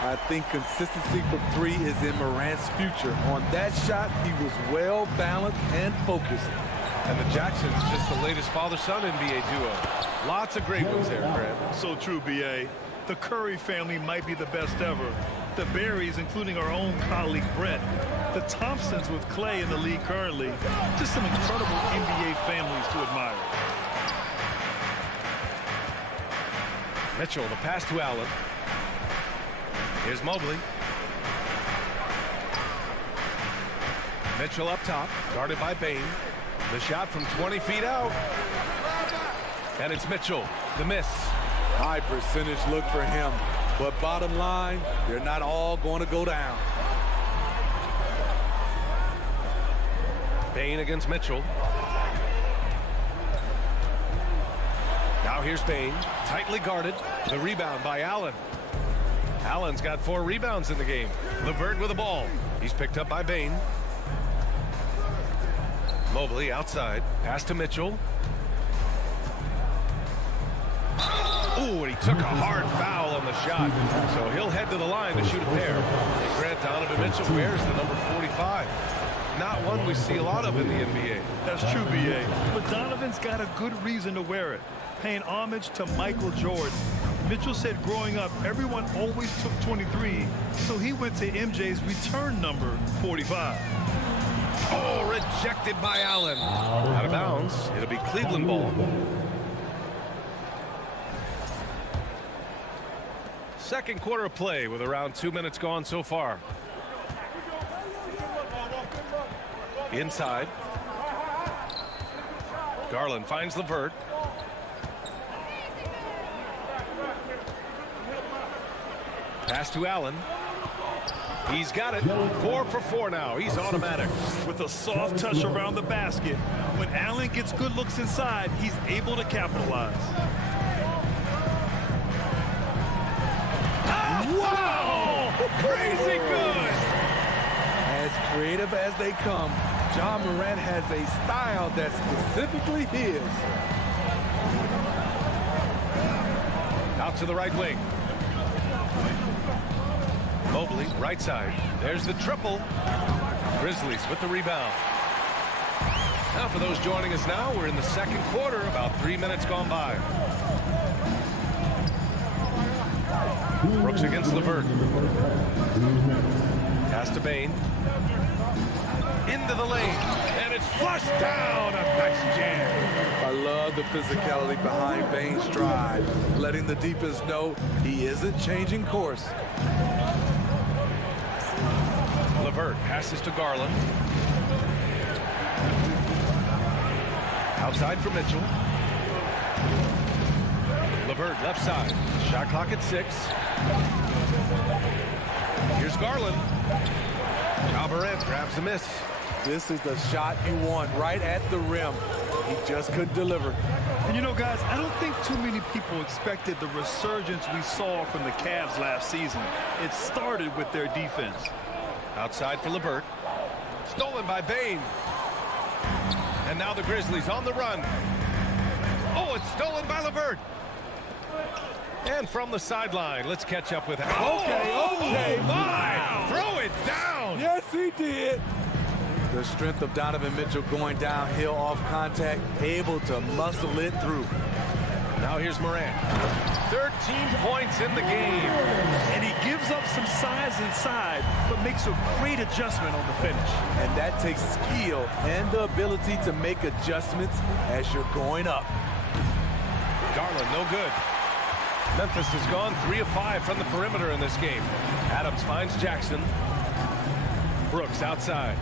I think consistency from three is in Morant's future. On that shot, he was well balanced and focused. And the Jacksons just the latest father-son NBA duo. Lots of great ones there, Grant. So true, B.A. The Curry family might be the best ever. The Berries, including our own colleague Brett. The Thompsons with Clay in the league currently. Just some incredible NBA families to admire. Mitchell, the pass to Allen. Here's Mobley. Mitchell up top, guarded by Bane. The shot from 20 feet out. And it's Mitchell, the miss. High percentage look for him. But bottom line, they're not all going to go down. Bane against Mitchell. Now here's Bane, tightly guarded. The rebound by Allen. Allen's got 4 rebounds in the game. LeVert with the ball. He's picked up by Bane. Mobley outside. Pass to Mitchell. Ooh, and he took a hard foul on the shot. So he'll head to the line to shoot a pair. And Grant, Donovan Mitchell wears the number 45. Not one we see a lot of in the NBA. That's true, B.A. But Donovan's got a good reason to wear it. Paying homage to Michael Jordan. Mitchell said growing up, everyone always took 23, so he went to MJ's return number 45. Oh, rejected by Allen. Out of bounds. It'll be Cleveland ball. Second quarter of play with around 2 minutes gone so far. Inside. Garland finds LeVert. Pass to Allen. He's got it. 4 for 4 now. He's automatic. With a soft touch around the basket, when Allen gets good looks inside, he's able to capitalize. Wow! Crazy good! As creative as they come, Ja Morant has a style that's specifically his. Out to the right wing. Mobley, right side. There's the triple. Grizzlies with the rebound. Now for those joining us now, we're in the second quarter, about 3 minutes gone by. Brooks against LeVert. Pass to Bane. Into the lane. And it's flushed down. A nice jam. I love the physicality behind Bane's drive, letting the defense know he isn't changing course. LeVert passes to Garland. Outside for Mitchell. LeVert left side. Shot clock at 6. Here's Garland. Ja Morant grabs the miss. This is the shot you want right at the rim. He just couldn't deliver. And you know, guys, I don't think too many people expected the resurgence we saw from the Cavs last season. It started with their defense. Outside for LeVert. Stolen by Bane. And now the Grizzlies on the run. Oh, it's stolen by LeVert. And from the sideline, let's catch up with him. Okay. My! Throw it down! Yes, he did. The strength of Donovan Mitchell going downhill off contact, able to muscle it through. Now here's Morant. 13 points in the game. And he gives up some size inside, but makes a great adjustment on the finish. And that takes skill and the ability to make adjustments as you're going up. Garland, no good. Memphis has gone 3 of 5 from the perimeter in this game. Adams finds Jackson. Brooks outside.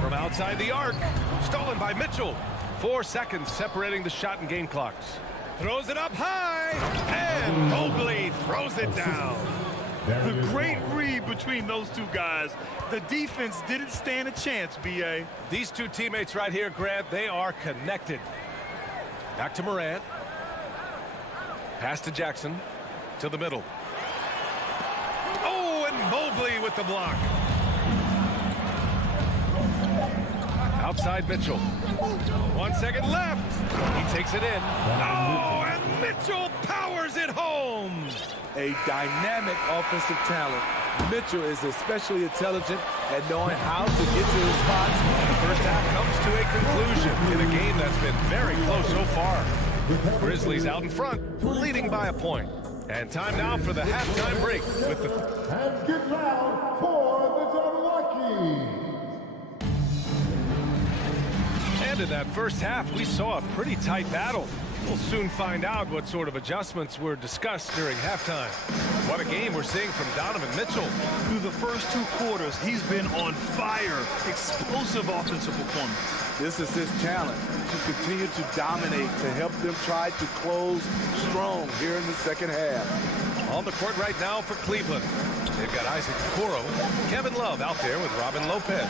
From outside the arc. Stolen by Mitchell. 4 seconds separating the shot and game clocks. Throws it up high. And Mobley throws it down. The great read between those two guys. The defense didn't stand a chance, B.A. These two teammates right here, Grant, they are connected. Back to Morant. Pass to Jackson. To the middle. Oh, and Mobley with the block. Outside Mitchell. 1 second left. He takes it in. Oh, and Mitchell powers it home. A dynamic offensive talent. Mitchell is especially intelligent at knowing how to get to his spots. The first half comes to a conclusion in a game that's been very close so far. Grizzlies out in front, leading by a point. And time now for the halftime break with the... And get loud for the Cavaliers. And in that first half, we saw a pretty tight battle. We'll soon find out what sort of adjustments were discussed during halftime. What a game we're seeing from Donovan Mitchell. Through the first 2 quarters, he's been on fire. Explosive offensive performance. This is his challenge, to continue to dominate, to help them try to close strong here in the second half. On the court right now for Cleveland. They've got Isaac Okoro, Kevin Love out there with Robin Lopez.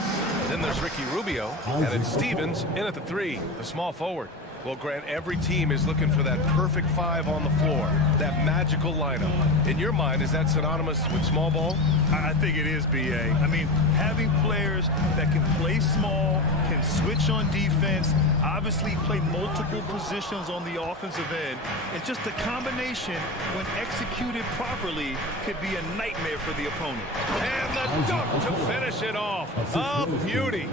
Then there's Ricky Rubio, and it's Stevens in at the 3, the small forward. Well, Grant, every team is looking for that perfect 5 on the floor, that magical lineup. In your mind, is that synonymous with small ball? I think it is, B.A. I mean, having players that can play small, can switch on defense, obviously play multiple positions on the offensive end. It's just a combination, when executed properly, could be a nightmare for the opponent. And the dunk to finish it off. A beauty.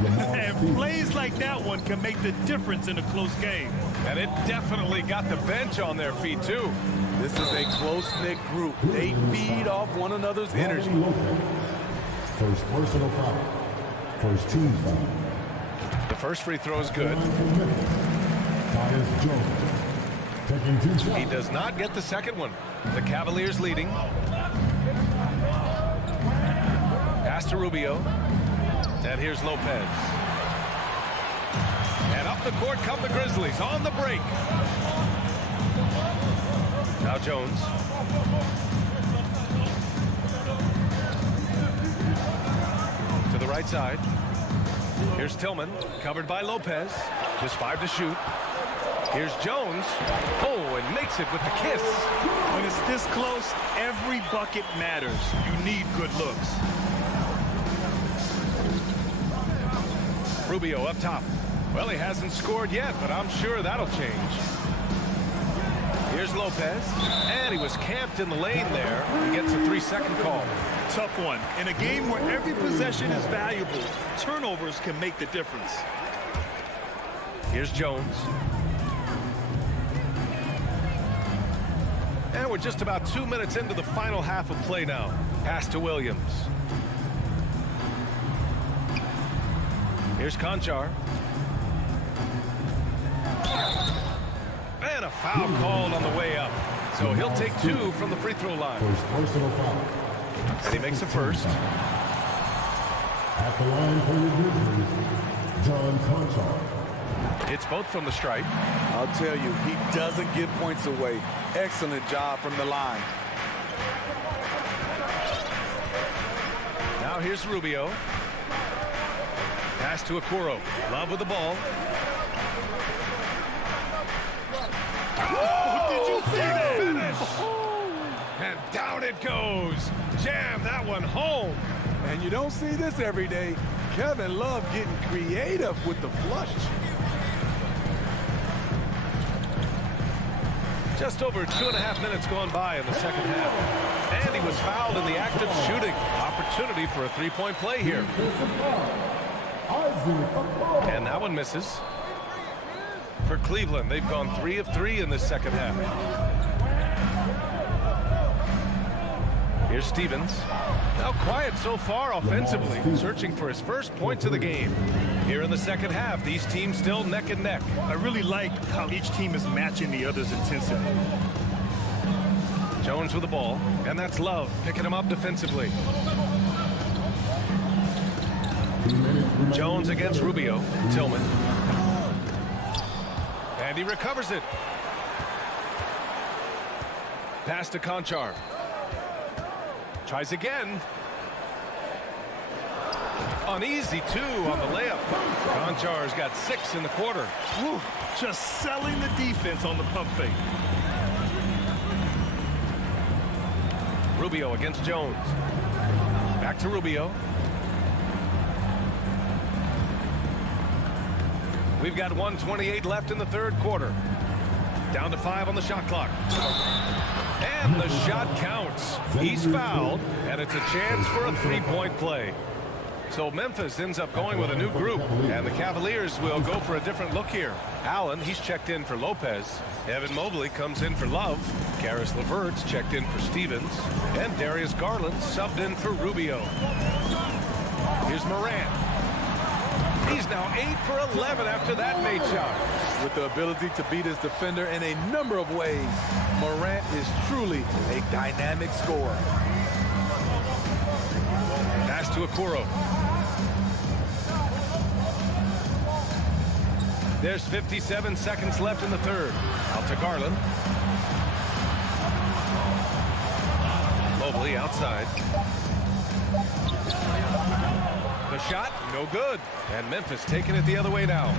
And plays like that one can make the difference in a close game. And it definitely got the bench on their feet, too. This is a close-knit group. They feed off one another's energy. First personal foul. First team foul. The first free throw is good. Tyus Jones taking 2 shots. He does not get the second one. The Cavaliers leading. Pass to Rubio. And here's Lopez. And up the court come the Grizzlies on the break. Now Jones. To the right side. Here's Tillman, covered by Lopez. Just 5 to shoot. Here's Jones. Oh, and makes it with the kiss. When it's this close, every bucket matters. You need good looks. Rubio up top. Well, he hasn't scored yet, but I'm sure that'll change. Here's Lopez, and he was camped in the lane there. He gets a 3-second call. Tough one. In a game where every possession is valuable, turnovers can make the difference. Here's Jones. And we're just about 2 minutes into the final half of play now. Pass to Williams. Here's Conchar. And a foul called on the way up. So he'll take 2 from the free throw line. First personal foul. And he makes the first. At the line for the Grizzlies, John Conchar. It's both from the stripe. I'll tell you, he doesn't give points away. Excellent job from the line. Now here's Rubio. Pass to Okoro. Love with the ball. Oh, did you see that? Finish. And down it goes. Jam that one home. And you don't see this every day. Kevin Love getting creative with the flush. Just over 2.5 minutes gone by in the second half. And he was fouled in the act of shooting. Opportunity for a three-point play here. And that one misses. For Cleveland, they've gone 3 of 3 in the second half. Here's Stevens. Now quiet so far offensively, searching for his first points of the game. Here in the second half, these teams still neck and neck. I really like how each team is matching the other's intensity. Jones with the ball, and that's Love picking him up defensively. Jones against Rubio. Tillman. And he recovers it. Pass to Conchar. Tries again. Uneasy, too, on the layup. Conchar's got 6 in the quarter. Whew, just selling the defense on the pump fake. Rubio against Jones. Back to Rubio. We've got 1:28 left in the third quarter. Down to 5 on the shot clock. And the shot counts. He's fouled, and it's a chance for a three-point play. So Memphis ends up going with a new group, and the Cavaliers will go for a different look here. Allen, he's checked in for Lopez. Evan Mobley comes in for Love. Karis LeVert's checked in for Stevens. And Darius Garland subbed in for Rubio. Here's Morant. He's now 8 for 11 after that made shot. With the ability to beat his defender in a number of ways, Morant is truly a dynamic scorer. Pass to Okoro. There's 57 seconds left in the third. Out to Garland. Mobley outside. The shot, no good. And Memphis taking it the other way now.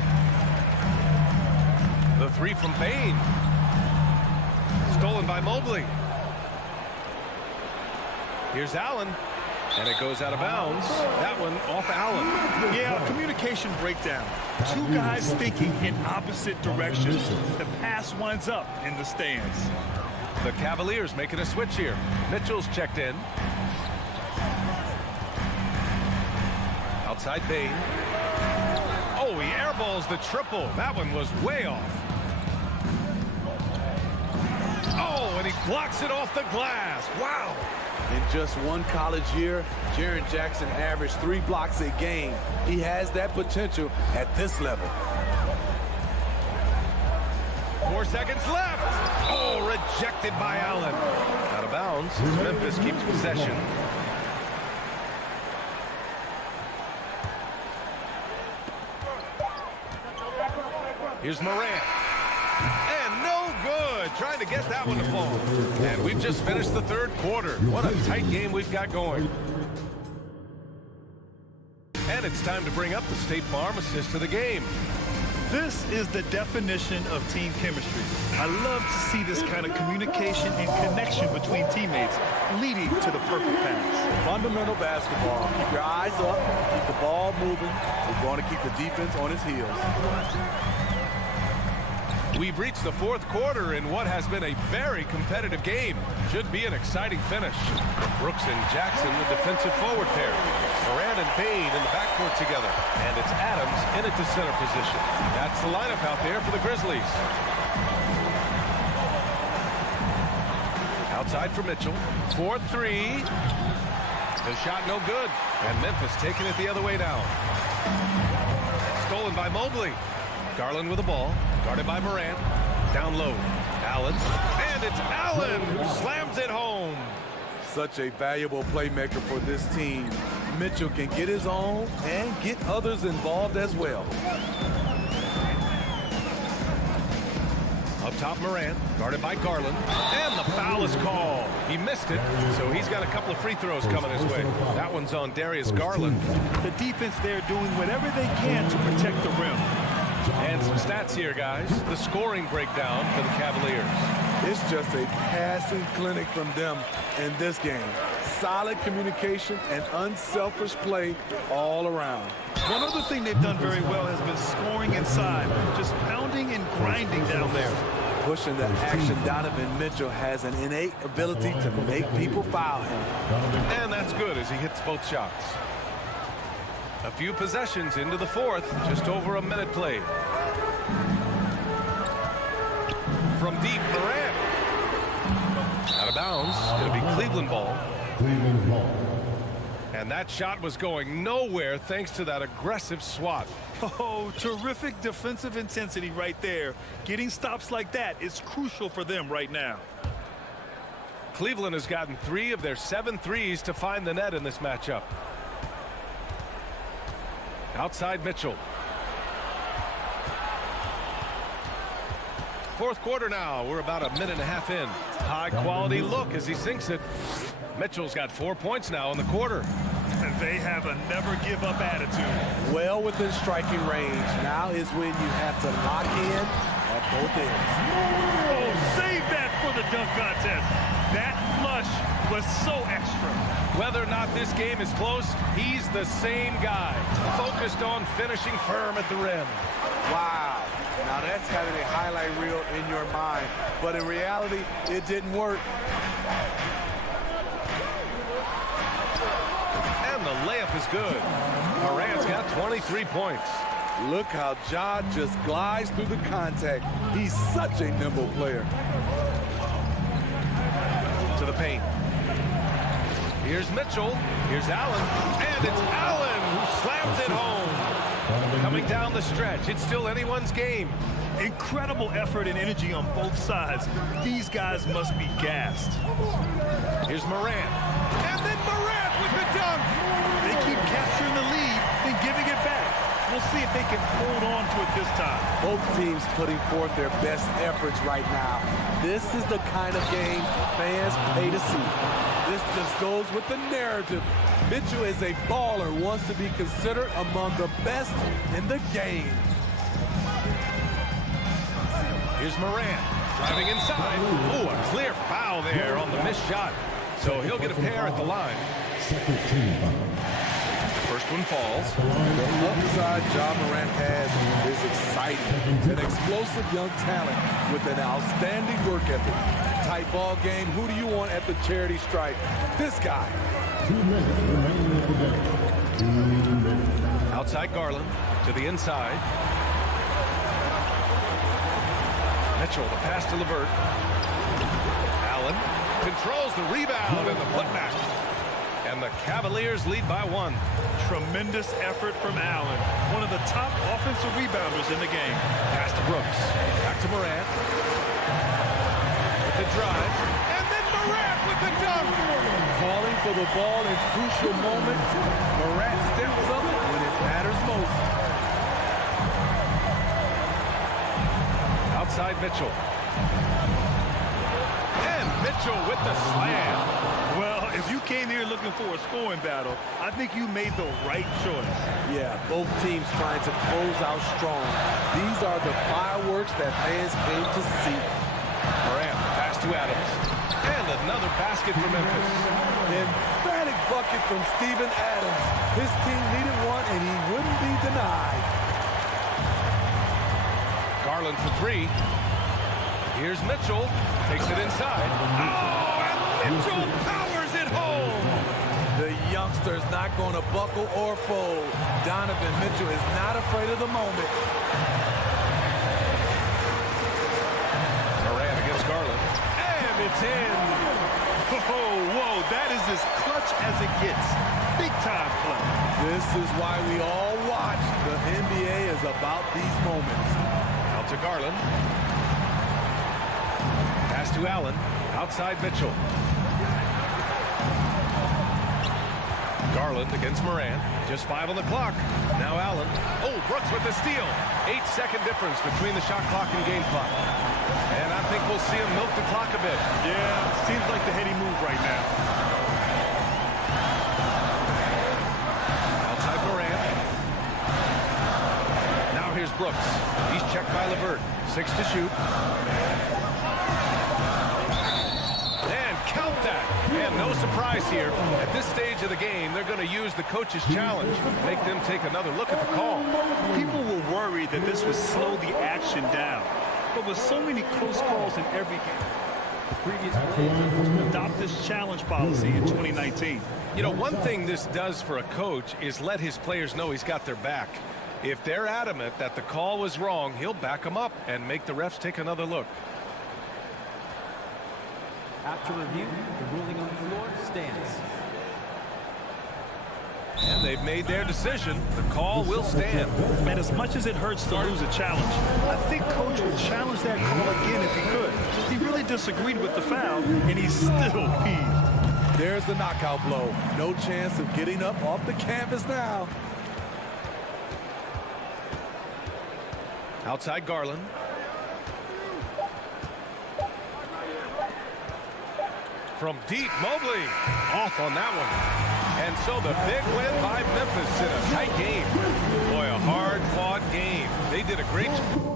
The three from Bain. Stolen by Mobley. Here's Allen. And it goes out of bounds. That one off Allen. Yeah, communication breakdown. Two guys thinking in opposite directions. The pass winds up in the stands. The Cavaliers making a switch here. Mitchell's checked in. Outside Bain. Oh, he airballs the triple. That one was way off. Oh, and he blocks it off the glass. Wow. In just one college year, Jaren Jackson averaged 3 blocks a game. He has that potential at this level. 4 seconds left. Oh, rejected by Allen. Out of bounds. Memphis keeps possession. Here's Morant. And no good. Trying to get that one to fall. And we've just finished the third quarter. What a tight game we've got going. And it's time to bring up the State Farm assist of the game. This is the definition of team chemistry. I love to see this kind of communication and connection between teammates leading to the perfect pass. Fundamental basketball. Keep your eyes up, keep the ball moving. We're going to keep the defense on its heels. We've reached the fourth quarter in what has been a very competitive game. Should be an exciting finish. Brooks and Jackson, the defensive forward pair. Morant and Bain in the backcourt together. And it's Adams in at the center position. That's the lineup out there for the Grizzlies. Outside for Mitchell. 4-3. The shot no good. And Memphis taking it the other way down. Stolen by Mobley. Garland with the ball. Guarded by Morant. Down low. Allen. And it's Allen who slams it home. Such a valuable playmaker for this team. Mitchell can get his own and get others involved as well. Up top, Morant. Guarded by Garland. And the foul is called. He missed it, so he's got a couple of free throws coming his way. That one's on Darius Garland. The defense there doing whatever they can to protect the rim. And some stats here, guys. The scoring breakdown for the Cavaliers. It's just a passing clinic from them in this game. Solid communication and unselfish play all around. One other thing they've done very well has been scoring inside, just pounding and grinding down there. Pushing the action, Donovan Mitchell has an innate ability to make people foul him. And that's good as he hits both shots. A few possessions into the fourth, just over a minute played. From deep, Morant. Out of bounds. It'll be Cleveland ball. Cleveland ball. And that shot was going nowhere thanks to that aggressive swat. Oh, terrific defensive intensity right there. Getting stops like that is crucial for them right now. Cleveland has gotten 3 of their 7 threes to find the net in this matchup. Outside Mitchell. Fourth quarter now. We're about a minute and a half in. High quality look as he sinks it. Mitchell's got 4 points now in the quarter. And they have a never give up attitude. Well within striking range. Now is when you have to lock in at both ends. Oh, save that for the dunk contest. That flush was so extra. Whether or not this game is close, he's the same guy. Focused on finishing firm at the rim. Wow. Now that's having a highlight reel in your mind. But in reality, it didn't work. And the layup is good. Morant's got 23 points. Look how Ja just glides through the contact. He's such a nimble player. To the paint. Here's Mitchell. Here's Allen. And it's Allen who slams it home. Coming down the stretch. It's still anyone's game. Incredible effort and energy on both sides. These guys must be gassed. Here's Morant. And then Morant with the dunk. They keep capturing the lead and giving it back. We'll see if they can hold on to it this time. Both teams putting forth their best efforts right now. This is the kind of game fans pay to see. This just goes with the narrative. Mitchell is a baller, wants to be considered among the best in the game. Here's Morant driving inside. Ooh, a clear foul there on the missed shot. So he'll get a pair at the line. Second team foul. First one falls. The upside Ja Morant has is exciting. An explosive young talent with an outstanding work ethic. Tight ball game. Who do you want at the charity stripe? This guy. 2 minutes remaining in the game. 2 minutes. Outside Garland to the inside. Mitchell, the pass to LeVert. Allen controls the rebound and the putback. And the Cavaliers lead by 1. Tremendous effort from Allen. One of the top offensive rebounders in the game. Pass to Brooks. Back to Morant. With the drive. And then Morant with the dunk. Calling for the ball in crucial moments. Morant steps up when it matters most. Outside Mitchell. And Mitchell with the slam. Well, if you came here looking for a scoring battle, I think you made the right choice. Yeah, both teams trying to close out strong. These are the fireworks that fans came to see. Morant, pass to Adams. And another basket for Memphis. Emphatic bucket from Steven Adams. His team needed one, and he wouldn't be denied. Garland for 3. Here's Mitchell. Takes it inside. Oh, and Mitchell powers it home. The youngster's not going to buckle or fold. Donovan Mitchell is not afraid of the moment. Morant against Garland. And it's in. Whoa, that is as clutch as it gets. Big time play. This is why we all watch. The NBA is about these moments. Out to Garland. Pass to Allen. Outside Mitchell. Garland against Morant. Just 5 on the clock. Now Allen. Oh, Brooks with the steal. 8-second difference between the shot clock and game clock. And I think we'll see him milk the clock a bit. Yeah, seems like the heady move right now. Outside Morant. Now here's Brooks. He's checked by LeVert. 6 to shoot. And count that. And no surprise here. At this stage of the game, they're going to use the coach's challenge. Make them take another look at the call. People were worried that this would slow the action down. but with so many close calls in every game, the previous players adopt this challenge policy in 2019. You know, one thing this does for a coach is let his players know he's got their back. If they're adamant that the call was wrong, he'll back them up and make the refs take another look. After review, the ruling on the floor stands. And they've made their decision. The call will stand. And as much as it hurts to lose a challenge, I think Coach would challenge that call again if he could. He really disagreed with the foul, and he's still peeved. There's the knockout blow. No chance of getting up off the canvas now. Outside Garland. From deep, Mobley off on that one. And so the big win by Memphis in a tight game. Boy, a hard-fought game. They did a great job.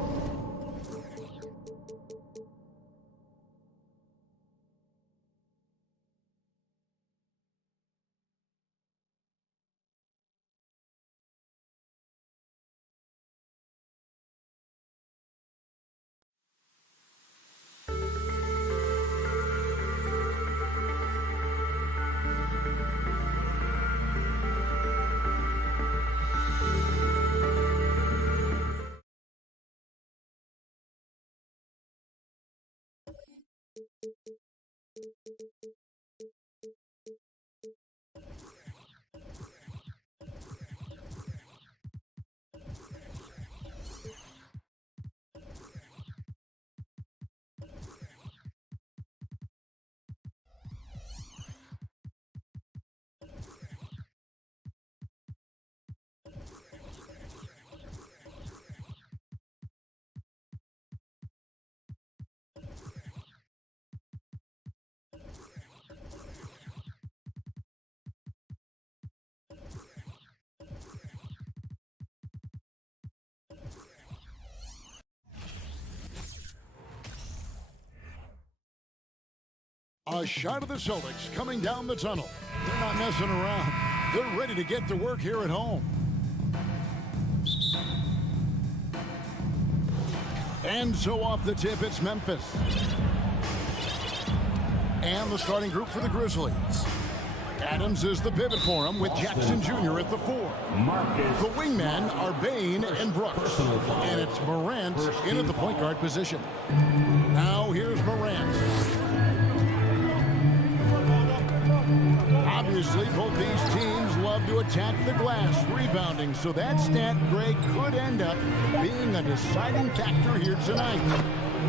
A shot of the Celtics coming down the tunnel. They're not messing around. They're ready to get to work here at home. And so off the tip, it's Memphis. And the starting group for the Grizzlies. Adams is the pivot for him with Jackson Jr. at the 4. The wingmen are Bain and Brooks. And it's Morant in at the point guard position. Now here's Morant. Obviously, both these teams love to attack the glass, rebounding, so that stat, Greg, could end up being a deciding factor here tonight.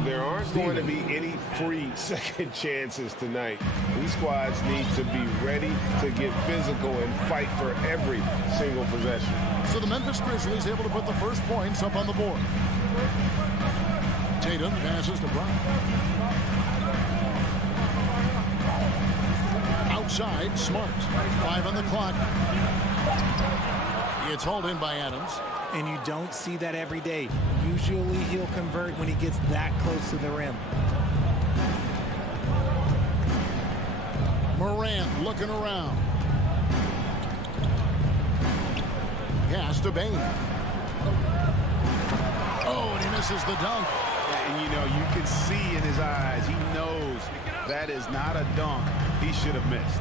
There aren't going to be any free second chances tonight. These squads need to be ready to get physical and fight for every single possession. So the Memphis Grizzlies able to put the first points up on the board. Tatum passes to Brown. Outside, Smart. 5 on the clock. It's hauled in by Adams. And you don't see that every day. Usually he'll convert when he gets that close to the rim. Morant looking around. Pass to Bain. Oh, and he misses the dunk. And, you know, you can see in his eyes, he knows that is not a dunk he should have missed.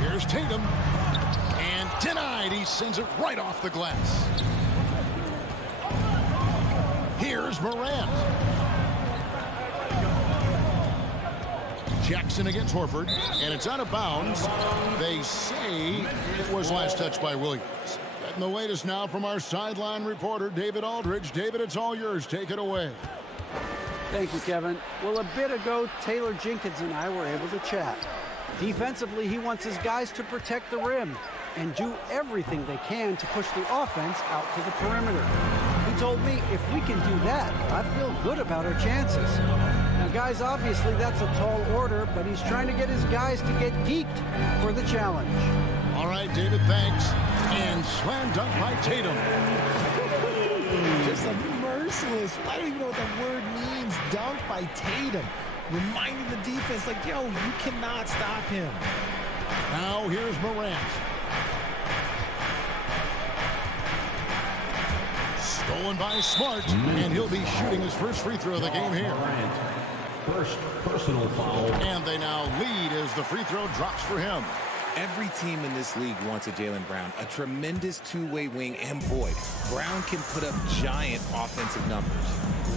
Here's Tatum. And denied. He sends it right off the glass. Here's Morant. Jackson against Horford. And it's out of bounds. They say it was last touched by Williams. Getting the latest now from our sideline reporter, David Aldridge. David, it's all yours. Take it away. Thank you, Kevin. Well, a bit ago, Taylor Jenkins and I were able to chat. Defensively, he wants his guys to protect the rim and do everything they can to push the offense out to the perimeter. He told me if we can do that, I feel good about our chances. Now, guys, obviously that's a tall order, but he's trying to get his guys to get geeked for the challenge. All right, David, thanks. And slam dunk by Tatum. Just a merciless, I don't even know what that word means, dunk by Tatum. Reminding the defense, like, yo, you cannot stop him. Now here's Morant. Stolen by Smart, and he'll be shooting his first free throw of the game here. First personal foul. And they now lead as the free throw drops for him. Every team in this league wants a Jaylen Brown, a tremendous two-way wing, and boy, Brown can put up giant offensive numbers.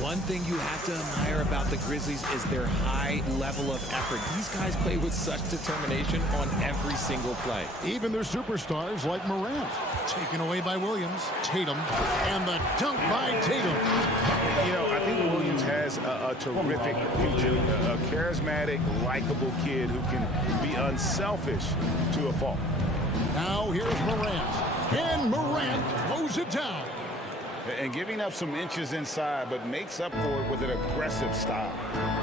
One thing you have to admire about the Grizzlies is their high level of effort. These guys play with such determination on every single play. Even their superstars like Morant. Taken away by Williams. Tatum. And the dunk by Tatum. You know, I think Williams has a terrific future. A charismatic, likable kid who can be unselfish to a fault. Now here's Morant. And Morant throws it down. And giving up some inches inside, but makes up for it with an aggressive style.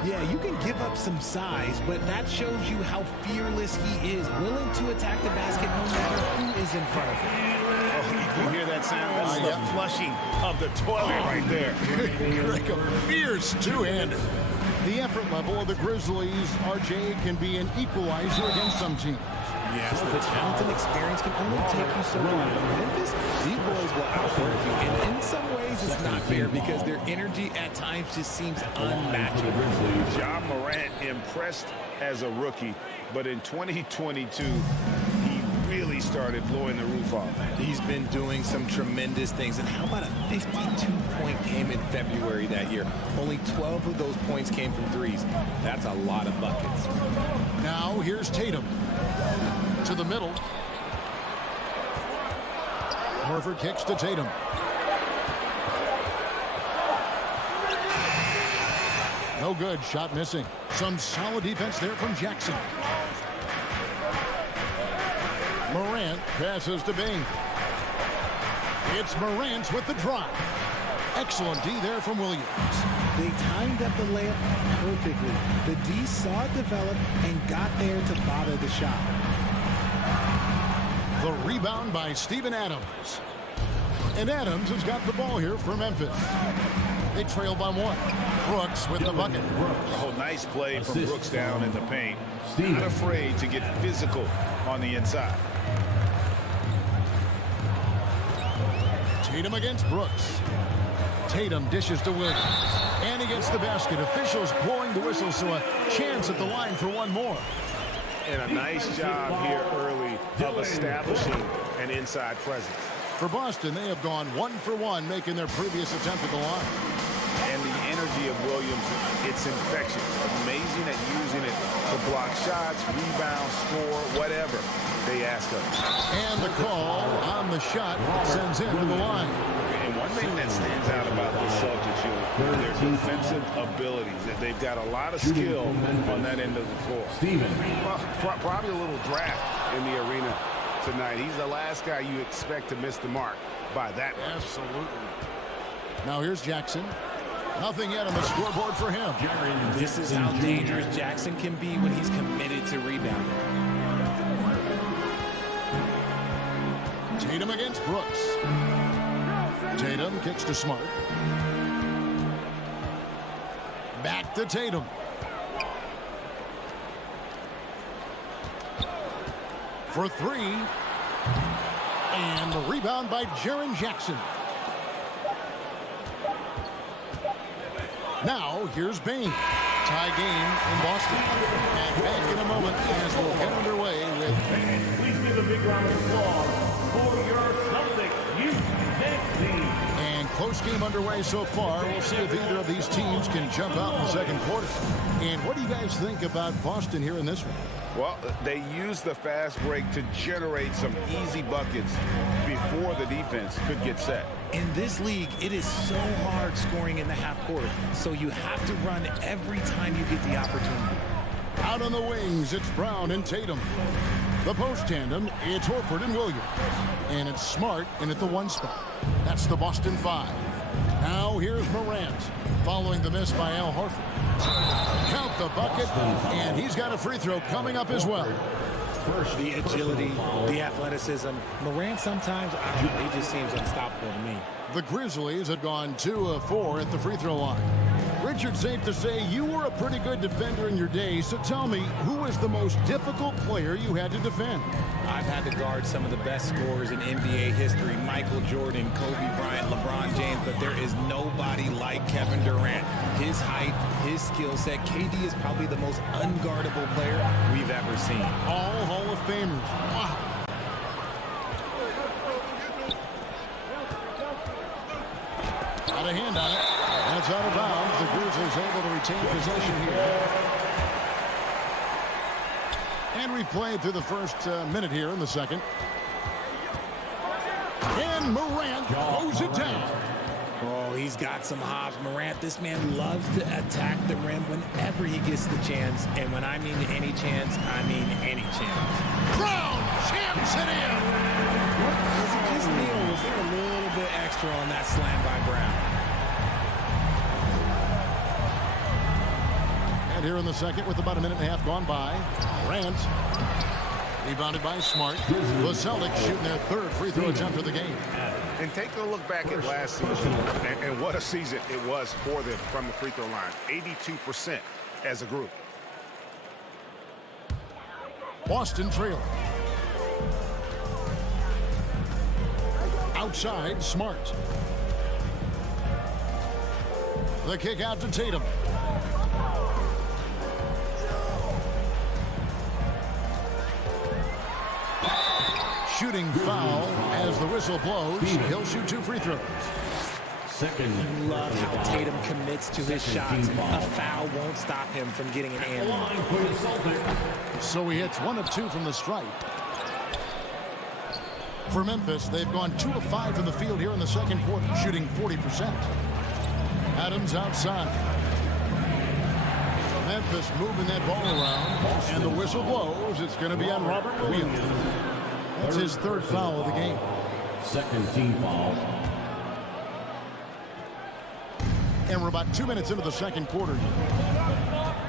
Yeah, you can give up some size, but that shows you how fearless he is, willing to attack the basket no matter who is in front of him. Oh, you hear that sound? That's the flushing of the toilet right there. Like a fierce two-hander. The effort level of the Grizzlies, RJ, can be an equalizer against some teams. Yes, the talent and experience can only take you so far. Memphis, these boys will outwork you. And in some ways, it's not fair because their energy at times just seems unmatchable. John Morant impressed as a rookie, but in 2022, he really started blowing the roof off. He's been doing some tremendous things. And how about a 52-point game in February that year? Only 12 of those points came from threes. That's a lot of buckets. Now here's Tatum. To the middle. Horford kicks to Tatum. No good. Shot missing. Some solid defense there from Jackson. Morant passes to Bain. It's Morant with the drive. Excellent D there from Williams. They timed up the layup perfectly. The D saw it develop and got there to bother the shot. The rebound by Steven Adams. And Adams has got the ball here for Memphis. They trail by one. Brooks with the bucket. Oh, nice play from Brooks down in the paint. Not afraid to get physical on the inside. Tatum against Brooks. Tatum dishes to Williams. And he gets the basket. Officials blowing the whistle, so a chance at the line for one more. And a nice job here early of establishing an inside presence. For Boston, they have gone 1 for 1, making their previous attempt at the line. And the energy of Williams, it's infectious. Amazing at using it to block shots, rebound, score, whatever they ask of him. And the call on the shot sends him to the line. And one thing that stands out about the Celtics, their defensive abilities. That they've got a lot of skill on that end of the floor. Well, probably a little draft in the arena tonight. He's the last guy you expect to miss the mark by that much. Absolutely. Now here's Jackson. Nothing yet on the scoreboard for him. This is how dangerous Jackson can be when he's committed to rebounding. Tatum against Brooks. Tatum kicks to Smart. Back to Tatum. For three. And the rebound by Jaren Jackson. Now, here's Bain. Tie game in Boston. And back in a moment as we'll get underway with... Fans, please give a big round of applause for your Celtics youth dance team. And close game underway so far. We'll see if either of these teams can jump out in the second quarter. And what do you guys think about Boston here in this one? Well, they use the fast break to generate some easy buckets before the defense could get set. In this league, it is so hard scoring in the half court, so you have to run every time you get the opportunity. Out on the wings, it's Brown and Tatum. The post tandem, it's Horford and Williams. And it's Smart in at the one spot. That's the Boston 5. Now here's Morant, following the miss by Al Horford. Count the bucket, and he's got a free throw coming up as well. First, the agility, the athleticism. Morant sometimes, I don't know, he just seems unstoppable to me. The Grizzlies had gone 2 of 4 at the free throw line. Richard, safe to say you were a pretty good defender in your day, so tell me, who was the most difficult player you had to defend? I've had to guard some of the best scorers in NBA history, Michael Jordan, Kobe Bryant, LeBron James, but there is nobody like Kevin Durant. His height, his skill set. KD is probably the most unguardable player we've ever seen. All Hall of Famers. Wow. Got a hand on it. That's out of bounds. The Grizzlies able to retain possession here. And we've played through the first minute here in the second. And Morant throws it down. Oh, he's got some hops. Morant, this man loves to attack the rim whenever he gets the chance. And when I mean any chance, I mean any chance. Brown jams it in. Was it just me, or was there a little bit extra on that slam by Brown? And here in the second with about a minute and a half gone by. Morant rebounded by Smart. The Celtics shooting their third free throw attempt of the game. And take a look back at last season, and what a season it was for them from the free throw line. 82% as a group. Boston trailing. Outside, Smart. The kick out to Tatum. Shooting foul as the whistle blows. He'll shoot 2 free throws. I love how Tatum commits to his shots. A foul won't stop him from getting an and. So he hits 1 of 2 from the stripe. For Memphis, they've gone 2 of 5 from the field here in the second quarter, shooting 40%. Adams outside. Memphis moving that ball around, and the whistle blows. It's going to be on Robert Williams. That's his third foul of the game. Second team foul. And we're about 2 minutes into the second quarter.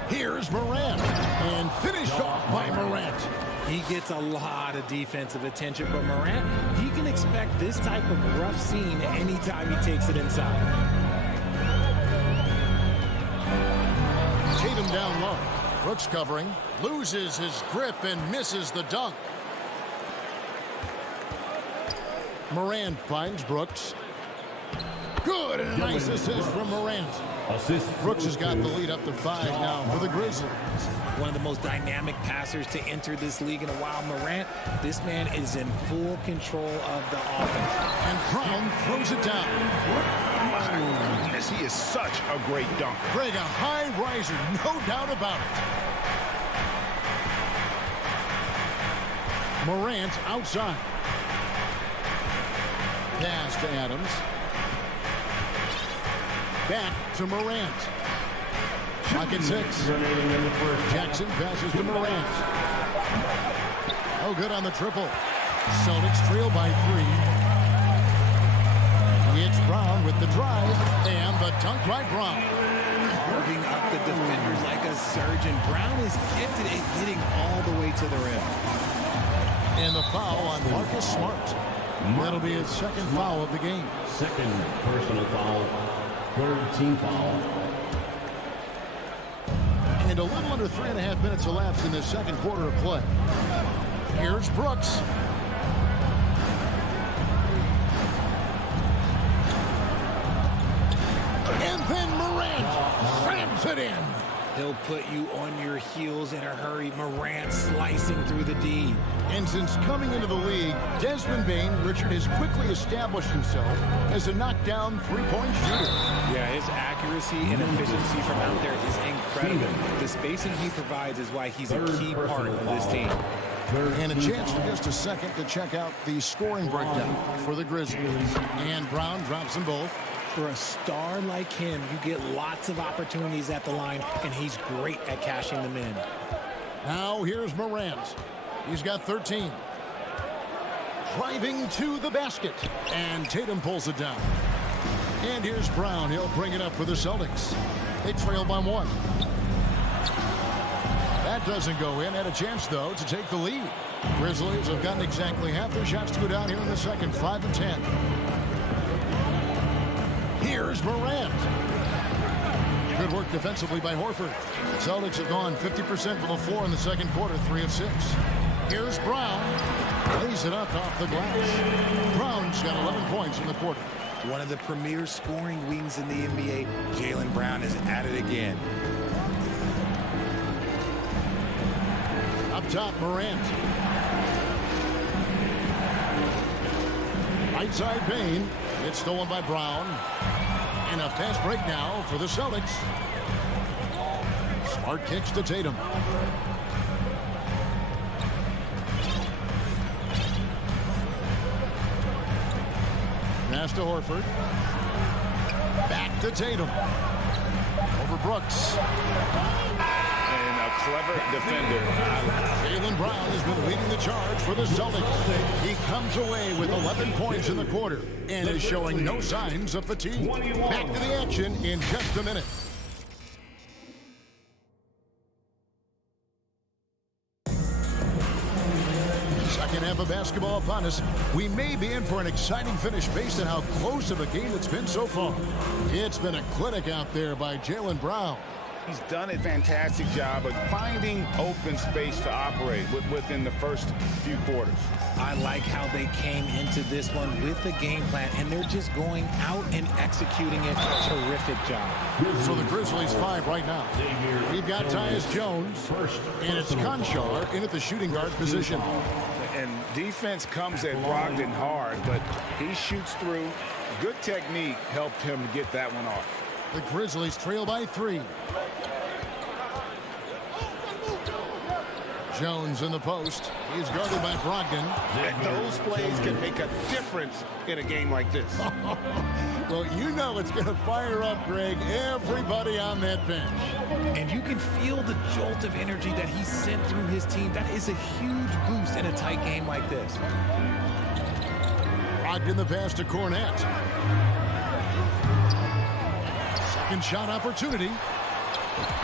Here's Morant, and finished off by Morant. He gets a lot of defensive attention, but Morant, he can expect this type of rough scene anytime he takes it inside. Tatum down low. Brooks covering, loses his grip and misses the dunk. Morant finds Brooks. Good, and a nice assist from Morant. Brooks has got the lead up to 5 now for the Grizzlies. One of the most dynamic passers to enter this league in a while. Morant, this man is in full control of the offense. And Brown throws it down. My goodness, he is such a great dunker. Greg, a high riser, no doubt about it. Morant outside. Pass to Adams. Back to Morant. Clock at 6. Jackson passes to Morant. Oh, good on the triple. Celtics trail by 3. It's Brown with the drive and the dunk by Brown. Carving up the defenders like a surgeon. Brown is gifted at getting all the way to the rim. And the foul on Marcus Smart. That'll be his second foul of the game. Second personal foul. Third team foul. And a little under 3.5 minutes elapsed in this second quarter of play. Here's Brooks. And then Morant slams it in. He'll put you on your heels in a hurry. Morant slicing through the D. And since coming into the league, Desmond Bane, Richard, has quickly established himself as a knockdown three-point shooter. Yeah, his accuracy and efficiency from out there is incredible. The spacing he provides is why he's a key part of this team. And a chance for just a second to check out the scoring breakdown for the Grizzlies. And Brown drops them both. For a star like him, you get lots of opportunities at the line, and he's great at cashing them in. Now here's Morant. He's got 13. Driving to the basket. And Tatum pulls it down. And here's Brown. He'll bring it up for the Celtics. They trail by 1. That doesn't go in. Had a chance, though, to take the lead. Grizzlies have gotten exactly half their shots to go down here in the second. 5 of 10. Here's Morant. Good work defensively by Horford. The Celtics have gone 50% from the floor in the second quarter, 3 of 6. Here's Brown. Lays it up off the glass. Brown's got 11 points in the quarter. One of the premier scoring wings in the NBA, Jaylen Brown is at it again. Up top, Morant. Right side, Bain. It's stolen by Brown. And a fast break now for the Celtics. Smart kicks to Tatum. Pass to Horford. Back to Tatum. Over Brooks. And a clever defender. Jaylen Brown has been leading the charge for the Celtics. He comes away with 11 points in the quarter and is showing no signs of fatigue. Back to the action in just a minute. Second half of basketball upon us. We may be in for an exciting finish based on how close of a game it's been so far. It's been a clinic out there by Jaylen Brown. He's done a fantastic job of finding open space to operate within the first few quarters. I like how they came into this one with the game plan, and they're just going out and executing it. Terrific job. So the Grizzlies 5 right now. We've got Tyus Jones, and it's Conchar in at the shooting guard position. And defense comes at Brogdon hard, but he shoots through. Good technique helped him get that one off. The Grizzlies trail by 3. Jones in the post. He's guarded by Brogdon. And those plays can make a difference in a game like this. Well, you know it's going to fire up, Greg, everybody on that bench. And you can feel the jolt of energy that he sent through his team. That is a huge boost in a tight game like this. Brogdon the pass to Cornette. Second shot opportunity.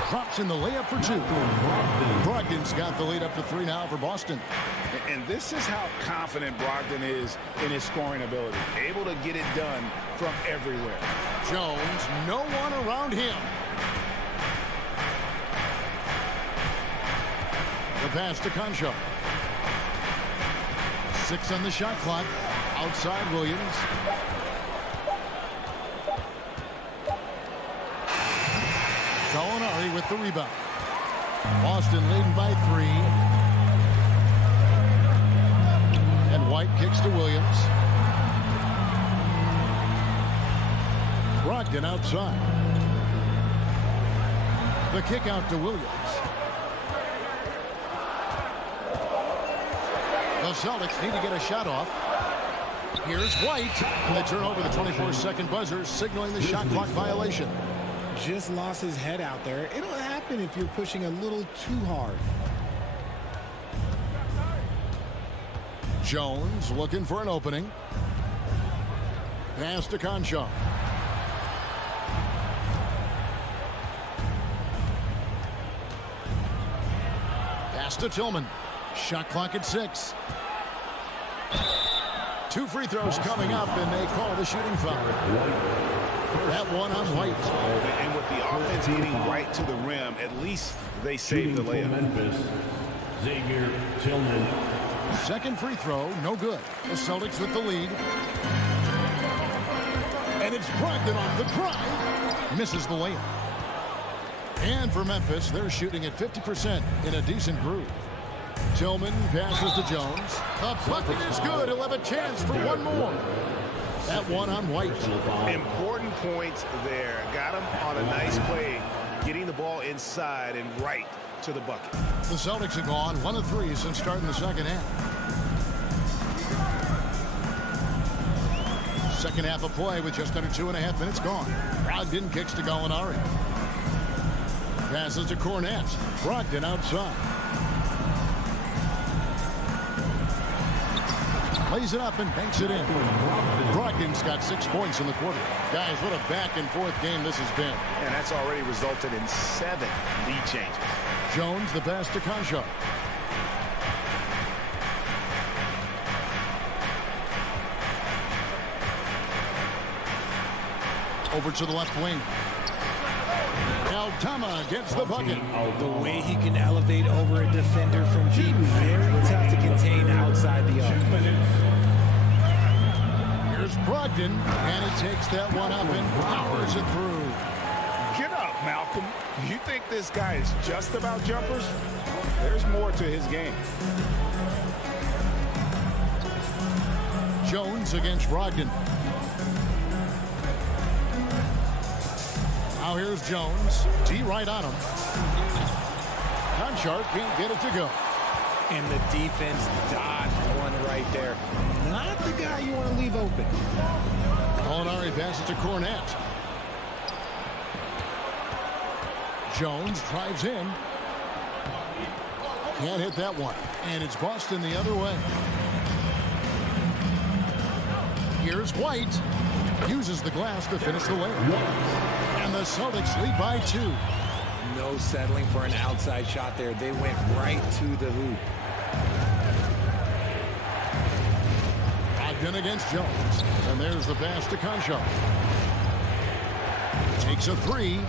Drops in the layup for 2. Brogdon's got the lead up to 3 now for Boston. And this is how confident Brogdon is in his scoring ability. Able to get it done from everywhere. Jones, no one around him. The pass to Conchar. 6 on the shot clock. Outside Williams. Gallinari with the rebound. Boston leading by 3. And White kicks to Williams. Brogdon outside. The kick out to Williams. The Celtics need to get a shot off. Here's White. And they turn over the 24-second buzzer, signaling the shot clock violation. Just lost his head out there. It'll happen if you're pushing a little too hard. Jones looking for an opening. Pass to Conchar. Pass to Tillman. Shot clock at 6. 2 free throws coming up, and they call the shooting foul. That one on White. And with the offense getting right to the rim, at least they saved the layup. Memphis, Xavier Tillman. Second free throw, no good. The Celtics with the lead. And it's Brogdon off the drive. Misses the layup. And for Memphis, they're shooting at 50% in a decent groove. Tillman passes to Jones. The bucket is good. He'll have a chance for one more. That one on White. Important points there. Got him on a nice play, getting the ball inside and right to the bucket. The Celtics have gone 1 of 3 since starting the second half. Second half of play with just under 2.5 minutes gone. Brogdon kicks to Gallinari. Passes to Cornette. Brogdon outside. Lays it up and banks it in. Brogdon's got 6 points in the quarter. Guys, what a back-and-forth game this has been. And that's already resulted in 7 lead changes. Jones, the pass to Conchar. Over to the left wing. Aldama gets the bucket. The way he can elevate over a defender from deep, very tough to contain outside the arc. Here's Brogdon, and he takes that one up and powers it through. Get up, Malcolm. You think this guy is just about jumpers? There's more to his game. Jones against Brogdon. Now here's Jones. D right on him. Conchar can't get it to go. And the defense dodged one right there. Not the guy you want to leave open. Molinari passes to Cornette. Jones drives in. Can't hit that one. And it's Boston the other way. Here's White. Uses the glass to finish the layup. And the Celtics lead by 2. No settling for an outside shot there. They went right to the hoop. Brogdon against Jones. And there's the pass to Conchar. Takes a 3.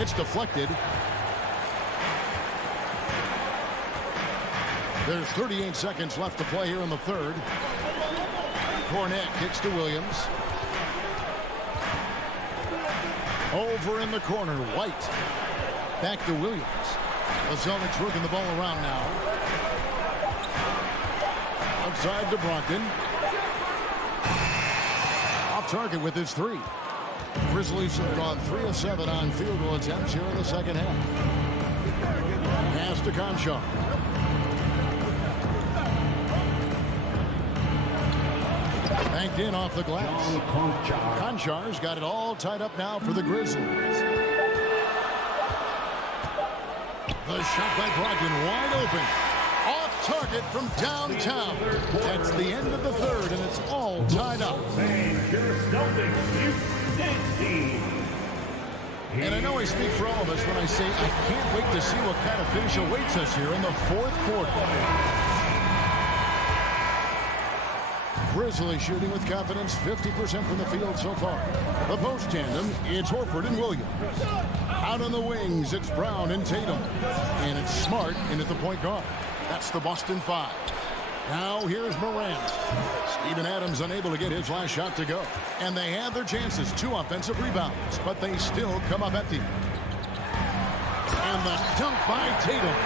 It's deflected. There's 38 seconds left to play here in the third. Cornette kicks to Williams. Over in the corner, White. Back to Williams. The Celtics working the ball around now. Outside to Brogdon. Off target with his 3. Grizzlies have gone 3 of 7 on field goal attempts here in the second half. Pass to Conchar. Banked in off the glass. Conchar's got it all tied up now for the Grizzlies. The shot by Brogdon wide open. Off target from downtown. That's the end of the third, and it's all tied up. And I know I speak for all of us when I say I can't wait to see what kind of finish awaits us here in the fourth quarter. Grizzlies shooting with confidence, 50% from the field so far. The post tandem, it's Horford and Williams. Out on the wings, it's Brown and Tatum. And it's Smart in at the point guard. That's the Boston 5. Now here's Morant. Steven Adams unable to get his last shot to go. And they have their chances, 2 offensive rebounds, but they still come up empty. And the dunk by Tatum.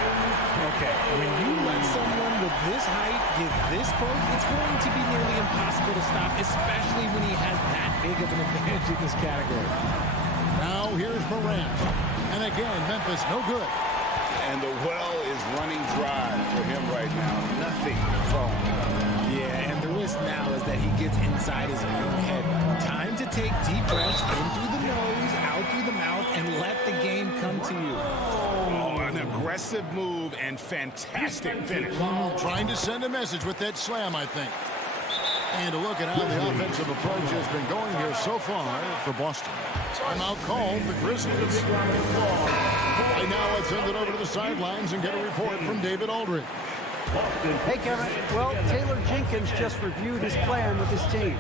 Okay, when you let someone with this height get this close, it's going to be nearly impossible to stop, especially when he has that big of an advantage in this category. Now here's Morant. And again, Memphis no good. And the well is running dry for him right now. Nothing falling. Yeah, and the risk now is that he gets inside his own head. Time to take deep breaths in through the nose, out through the mouth, and let the game come to you. Oh, an aggressive move and fantastic finish. Trying to send a message with that slam, I think. And a look at how the offensive approach has been going here so far for Boston. Timeout called the Grizzlies. Right now, let's send it over to the sidelines and get a report from David Aldridge. Hey, Kevin. Well, Taylor Jenkins just reviewed his plan with his team.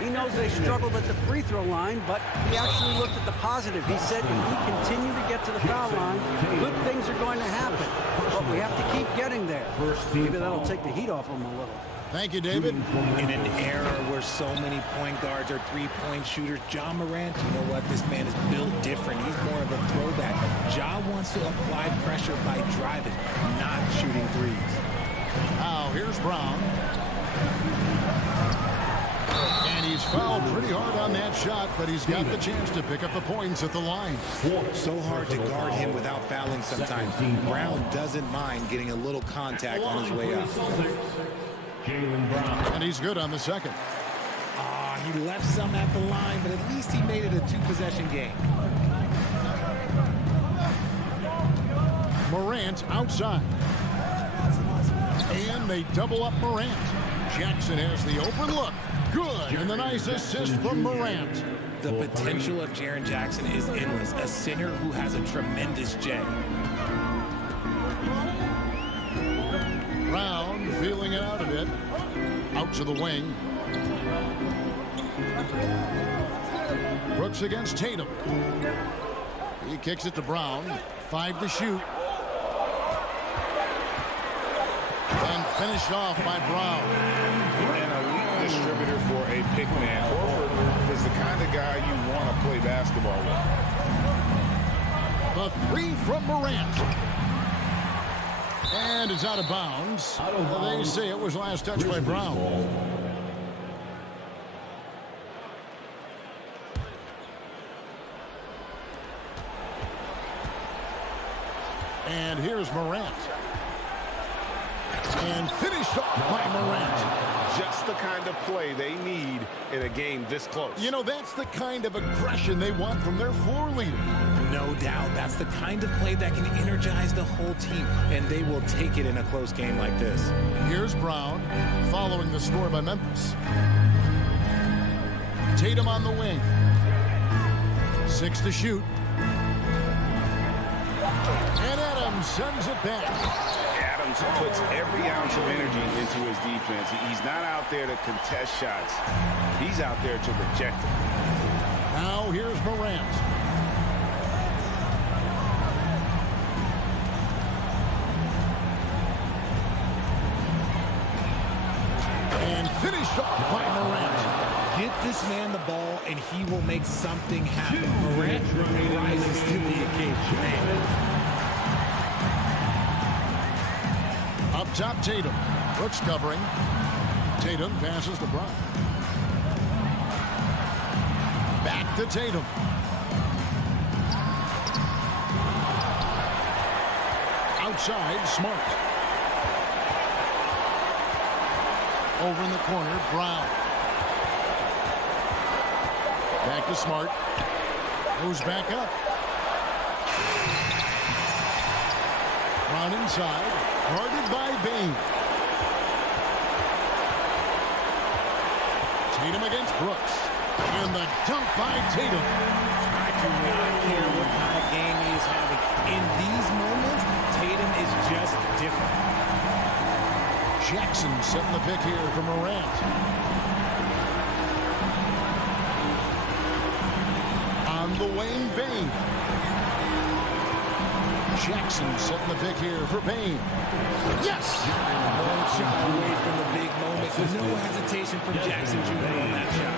He knows they struggled at the free throw line, but he actually looked at the positive. He said if we continue to get to the foul line, good things are going to happen. But we have to keep getting there. Maybe that'll take the heat off them a little. Thank you, David. In an era where so many point guards are three-point shooters, Ja Morant, you know what? This man is built different. He's more of a throwback. Ja wants to apply pressure by driving, not shooting threes. Now, here's Brown. And he's fouled pretty hard on that shot, but he's got the chance to pick up the points at the line. So hard to guard him without fouling sometimes. Brown doesn't mind getting a little contact on his way up. And he's good on the second. He left some at the line, but at least he made it a 2-possession game. Morant outside. And they double up Morant. Jackson has the open look. Good. And the nice assist from Morant. The potential of Jaren Jackson is endless. A center who has a tremendous J. Brown feeling it out a bit. Out to the wing. Brooks against Tatum. He kicks it to Brown. 5 to shoot. And finished off by Brown. An elite distributor for a pick man. Horford is the kind of guy you want to play basketball with. The 3 from Morant. And it's out of bounds. They say it was last touched by Brown. And here's Morant. And finished off by Morant. Just the kind of play they need in a game this close. You know, that's the kind of aggression they want from their floor leader. No doubt. That's the kind of play that can energize the whole team, and they will take it in a close game like this. Here's Brown, following the score by Memphis. Tatum on the wing. 6 to shoot. And Adams sends it back. Adams puts every ounce of energy into his defense. He's not out there to contest shots. He's out there to reject them. Now here's Morant. And finished off by Morant. Get this man the ball, and he will make something happen. Morant rises to the occasion. Up top, Tatum. Brooks covering. Tatum passes to Brown. Back to Tatum. Outside, Smart. Over in the corner, Brown. Back to Smart. Goes back up. Brown inside. Guarded by Bain. Tatum against Brooks. And the dunk by Tatum. I do not care what kind of game he is having. In these moments, Tatum is just different. Jackson setting the pick here for Morant. On the wing, Bain. Jackson setting the pick here for Bain. Yes! One shot away from the big moment. No hesitation from Jackson Jr. on that shot.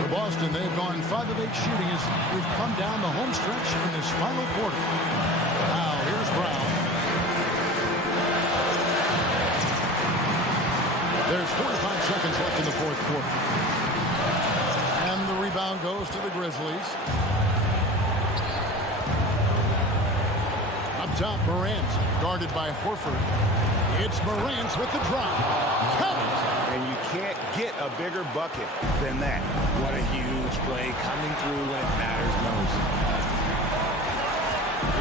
For Boston, they've gone 5 of 8 shooting as we've come down the home stretch in this final quarter. Now, here's Brown. There's 45 seconds left in the fourth quarter. And the rebound goes to the Grizzlies. Up top, Morant, guarded by Horford. It's Morant with the drop. Count! And you can't get a bigger bucket than that. What a huge play coming through when it matters most.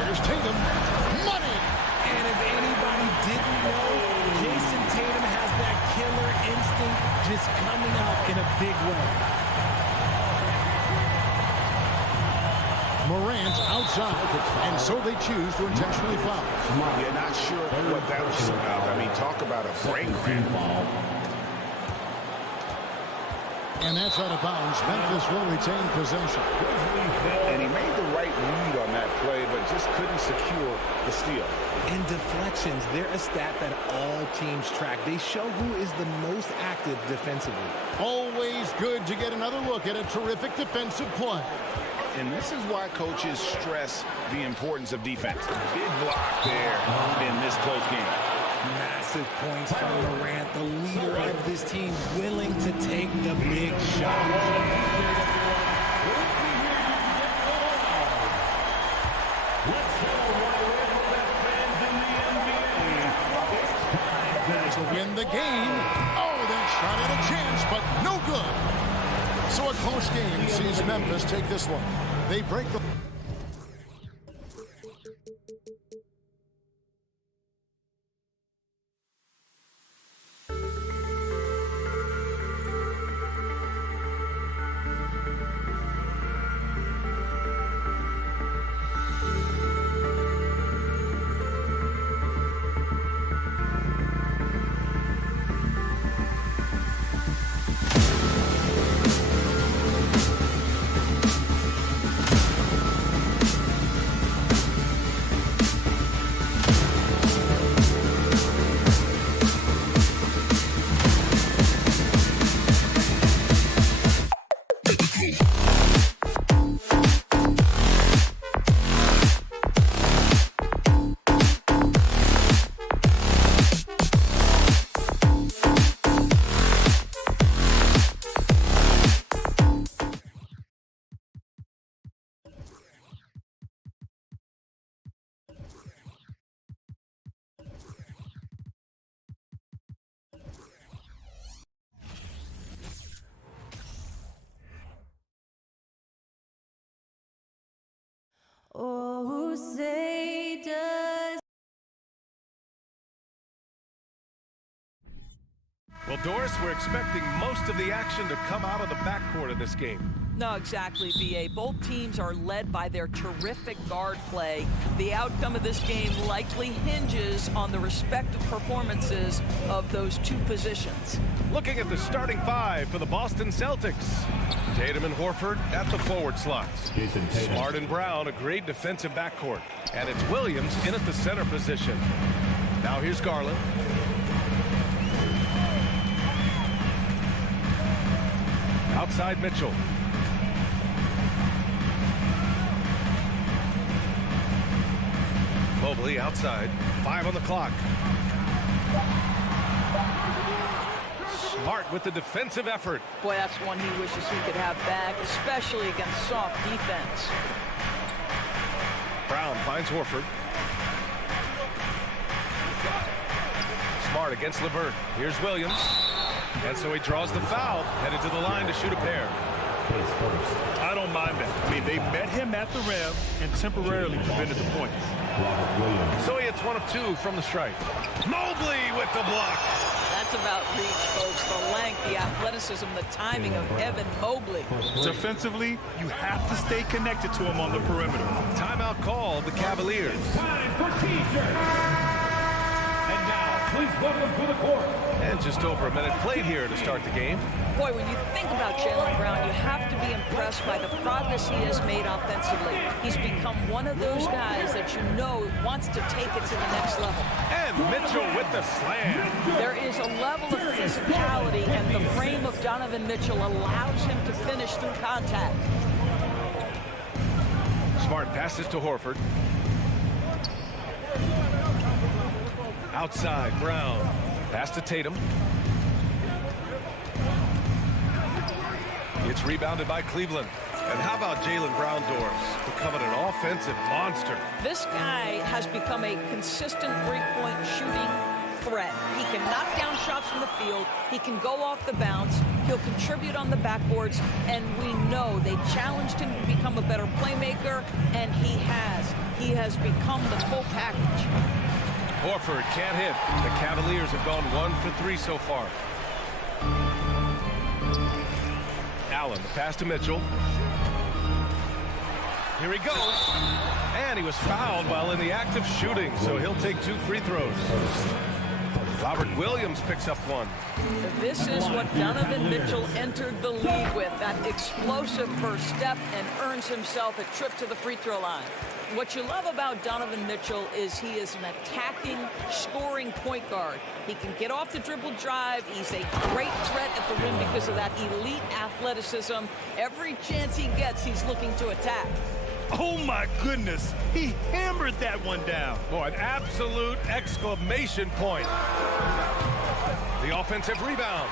Here's Tatum. Money! And if anybody didn't know, Jason Tatum has that killer instinct just coming out in a big way. Morant outside, and so they choose to intentionally foul. You're not sure what that was about. I mean, talk about a brain cramp. And that's out of bounds. Memphis will retain possession. And he made the right read on that play, but just couldn't secure the steal. And deflections, they're a stat that all teams track. They show who is the most active defensively. Always good to get another look at a terrific defensive play. And this is why coaches stress the importance of defense. Big block there in this close game. Massive points from Morant, the leader of this team, willing to take the big shot. To win the game. Oh, that shot had a chance, but no good. So a close game sees Memphis take this one. They break the... Oh, say does. Well, Doris, we're expecting most of the action to come out of the backcourt of this game. No, exactly, B.A. Both teams are led by their terrific guard play. The outcome of this game likely hinges on the respective performances of those two positions. Looking at the starting five for the Boston Celtics. Tatum and Horford at the forward slots. Smart and Brown, a great defensive backcourt. And it's Williams in at the center position. Now here's Garland. Outside Mitchell. Mobley outside. 5 on the clock. Smart with the defensive effort. Boy, that's one he wishes he could have back, especially against soft defense. Brown finds Horford. Smart against LeVert. Here's Williams. And so he draws the foul, headed to the line to shoot a pair. I don't mind that. I mean, they met him at the rim and temporarily prevented the points. So he hits 1 of 2 from the stripe. Mobley with the block. That's about reach, folks. The length, the athleticism, the timing of Evan Mobley. Defensively, you have to stay connected to him on the perimeter. Timeout called the Cavaliers. Time for T-shirts. And now, please welcome to the court. And just over a minute played here to start the game. Boy, when you think about Jaylen Brown, you have to be impressed by the progress he has made offensively. He's become one of those guys that you know wants to take it to the next level. And Mitchell with the slam. There is a level of physicality, and the frame of Donovan Mitchell allows him to finish through contact. Smart passes to Horford. Outside, Brown. Pass to Tatum. It's rebounded by Cleveland. And how about Jaylen Brown, Doris, becoming an offensive monster? This guy has become a consistent three-point shooting threat. He can knock down shots from the field. He can go off the bounce. He'll contribute on the backboards. And we know they challenged him to become a better playmaker, and he has. He has become the full package. Horford can't hit. The Cavaliers have gone 1 for 3 so far. Allen, the pass to Mitchell. Here he goes. And he was fouled while in the act of shooting, so he'll take 2 free throws. Robert Williams picks up 1. This is what Donovan Mitchell entered the league with, that explosive first step, and earns himself a trip to the free throw line. What you love about Donovan Mitchell is he is an attacking, scoring point guard. He can get off the dribble drive. He's a great threat at the rim because of that elite athleticism. Every chance he gets, he's looking to attack. Oh, my goodness. He hammered that one down. Boy, an absolute exclamation point. The offensive rebound.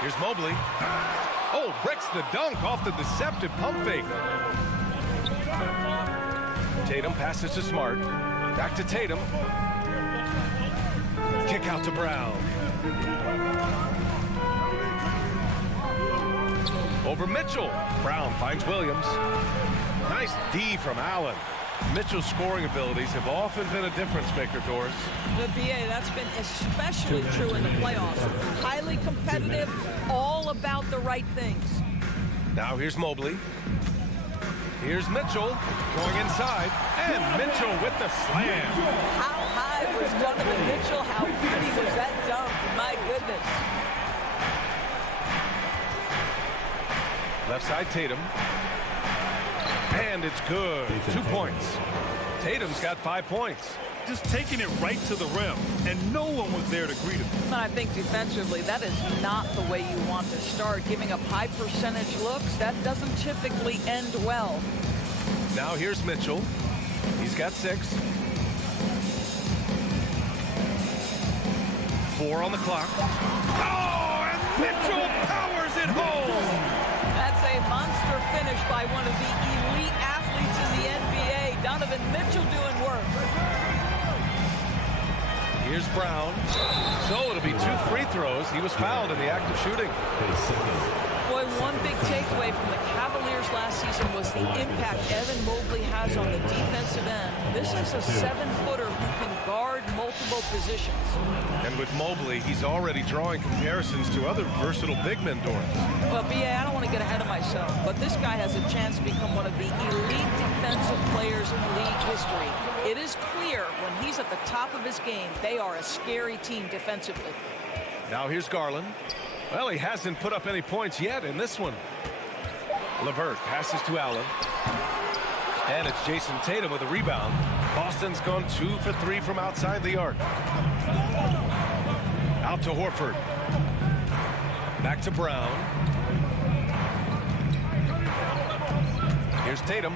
Here's Mobley. Oh, breaks the dunk off the deceptive pump fake. Tatum passes to Smart. Back to Tatum. Kick out to Brown. Over Mitchell. Brown finds Williams. Nice D from Allen. Mitchell's scoring abilities have often been a difference maker, Doris. The BA, that's been especially true in the playoffs. Highly competitive, all about the right things. Now here's Mobley. Here's Mitchell going inside, and Mitchell with the slam. How high was Donovan Mitchell? How pretty was that dunk? My goodness. Left side Tatum. And it's good. 2 points. Tatum's got 5 points. Just taking it right to the rim, and no one was there to greet him. And I think defensively, that is not the way you want to start. Giving up high percentage looks, that doesn't typically end well. Now here's Mitchell. He's got 6. 4 on the clock. Oh, and Mitchell powers it home. That's a monster finish by one of the elite athletes in the NBA. Donovan Mitchell doing work. Here's Brown. So it'll be 2 free throws. He was fouled in the act of shooting. Boy, one big takeaway from the Cavaliers last season was the impact Evan Mobley has on the defensive end. This is a 7-footer who can guard multiple positions. And with Mobley, he's already drawing comparisons to other versatile big men, Doris. Well, B.A., I don't want to get ahead of myself, but this guy has a chance to become one of the elite defensive players in league history. It is clear when he's at the top of his game, they are a scary team defensively. Now here's Garland. Well, he hasn't put up any points yet in this one. LeVert passes to Allen. And it's Jason Tatum with a rebound. Boston's gone 2 for 3 from outside the arc. Out to Horford. Back to Brown. Here's Tatum.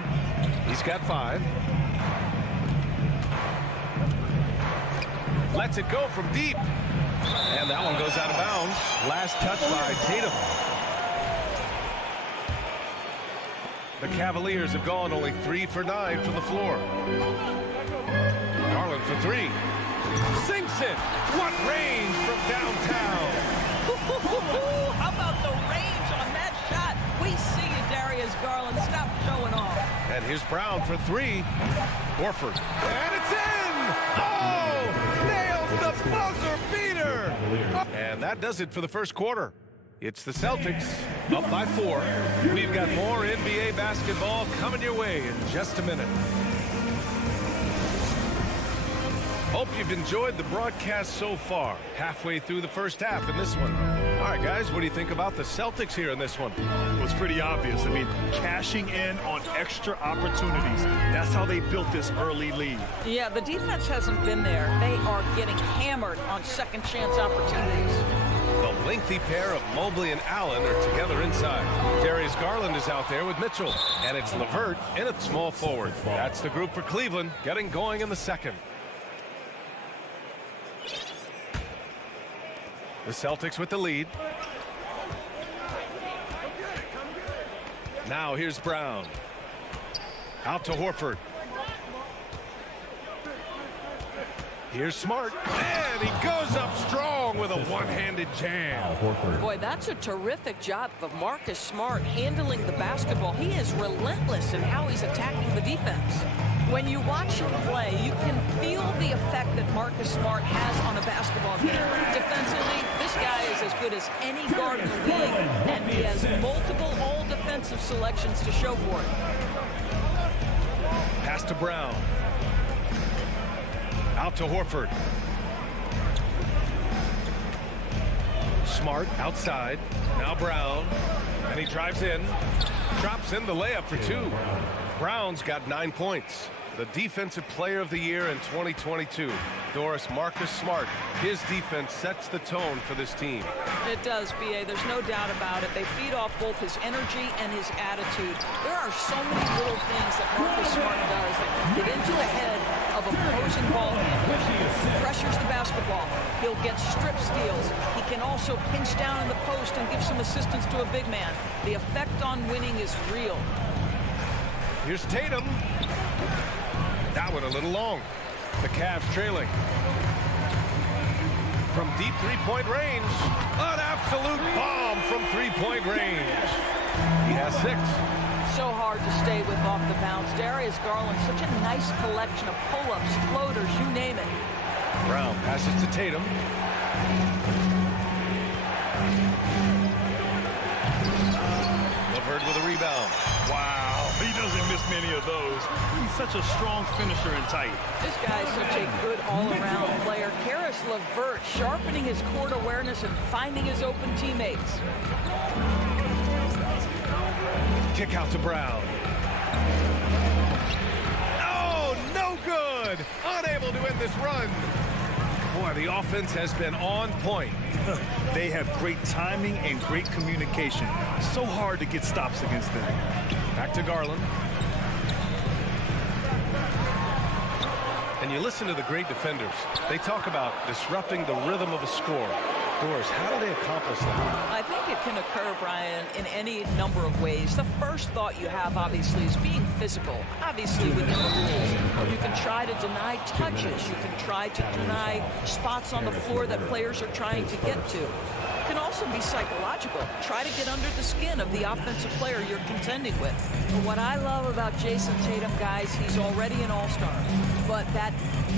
He's got 5. Lets it go from deep. And that one goes out of bounds. Last touch by Tatum. The Cavaliers have gone only 3 for 9 from the floor. Garland for 3. Sinks it. What range from downtown. How about the range on that shot? We see you, Darius Garland. Stop showing off. And here's Brown for 3. Horford. And it's in! Oh! Nails the buzzer beater! And that does it for the first quarter. It's the Celtics up by 4. We've got more NBA basketball coming your way in just a minute. Hope you've enjoyed the broadcast so far. Halfway through the first half in this one. All right, guys, what do you think about the Celtics here in this one? It was pretty obvious. I mean, cashing in on extra opportunities. That's how they built this early lead. Yeah, the defense hasn't been there. They are getting hammered on second chance opportunities. The lengthy pair of Mobley and Allen are together inside. Darius Garland is out there with Mitchell. And it's LeVert in at small forward. That's the group for Cleveland getting going in the second. The Celtics with the lead. Now here's Brown. Out to Horford. Here's Smart. And he goes up strong with a one-handed jam. Boy, that's a terrific job of Marcus Smart handling the basketball. He is relentless in how he's attacking the defense. When you watch him play, you can feel the effect that Marcus Smart has on a basketball game. Defensively, this guy is as good as any guard in the league, and he has multiple all-defensive selections to show for it. Pass to Brown. Out to Horford. Smart outside. Now Brown. And he drives in. Drops in the layup for 2. Brown's got 9 points. The Defensive Player of the Year in 2022. Doris, Marcus Smart. His defense sets the tone for this team. It does, B.A. There's no doubt about it. They feed off both his energy and his attitude. There are so many little things that Marcus Smart does that can get into the head of opposing ball handlers. Pressures the basketball. He'll get strip steals. He can also pinch down in the post and give some assistance to a big man. The effect on winning is real. Here's Tatum. That one a little long. The Cavs trailing. From deep three-point range. An absolute bomb from three-point range. He has 6. So hard to stay with off the bounce. Darius Garland, such a nice collection of pull-ups, floaters, you name it. Brown passes to Tatum. LeVert with a rebound. Wow, he doesn't miss many of those. He's such a strong finisher and tight. This guy is such a good all-around player. Karis LeVert sharpening his court awareness and finding his open teammates. Kick out to Brown. Oh, no good. Unable to end this run. Boy, the offense has been on point. They have great timing and great communication. So hard to get stops against them. Back to Garland. And you listen to the great defenders. They talk about disrupting the rhythm of a score. Doris, how do they accomplish that? I think it can occur, Brian, in any number of ways. The first thought you have, obviously, is being physical, obviously within the rules. You can try to deny touches. You can try to deny spots on the floor that players are trying to get to. can also be psychological. Try to get under the skin of the offensive player you're contending with. But what I love about Jason Tatum, guys, he's already an all-star. But that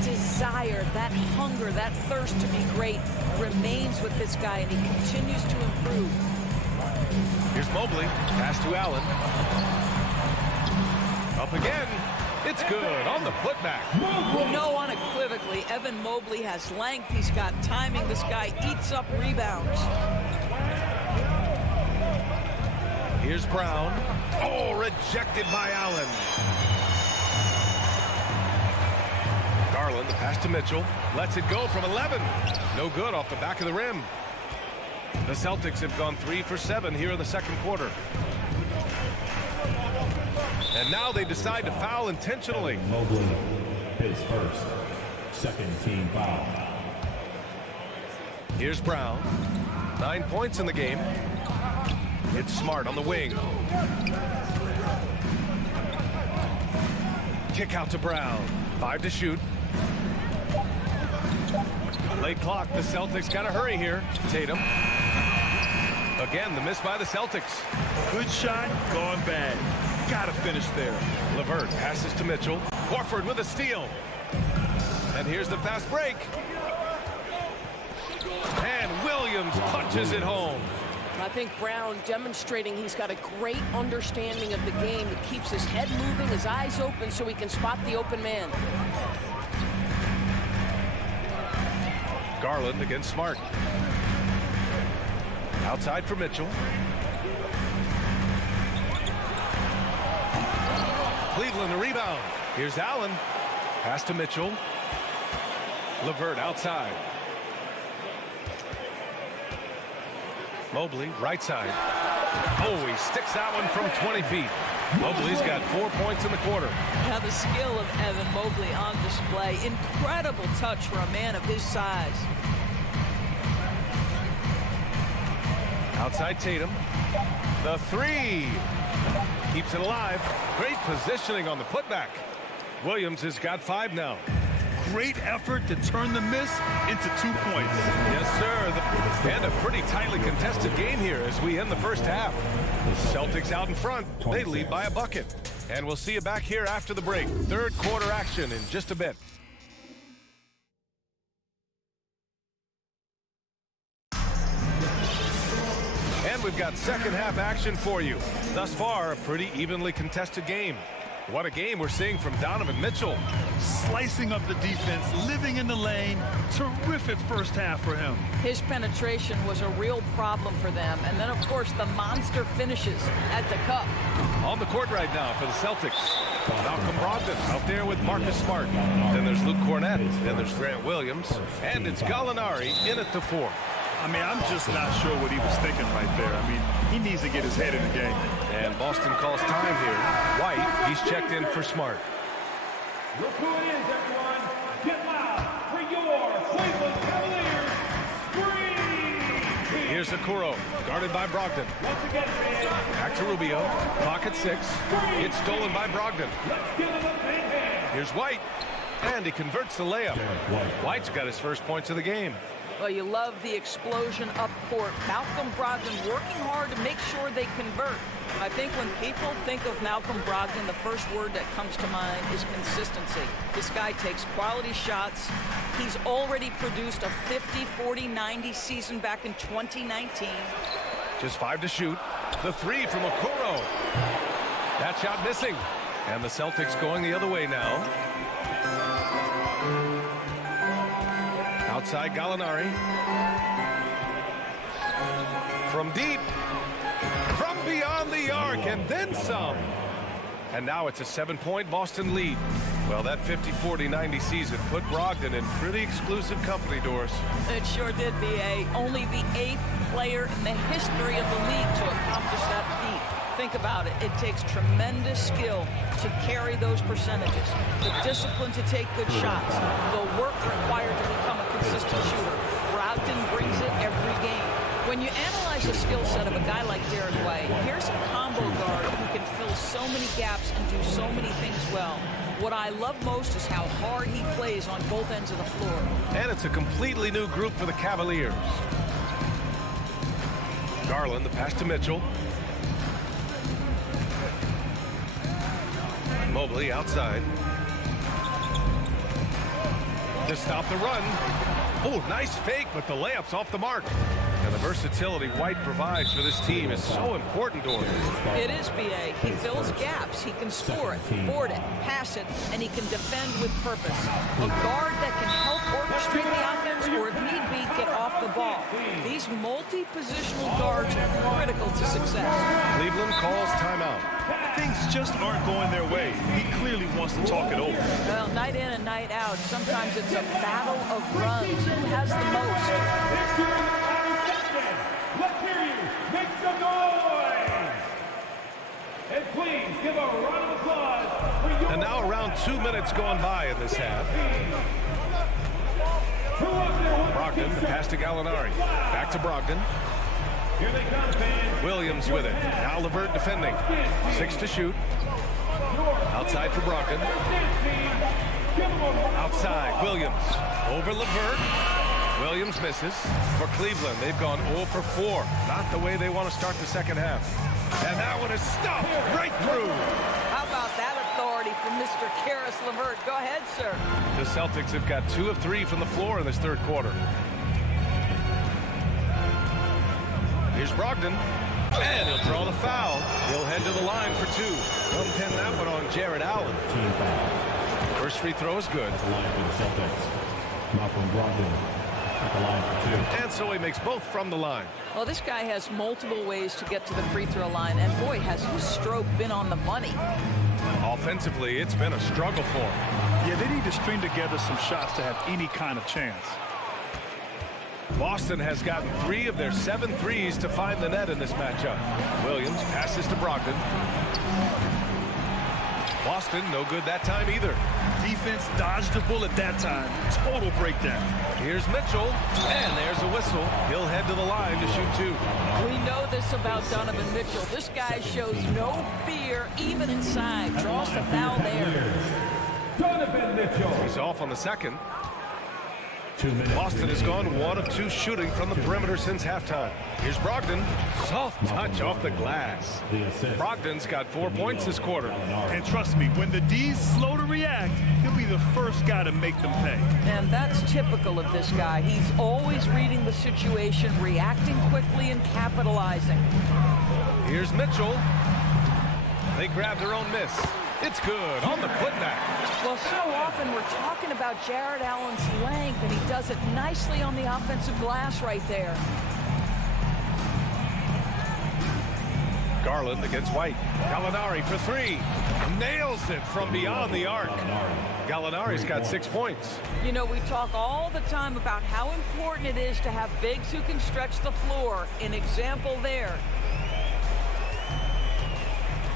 desire, that hunger, that thirst to be great remains with this guy, and he continues to improve. Here's Mobley. Pass to Allen. Up again. It's good on the putback. We know unequivocally Evan Mobley has length. He's got timing. This guy eats up rebounds. Here's Brown. Oh, rejected by Allen. Garland, the pass to Mitchell. Lets it go from 11. No good off the back of the rim. The Celtics have gone 3 for 7 here in the second quarter. And now they decide to foul intentionally. Mobley, his first, second team foul. Here's Brown. 9 points in the game. It's Smart on the wing. Kick out to Brown. 5 to shoot. Late clock. The Celtics got to hurry here. Tatum. Again, the miss by the Celtics. Good shot, gone bad. Gotta finish there. LeVert passes to Mitchell. Horford with a steal. And here's the fast break. And Williams punches it home. I think Brown demonstrating he's got a great understanding of the game. It keeps his head moving, his eyes open so he can spot the open man. Garland against Smart. Outside for Mitchell. Cleveland the rebound. Here's Allen. Pass to Mitchell. LeVert outside. Mobley right side. Oh, he sticks that one from 20 feet. Mobley's got 4 points in the quarter. Now the skill of Evan Mobley on display. Incredible touch for a man of his size. Outside Tatum. The three. Keeps it alive. Great positioning on the putback. Williams has got 5 now. Great effort to turn the miss into 2 points. Yes, sir. And a pretty tightly contested game here as we end the first half. Celtics out in front. They lead by a bucket. And we'll see you back here after the break. Third quarter action in just a bit. And we've got second half action for you. Thus far, a pretty evenly contested game. What a game we're seeing from Donovan Mitchell. Slicing up the defense, living in the lane. Terrific first half for him. His penetration was a real problem for them. And then, of course, the monster finishes at the cup. On the court right now for the Celtics. Malcolm Brogdon out there with Marcus Smart. Then there's Luke Cornett. Then there's Grant Williams. And it's Gallinari in at the 4. I mean, I'm just not sure what he was thinking right there. I mean, he needs to get his head in the game. And Boston calls time here. White, he's checked in for Smart. Look who it is, everyone. Get loud for your Cleveland Cavaliers. Scream! Here's Okoro, guarded by Brogdon. Once again, fans. Back to Rubio. Clock at 6. It's stolen by Brogdon. Let's give him a big hand. Here's White. And he converts the layup. White's got his first points of the game. Well, you love the explosion up court. Malcolm Brogdon working hard to make sure they convert. I think when people think of Malcolm Brogdon, the first word that comes to mind is consistency. This guy takes quality shots. He's already produced a 50, 40, 90 season back in 2019. Just 5 to shoot. The 3 from Okoro. That shot missing. And the Celtics going the other way now. Outside Gallinari. From deep. From beyond the arc and then some. And now it's a 7-point Boston lead. Well, that 50, 40, 90 season put Brogdon in pretty exclusive company, Doris. It sure did, B.A. Only the 8th player in the history of the league to accomplish that feat. Think about it. It takes tremendous skill to carry those percentages. The discipline to take good shots. The work required to become a consistent shooter. Brogdon brings it every game. When you analyze the skill set of a guy like Derek White, here's a combo guard who can fill so many gaps and do so many things well. What I love most is how hard he plays on both ends of the floor. And it's a completely new group for the Cavaliers. Garland, the pass to Mitchell. Mobley outside. To stop the run. Oh, nice fake, but the layup's off the mark. And the versatility White provides for this team is so important to him. It is, B.A. He fills gaps. He can score it, board it, pass it, and he can defend with purpose. A guard that can help orchestrate the offense or, if need be, get off the ball. These multi-positional guards are critical to success. Cleveland calls timeout. Things just aren't going their way. He clearly wants to talk it over. Well, night in and night out, sometimes it's a battle of runs. Who has the most? Let's hear you. Make some noise. And please give a round of applause for your... And now around 2 minutes gone by in this half. Brogdon, the pass to Gallinari. Back to Brogdon. Here they come, fans. Williams with it. Now LeVert defending. 6 to shoot. Outside for Brogdon. Outside, Williams. Over LeVert. Williams misses. For Cleveland, they've gone 0 for 4. Not the way they want to start the second half. And that one is stopped right through. How about that authority from Mr. Karis LeVert? Go ahead, sir. The Celtics have got 2 of 3 from the floor in this third quarter. Here's Brogdon. And he'll draw the foul. He'll head to the line for 2. Don't pin that one on Jared Allen. Team foul. First free throw is good. At the line for the Celtics. Malcolm Brogdon at the line for 2. And so he makes both from the line. Well, this guy has multiple ways to get to the free throw line, and boy, has his stroke been on the money. Offensively, it's been a struggle for him. Yeah, they need to string together some shots to have any kind of chance. Boston has gotten 3 of their 7 threes to find the net in this matchup. Williams passes to Brogdon. Boston, no good that time either. Defense dodged the bullet that time. Total breakdown. Here's Mitchell, and there's a whistle. He'll head to the line to shoot 2. We know this about Donovan Mitchell. This guy shows no fear, even inside. Draws the foul there. Donovan Mitchell. He's off on the second. 2 minutes. Boston has gone 1 of 2 shooting from the perimeter since halftime. Here's Brogdon. Soft touch off the glass. Brogdon's got 4 points this quarter. And trust me, when the D's slow to react, he'll be the first guy to make them pay. And that's typical of this guy. He's always reading the situation, reacting quickly, and capitalizing. Here's Mitchell. They grab their own miss. It's good on the putback. Well, so often we're talking about Jared Allen's length, and he does it nicely on the offensive glass right there. Garland against White. Gallinari for 3. Nails it from beyond the arc. Gallinari's got 6 points. You know, we talk all the time about how important it is to have bigs who can stretch the floor. An example there.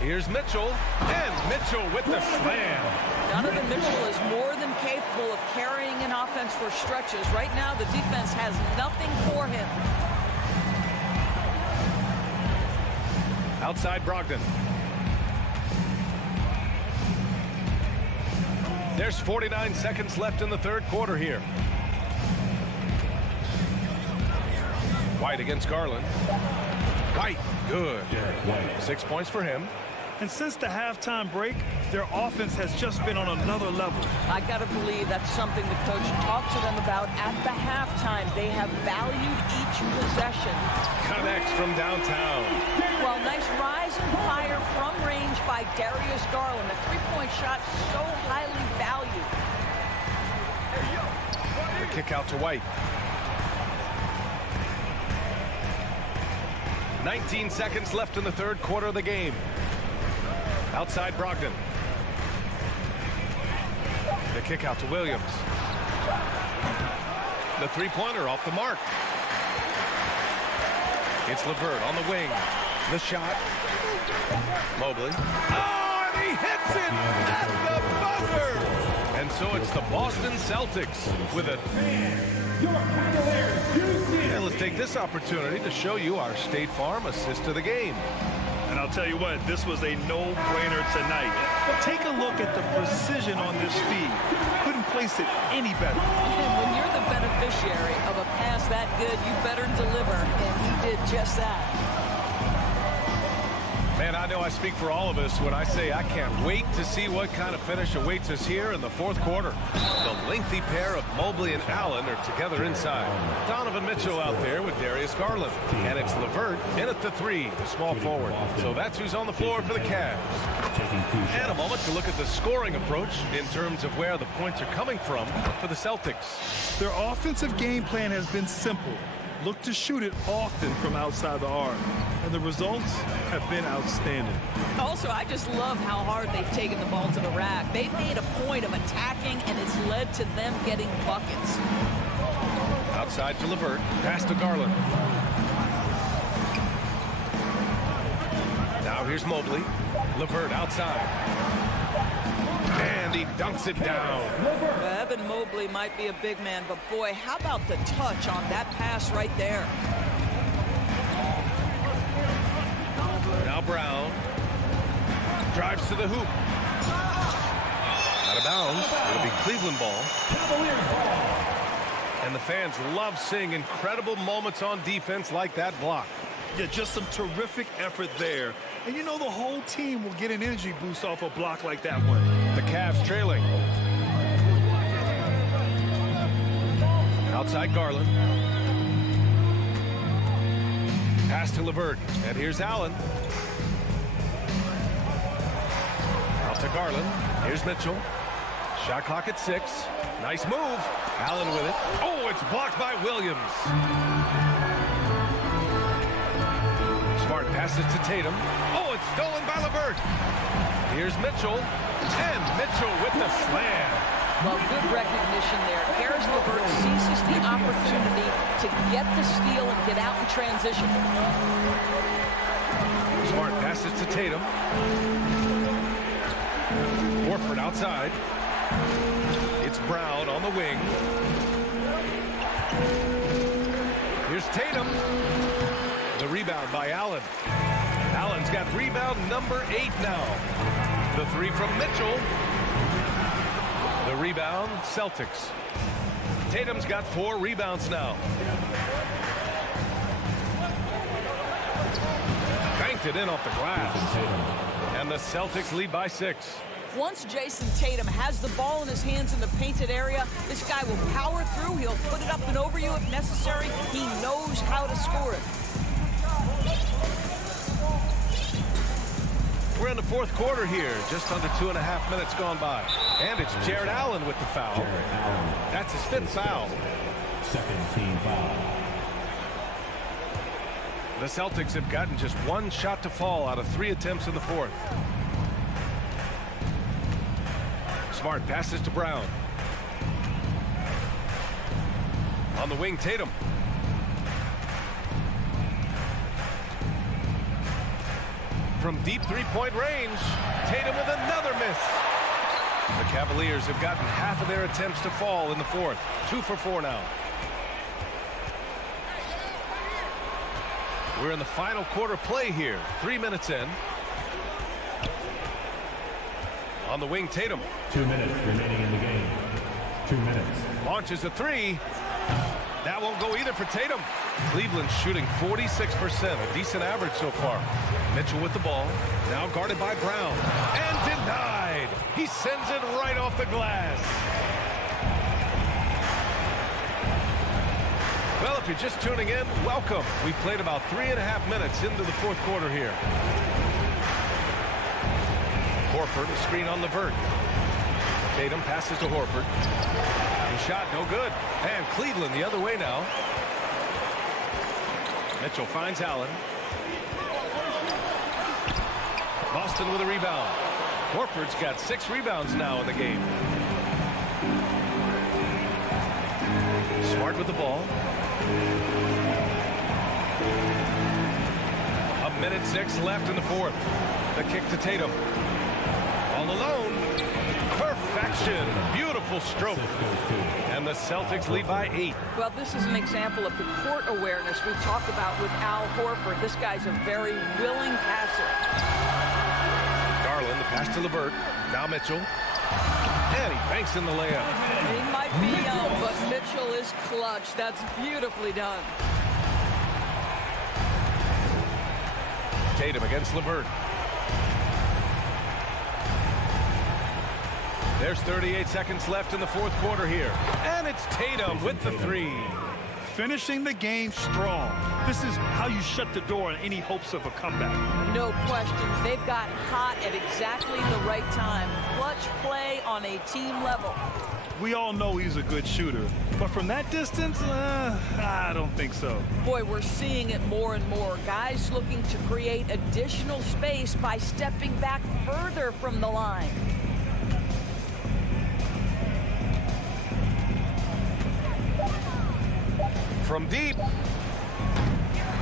Here's Mitchell, and Mitchell with the slam. Donovan Mitchell is more than capable of carrying an offense for stretches. Right now, the defense has nothing for him. Outside Brogdon. There's 49 seconds left in the third quarter here. White against Garland. White, good. 6 points for him. And since the halftime break, their offense has just been on another level. I got to believe that's something the coach talked to them about at the halftime. They have valued each possession. Connects from downtown. Well, nice rise and fire from range by Darius Garland. A three-point shot so highly valued. The kick out to White. 19 seconds left in the third quarter of the game. Outside Brogdon. The kick out to Williams. The three-pointer off the mark. It's LeVert on the wing. The shot. Mobley. Oh, and he hits it at the buzzer! And so it's the Boston Celtics with a... And let's take this opportunity to show you our State Farm assist to the game. And I'll tell you what, this was a no-brainer tonight. Take a look at the precision on this feed. Couldn't place place it any better. And when you're the beneficiary of a pass that good, you better deliver, and he did just that. Man, I know I speak for all of us when I say I can't wait to see what kind of finish awaits us here in the fourth quarter. The lengthy pair of Mobley and Allen are together inside. Donovan Mitchell out there with Darius Garland. And it's LeVert in at the 3, the small forward. So that's who's on the floor for the Cavs. And a moment to look at the scoring approach in terms of where the points are coming from for the Celtics. Their offensive game plan has been simple. Look to shoot it often from outside the arc. And the results have been outstanding. Also, I just love how hard they've taken the ball to the rack. They've made a point of attacking, and it's led to them getting buckets. Outside to LeVert. Pass to Garland. Now here's Mobley. LeVert outside. And he dunks it down. Evan Mobley might be a big man, but boy, how about the touch on that pass right there? Now Brown drives to the hoop. Out of bounds. It'll be Cleveland ball. Cavaliers ball. And the fans love seeing incredible moments on defense like that block. Yeah, just some terrific effort there. And you know the whole team will get an energy boost off a block like that one. The Cavs trailing. Outside Garland. Pass to LeVert. And here's Allen. Out to Garland. Here's Mitchell. Shot clock at 6. Nice move. Allen with it. Oh, it's blocked by Williams. Smart passes to Tatum. Oh, it's stolen by LeVert. Here's Mitchell. And Mitchell with the slam. Well, good recognition there. Harris LeVert seizes the opportunity to get the steal and get out in transition. Smart passes to Tatum. Horford outside. It's Brown on the wing. Here's Tatum. The rebound by Allen. Allen's got rebound number 8 now. The 3 from Mitchell. The rebound, Celtics. Tatum's got 4 rebounds now. Banked it in off the glass. And the Celtics lead by 6. Once Jason Tatum has the ball in his hands in the painted area, this guy will power through. He'll put it up and over you if necessary. He knows how to score it. We're in the fourth quarter here, just under 2.5 minutes gone by. And it's Jared Allen with the foul. That's his 5th foul. Second team foul. The Celtics have gotten just 1 shot to fall out of 3 attempts in the 4th. Smart passes to Brown. On the wing, Tatum. From deep 3-point range, Tatum with another miss. The Cavaliers have gotten half of their attempts to fall in the 4th. 2 for 4 now. We're in the final quarter play here. 3 minutes in. On the wing, Tatum. 2 minutes remaining in the game. 2 minutes. Launches a 3. That won't go either for Tatum. Cleveland shooting 46%, a decent average so far. Mitchell with the ball, now guarded by Brown. And denied. He sends it right off the glass. Well, if you're just tuning in, welcome. We played about 3.5 minutes into the fourth quarter here. Horford, a screen on LeVert. Tatum passes to Horford. And shot no good. And Cleveland the other way now. Mitchell finds Allen. Boston with a rebound. Horford's got 6 rebounds now in the game. Smart with the ball. 1:06 left in the 4th. The kick to Tatum. All alone. Perfection. Beautiful stroke. And the Celtics lead by 8. Well, this is an example of the court awareness we talked about with Al Horford. This guy's a very willing passer. Garland, the pass to LeVert. Now Mitchell. And he banks in the layup. He might be young, but Mitchell is clutch. That's beautifully done. Tatum against LeVert. There's 38 seconds left in the fourth quarter here. And it's Tatum with the three. Finishing the game strong. This is how you shut the door on any hopes of a comeback. No question. They've gotten hot at exactly the right time. Clutch play on a team level. We all know he's a good shooter, but from that distance, I don't think so. Boy, we're seeing it more and more. Guys looking to create additional space by stepping back further from the line. From deep.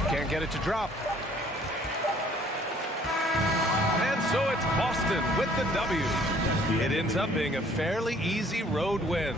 Can't get it to drop. And so it's Boston with the W. It ends up being a fairly easy road win.